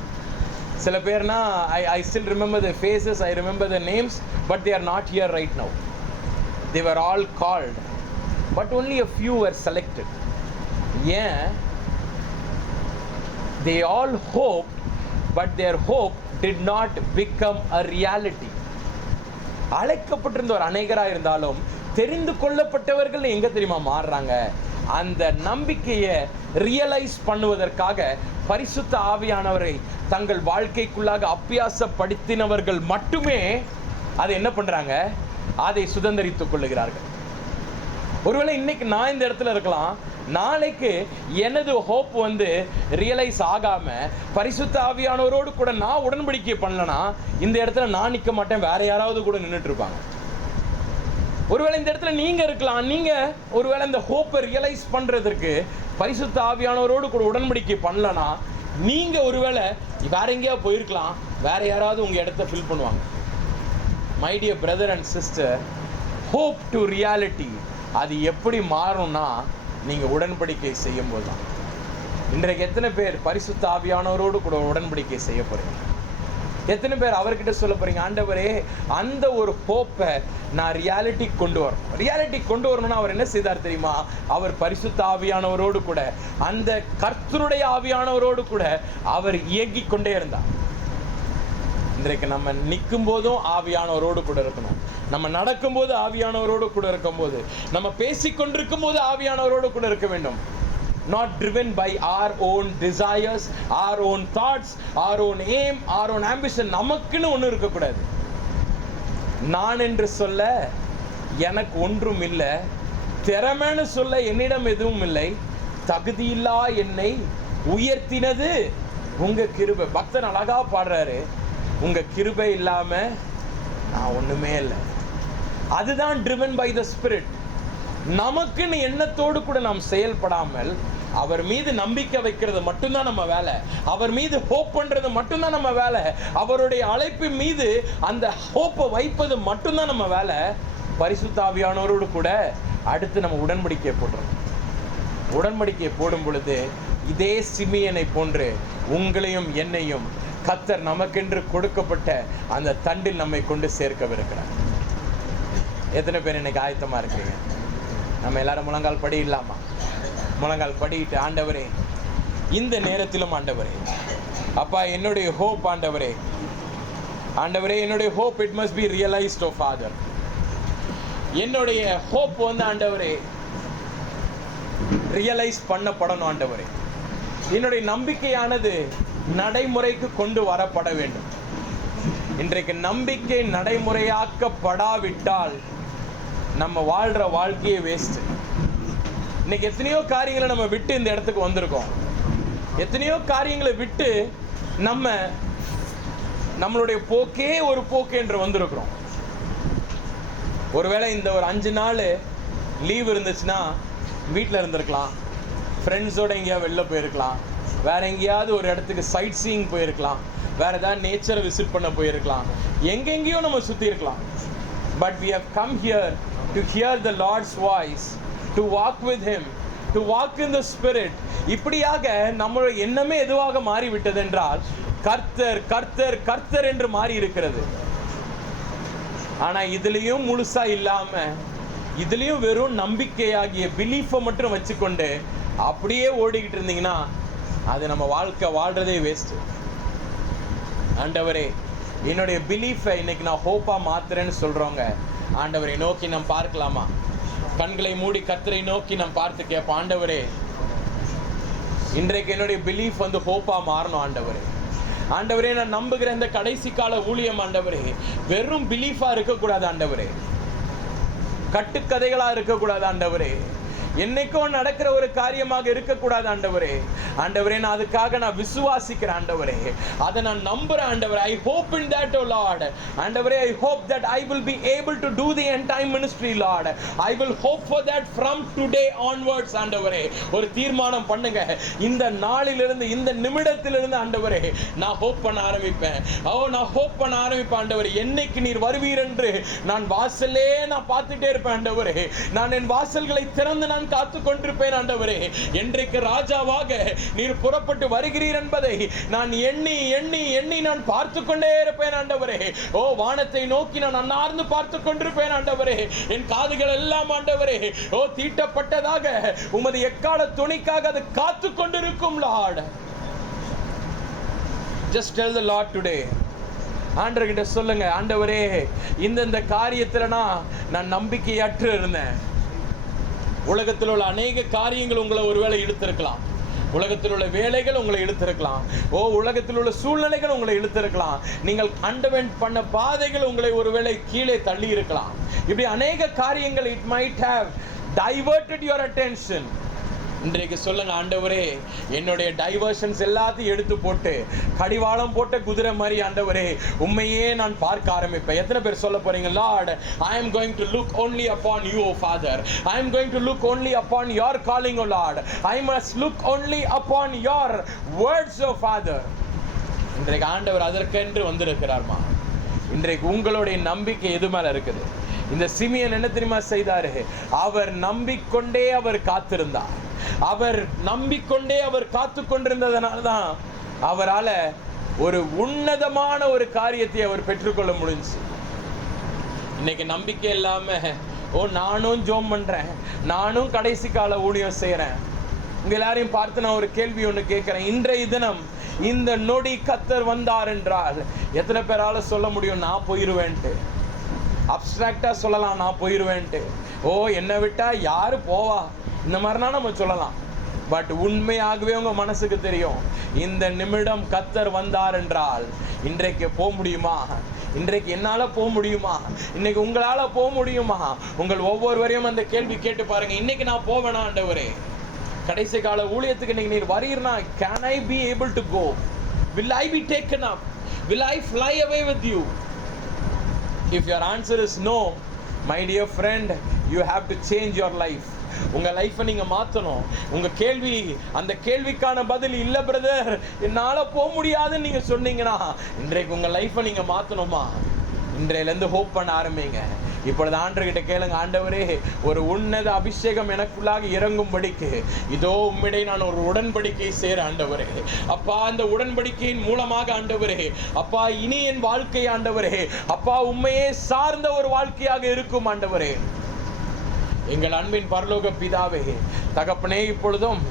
சில பேர்னா I still remember the faces, I remember the names, but they are not here right now. They were all called, but only a few were selected. Yeah, they all hoped, but their hope did not become a reality. அழைக்கப்பட்டிருந்தவர் அநேகராக இருந்தாலும் தெரிந்து கொள்ளப்பட்டவர்கள் எங்க தெரியுமா மாறுறாங்க? அந்த நம்பிக்கையை realise பண்ணுவதற்காக பரிசுத்த ஆவியானவரை தங்கள் வாழ்க்கைக்குள்ளாக அபியாசப்படுத்தினவர்கள் மட்டுமே அதை என்ன பண்றாங்க? அதை சுதந்தரித்துக் கொள்ளுகிறார்கள். ஒருவேளை இன்னைக்கு நான் இந்த இடத்துல இருக்கலாம், நாளைக்கு எனது ஹோப் ரியலைஸ் ஆகாம பரிசுத்த ஆவியானவரோடு கூட நான் உடன்படிக்கை பண்ணலனா இந்த இடத்துல நான் நிற்க மாட்டேன், வேற யாராவது கூட நின்றுட்டு இருப்பாங்க. ஒருவேளை இந்த இடத்துல நீங்க இருக்கலாம், நீங்க ஒருவேளை இந்த ஹோப்பை ரியலைஸ் பண்றதற்கு பரிசுத்த ஆவியானவரோடு கூட உடன்படிக்கை பண்ணலனா நீங்க ஒருவேளை வேற எங்கேயா போயிருக்கலாம், வேற யாராவது உங்க இடத்த ஃபில் பண்ணுவாங்க. My dear brother and sister, hope to reality அது எப்படி மாறும்னா நீங்க உடன்படிக்கை செய்யும் போதுதான். இன்றைக்கு எத்தனை பேர் பரிசுத்த ஆவியானவரோடு கூட உடன்படிக்கை செய்ய போறீங்க? எத்தனை பேர் அவர்கிட்ட சொல்ல போறீங்க, ஆண்டவரே அந்த ஒரு ஹோப்பை நான் ரியாலிட்டி கொண்டு வரணும். ரியாலிட்டி கொண்டு வரணும்னா அவர் என்ன செய்தார் தெரியுமா? அவர் பரிசுத்த ஆவியானவரோடு கூட, அந்த கர்த்தருடைய ஆவியானவரோடு கூட அவர் இயங்கிக் கொண்டே இருந்தார். இன்றைக்கு நம்ம நிற்கும் போதும் ஆவியானவரோடு கூட இருக்கணும். நம்ம நடக்கும்போது ஆவியானவரோடு கூட இருக்கும்போது, நம்ம பேசிக்கொண்டிருக்கும் போது ஆவியானவரோடு கூட இருக்க வேண்டும். Not driven by our own desires, our own thoughts, our own aim, our own ambition. நமக்குன்னு ஒன்று இருக்கக்கூடாது. நான் என்று சொல்ல எனக்கு ஒன்றும் இல்லை, திறமைன்னு சொல்ல என்னிடம் எதுவும் இல்லை, தகுதியில்லா என்னை உயர்த்தினது உங்க கிருபை. பக்தன் அழகா பாடுறாரு, உங்க கிருபை இல்லாம நான் ஒண்ணுமே இல்லை. அதுதான் driven by the spirit. நமக்குன்னு எண்ணத்தோடு கூட நாம் செயல்படாமல் அவர் மீது நம்பிக்கை வைக்கிறது மட்டும்தான் நம்ம வேலை, அவர் மீது ஹோப் பண்றது மட்டும்தான் நம்ம வேலை, அவருடைய அழைப்பின் மீது அந்த ஹோப்பை வைப்பது மட்டும்தான் நம்ம வேலை. பரிசுத்த ஆவியானவரோடு கூட அடுத்து நம்ம உடன்படிக்கை போடுறோம். உடன்படிக்கை போடும் பொழுது இதே சிமியனை போன்று உங்களையும் என்னையும் கர்த்தர் நமக்கென்று கொடுக்கப்பட்ட அந்த தண்டில் நம்மை கொண்டு சேர்க்கவிருக்கிறார். எத்தனை பேர் இன்னைக்கு ஆயத்தமா இருக்கிறீங்க? நம்ம எல்லாரும் முழங்கால் படியிடலாமா? முழங்கால் படிட்டு, ஆண்டவரே இந்த நேரத்திலும் ஆண்டவரே, அப்பா என்னுடைய ஹோப் ஆண்டவரே, ஆண்டவரே என்னுடைய hope it must be realised O father. என்னுடைய ஹோப் வந்து ஆண்டவரே ரியலைஸ் பண்ணப்படணும் ஆண்டவரே. என்னுடைய நம்பிக்கையானது நடைமுறைக்கு கொண்டு வரப்பட வேண்டும். இன்றைக்கு நம்பிக்கை நடைமுறையாக்கப்படாவிட்டால் நம்ம வாழ்ற வாழ்க்கையே வேஸ்ட். இன்னைக்கு எத்தனையோ காரியங்களை நம்ம விட்டு இந்த இடத்துக்கு வந்திருக்கோம். எத்தனையோ காரியங்களை விட்டு நம்மளுடைய போக்கே ஒரு போக்கு என்று வந்திருக்கிறோம். ஒருவேளை இந்த ஒரு 5 நாள் லீவ் இருந்துச்சுன்னா வீட்டில் இருந்திருக்கலாம், ஃப்ரெண்ட்ஸோட எங்கேயாவது வெளில போயிருக்கலாம், வேற எங்கேயாவது ஒரு இடத்துக்கு சைட் சீயிங் போயிருக்கலாம், வேற ஏதாவது நேச்சரை விசிட் பண்ண போயிருக்கலாம், எங்கெங்கேயோ நம்ம சுற்றி இருக்கலாம். But we have come here to hear the Lord's voice, to walk with him, to walk in the spirit. இப்படியாக நம்மளுடைய எண்ணமே எதுவாக மாறிவிட்டது என்றால் கர்த்தர் கர்த்தர் கர்த்தர் என்று மாறி இருக்கிறது. ஆனா இதுலயும் முழுசா இல்லாம, இதுலயும் வெறும் நம்பிக்கையாகிய பிலீஃபை மட்டும் வச்சுக்கொண்டு அப்படியே ஓடிக்கிட்டு இருந்தீங்கன்னா அது நம்ம வாழ்க்கை வாழ்றதே வேஸ்ட். ஆண்டவரே என்னுடைய பிலீஃபை இன்னைக்கு நான் ஹோப்பா மாத்துறேன்னு சொல்றவங்க, ஆண்டவரை நோக்கி நாம் பார்க்கலாமா? கண்களை மூடி கர்த்தரை நோக்கி நாம் பார்த்து கேட்போம், ஆண்டவரே இன்றைக்கு என்னுடைய பிலீஃப் வந்து ஹோப்பா மாறணும். ஆண்டவரே ஆண்டவரே நான் நம்புகிற இந்த கடைசி கால ஊழியம் ஆண்டவரே வெறும் பிலீஃபா இருக்கக்கூடாது ஆண்டவரே, கட்டுக்கதைகளா இருக்கக்கூடாது ஆண்டவரே, என்னைக்கும் நடக்கிற ஒரு காரியமாக இருக்கக்கூடாது ஆண்டவரே. ஆண்டவரே நான் அதுக்காக நான் விசுவாசிக்கிறேன் ஆண்டவரே, அதை நான் நம்புறேன் ஆண்டவரே. I hope in that, oh Lord. ஆண்டவரே I hope that I will be able to do the end time ministry, Lord. I will hope for that from today onwards. ஆண்டவரே ஒரு தீர்மானம் பண்ணுங்க, இந்த நாளிலிருந்து இந்த நிமிடத்திலிருந்து ஆண்டவரே நான் ஹோப் பண்ண ஆரம்பிப்பேன். நான் ஹோப் பண்ண ஆரம்பிப்பேன் ஆண்டவரே. என்னைக்கு நீர் வருவீர் என்று நான் வாசலே நான் பார்த்துட்டே இருப்பேன் ஆண்டவரே. நான் என் வாசல்களை திறந்து நான் காத்து கொண்டிருப்பேன் ஆண்டவரே. என்றைக்கு ராஜாவாக நீர் புறப்பட்டு வருகிறீர் என்பதை நான் எண்ணி எண்ணி எண்ணி நான் பார்த்து கொண்டே இருப்பேன் ஆண்டவரே. வானத்தை நோக்கி நான் அன்னார்ந்து பார்த்து கொண்டிருப்பேன் ஆண்டவரே. என் காதுகள் எல்லாம் ஆண்டவரே தீட்டப்பட்டதாக உமது எக்கால துணிக்காக அது காத்து கொண்டிருக்கும். Lord, just tell the Lord today. ஆண்டவர்கிட்ட சொல்லுங்க, ஆண்டவரே இந்த காரியத்துல நான் நம்பிக்கையற்று இருந்தேன். உலகத்தில் உள்ள அநேக காரியங்கள் உங்களை ஒருவேளை இழுத்திருக்கலாம், உலகத்தில் உள்ள வேலைகள் உங்களை இழுத்திருக்கலாம், உலகத்தில் உள்ள சூழ்நிலைகள் உங்களை இழுத்திருக்கலாம், நீங்கள் அண்டர்வென்ட் பண்ண பாதைகள் உங்களை ஒருவேளை கீழே தள்ளி இருக்கலாம். இப்படி அநேக காரியங்கள் it might have diverted your attention. இன்றைக்கு சொல்லுங்க, ஆண்டவரே என்னுடைய டைவர்ஷன்ஸ் எல்லாத்தையும் எடுத்து போட்டு கடிவாளம் போட்ட குதிரை மாதிரி ஆண்டவரே உம்மையே நான் பார்க்க ஆரம்பிப்பேன். எத்தனை பேர் சொல்ல போறீங்க, Lord, I am going to look only upon you, O Father. I am going to look only upon your calling, O Lord. I must look only upon your words, O Father. இன்றைக்கு ஆண்டவர் அதற்கென்று வந்திருக்கிறார்மா. இன்றைக்கு உங்களுடைய நம்பிக்கை எது மேல இருக்குது? இந்த சிமியன் என்ன தெரியுமா செய்தாரு? அவர் நம்பிக்கொண்டே அவர் காத்திருந்தார். அவர் நம்பிக்கொண்டே அவர் காத்து கொண்டிருந்ததனால்தான் அவரால் ஒரு உன்னதமான ஒரு காரியத்தை அவர் பெற்றுக்கொள்ள முடிஞ்சு. இன்னைக்கு நம்பிக்கை இல்லாம நானும் ஜோம் பண்றேன், நானும் கடைசி கால ஊழியம் செய்யறேன். உங்க எல்லாரையும் பார்த்து நான் ஒரு கேள்வி ஒன்று கேட்கிறேன். இன்றைய தினம் இந்த நொடி கர்த்தர் வந்தார் என்றால் எத்தனை பேரால சொல்ல முடியும் நான் போயிருவேன்ட்டு? அப்டிராக்டா சொல்லலாம் நான் போயிருவேன்ட்டு. ஓ என்னை விட்டா யாரு போவா, இந்த மாதிரினா நம்ம சொல்லலாம். பட் உண்மையாகவே உங்க மனசுக்கு தெரியும், இந்த நிமிடம் கர்த்தர் வந்தார் என்றால் இன்றைக்கு போக முடியுமா? இன்றைக்கு என்னால போக முடியுமா? இன்னைக்கு உங்களால போக முடியுமா? உங்கள் ஒவ்வொருவரையும் அந்த கேள்வி கேட்டு பாருங்க. இன்னைக்கு நான் போவேனா ஆண்டவரே? கடைசி கால ஊழியத்துக்கு இன்னைக்கு நீர் வரீர்னா, can I be able to go? Will I be taken up? Will I fly away with you? If your answer is no, my dear friend, you have to change your life. உங்க லைஃபை நீங்க மாத்தணும். உங்க கேள்வி, அந்த கேள்விக்கான பதில் இல்ல பிரதர் என்னால போக முடியாதுன்னு நீங்க சொன்னீங்கன்னா, இன்றைக்கு உங்க லைஃபை நீங்க மாத்தணுமா? இன்றையில இருந்து ஹோப் பண்ண ஆரம்பிங்க. இப்பொழுது ஆண்டவர்கிட்ட கேளுங்க, ஆண்டவரே ஒரு உன்னத அபிஷேகம் எனக்குள்ளாக இறங்கும்படிக்கு இதோ உம்மிடை நான் ஒரு உடன்படிக்கை சேர ஆண்டவரே. அப்பா அந்த உடன்படிக்கையின் மூலமாக ஆண்டவரே, அப்பா இனி என் வாழ்க்கை ஆண்டவரே, அப்பா உண்மையே சார்ந்த ஒரு வாழ்க்கையாக இருக்கும் ஆண்டவரே. எங்கள் அன்பின் பரலோக பிதாவே, தகப்பனே, இப்பொழுதும்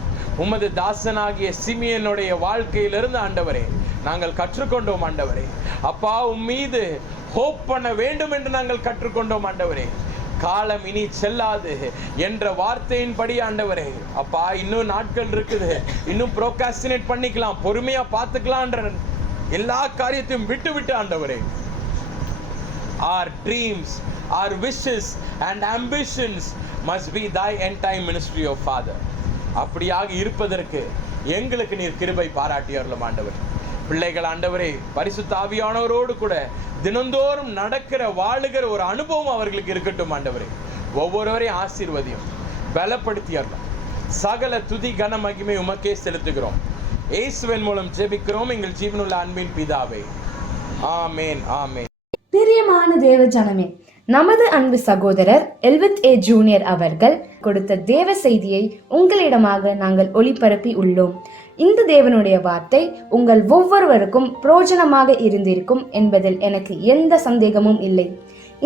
உமது தாசனாகிய சிமியனுடைய வாழ்க்கையிலிருந்து ஆண்டவரே நாங்கள் கற்றுக்கொண்டோம் ஆண்டவரே. அப்பா உம்மீது ஹோப் பண்ண வேண்டும் என்று நாங்கள் கற்றுக்கொண்டோம் ஆண்டவரே. காலம் இனி செல்லாது என்ற வார்த்தையின்படி ஆண்டவரே, அப்பா இன்னும் நாட்கள் இருக்குது, இன்னும் ப்ரோகாஸ்டினேட் பண்ணிக்கலாம், பொறுமையா பார்த்துக்கலான்ற எல்லா காரியத்தையும் விட்டு விட்டு ஆண்டவரே, our dreams, our wishes and ambitions must be thy end time ministry of Father. அப்படியாக இருப்பதற்கு எங்களுக்கு நீர் கிருபை பாராட்டியருளும் ஆண்டவர். பிள்ளைகள் ஆண்டவரே, பரிசுத்த ஆவியானவரோடு கூட தினந்தோறும் நடக்கிற வாழுகிற ஒரு அனுபவம் அவர்களுக்கு இருக்கட்டும் ஆண்டவரே. ஒவ்வொருவரையும் ஆசீர்வதியும், பலப்படுத்தியருளும். சகல துதி கன மகிமை உமக்கே செலுத்துகிறோம். இயேசுவின் மூலம் ஜெபிக்கிறோம் எங்கள் ஜீவனுள்ள அன்பின் பிதாவே. ஆமேன், ஆமேன். பிரியமான தேவ ஜனமே, நமது அன்பு சகோதரர் எல்வித் ஏ ஜூனியர் அவர்கள் கொடுத்த தேவ செய்தியை உங்களிடமாக நாங்கள் ஒளிபரப்பி உள்ளோம். இந்த தேவனுடைய வார்த்தை உங்கள் ஒவ்வொருவருக்கும் பிரயோஜனமாக இருந்திருக்கும் என்பதில் எனக்கு எந்த சந்தேகமும் இல்லை.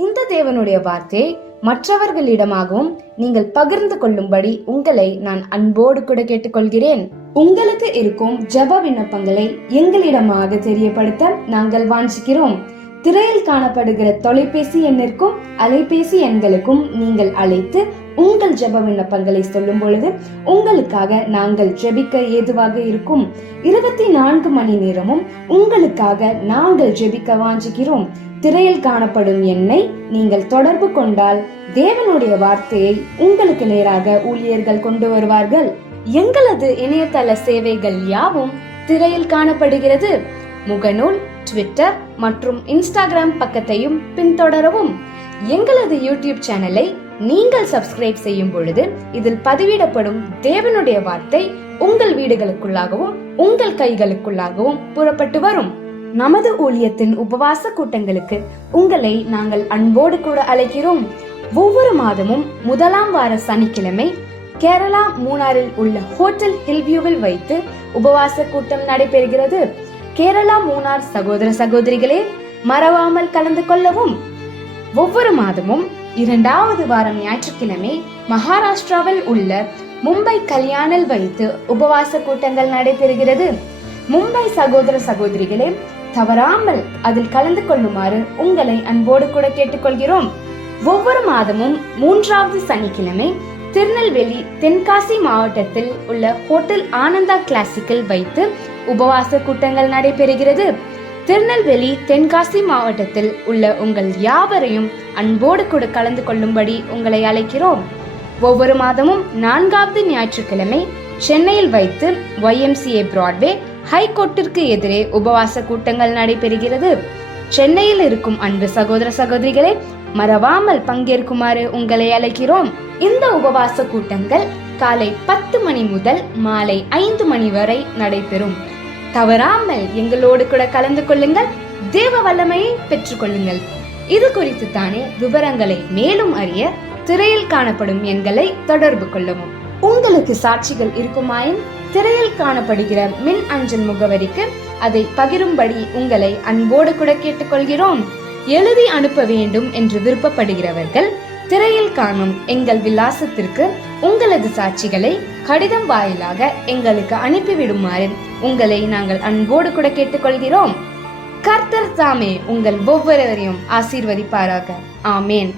இந்த தேவனுடைய வார்த்தையை மற்றவர்களிடமாகவும் நீங்கள் பகிர்ந்து கொள்ளும்படி உங்களை நான் அன்போடு கூட கேட்டுக்கொள்கிறேன். உங்களுக்கு இருக்கும் ஜெப விண்ணப்பங்களை எங்களிடமாக தெரியப்படுத்த நாங்கள் வாஞ்சிக்கிறோம். திரையில் காணப்படுகிற தொலைபேசி எண்ணிற்கும் அலைபேசி எண்களுக்கும் நீங்கள் அழைத்து உங்கள் ஜெப விண்ணப்பங்களை சொல்லும் பொழுது உங்களுக்காக நாங்கள் ஜெபிக்க ஏதுவாக இருக்கும். 24 மணி நேரமும் உங்களுக்காக நாங்கள் ஜெபிக்க வாஞ்சிக்கிறோம். திரையில் காணப்படும் எண்ணை நீங்கள் தொடர்பு கொண்டால் தேவனுடைய வார்த்தையை உங்களுக்கு நேராக ஊழியர்கள் கொண்டு வருவார்கள். எங்களது இணையதள சேவைகள் யாவும் திரையில் காணப்படுகிறது. முகநூல், ட்விட்டர் மற்றும் இன்ஸ்டாகிராம் பக்கத்தையும் பின்தொடரவும். எங்களது யூடியூப் சேனலை நீங்கள் சப்ஸ்கிரைப் செய்யும் பொழுது இதில் பதிவிடப்படும் தேவனுடைய வார்த்தை உங்கள் வீடுகளுக்குள்ளாகவும் உங்கள் கைகளுக்குள்ளாகவும் புறப்பட்டு வரும். நமது ஊழியத்தின் உபவாச கூட்டங்களுக்கு உங்களை நாங்கள் அன்போடு கூட அழைக்கிறோம். ஒவ்வொரு மாதமும் முதலாம் வார சனிக்கிழமை கேரளா மூணாரில் உள்ள ஹோட்டல் ஹில்வியூவில் வைத்து உபவாச கூட்டம் நடைபெறுகிறது. கேரளா மூணார் சகோதர சகோதரிகளே, மறவாமல் கலந்து கொள்ளவும். ஒவ்வொரு மாதமும் 2வது வாரம் ஞாயிற்றுக்கிழமை மகாராஷ்டிராவில் உள்ள மும்பை கல்யாணில் வைத்து உபவாச கூட்டங்கள் நடைபெறுகிறது. மும்பை சகோதர சகோதரிகளே, தவறாமல் அதில் கலந்து கொள்ளுமாறு உங்களை அன்போடு கூட கேட்டுக்கொள்கிறோம். ஒவ்வொரு மாதமும் 3வது சனிக்கிழமை திருநெல்வேலி தென்காசி மாவட்டத்தில் உள்ள ஹோட்டல் ஆனந்தா கிளாசிக்கில் வைத்து உபவாச கூட்டங்கள் நடைபெறுகிறது. திருநெல்வேலி தென்காசி மாவட்டத்தில் உள்ள உங்கள் யாவரையும் அன்போடு கூட கலந்து கொள்ளும்படி உங்களை அழைக்கிறோம். ஒவ்வொரு மாதமும் 4வது ஞாயிற்றுக்கிழமை சென்னையில் வைத்து YMCA பிராட்வே ஹைகோர்ட்டிற்கு எதிரே உபவாச கூட்டங்கள் நடைபெறுகிறது. சென்னையில் இருக்கும் அன்பு சகோதர சகோதரிகளே, மறவாமல் பங்கேற்குமாறு உங்களை அழைக்கிறோம். இந்த உபவாச கூட்டங்கள் காலை 10 மணி முதல் மாலை 5 மணி வரை நடைபெறும். தவறாமல் எங்களோடு கூட கலந்து கொள்ளுங்கள், தேவ வல்லமையை பெற்றுக் கொள்ளுங்கள். இது குறித்து தானே விவரங்களை மேலும் அறிய திரையில் காணப்படும் எண்களை தொடர்பு கொள்ளவும். உங்களுக்கு சாட்சிகள் இருக்குமாயின் திரையில் காணப்படுகிற மின் அஞ்சல் முகவரிக்கு அதை பகிரும்படி உங்களை அன்போடு கூட கேட்டுக்கொள்கிறோம். எழுதி அனுப்ப வேண்டும் என்று விருப்பப்படுகிறவர்கள் திரையில் காணும் எங்கள் விலாசத்திற்கு உங்களது சாட்சிகளை கடிதம் வாயிலாக எங்களுக்கு அனுப்பிவிடுமாறு உங்களை நாங்கள் அன்போடு கூட கேட்டுக்கொள்கிறோம். கர்த்தர் தாமே உங்கள் ஒவ்வொருவரையும் ஆசீர்வதிப்பாராக. ஆமேன்.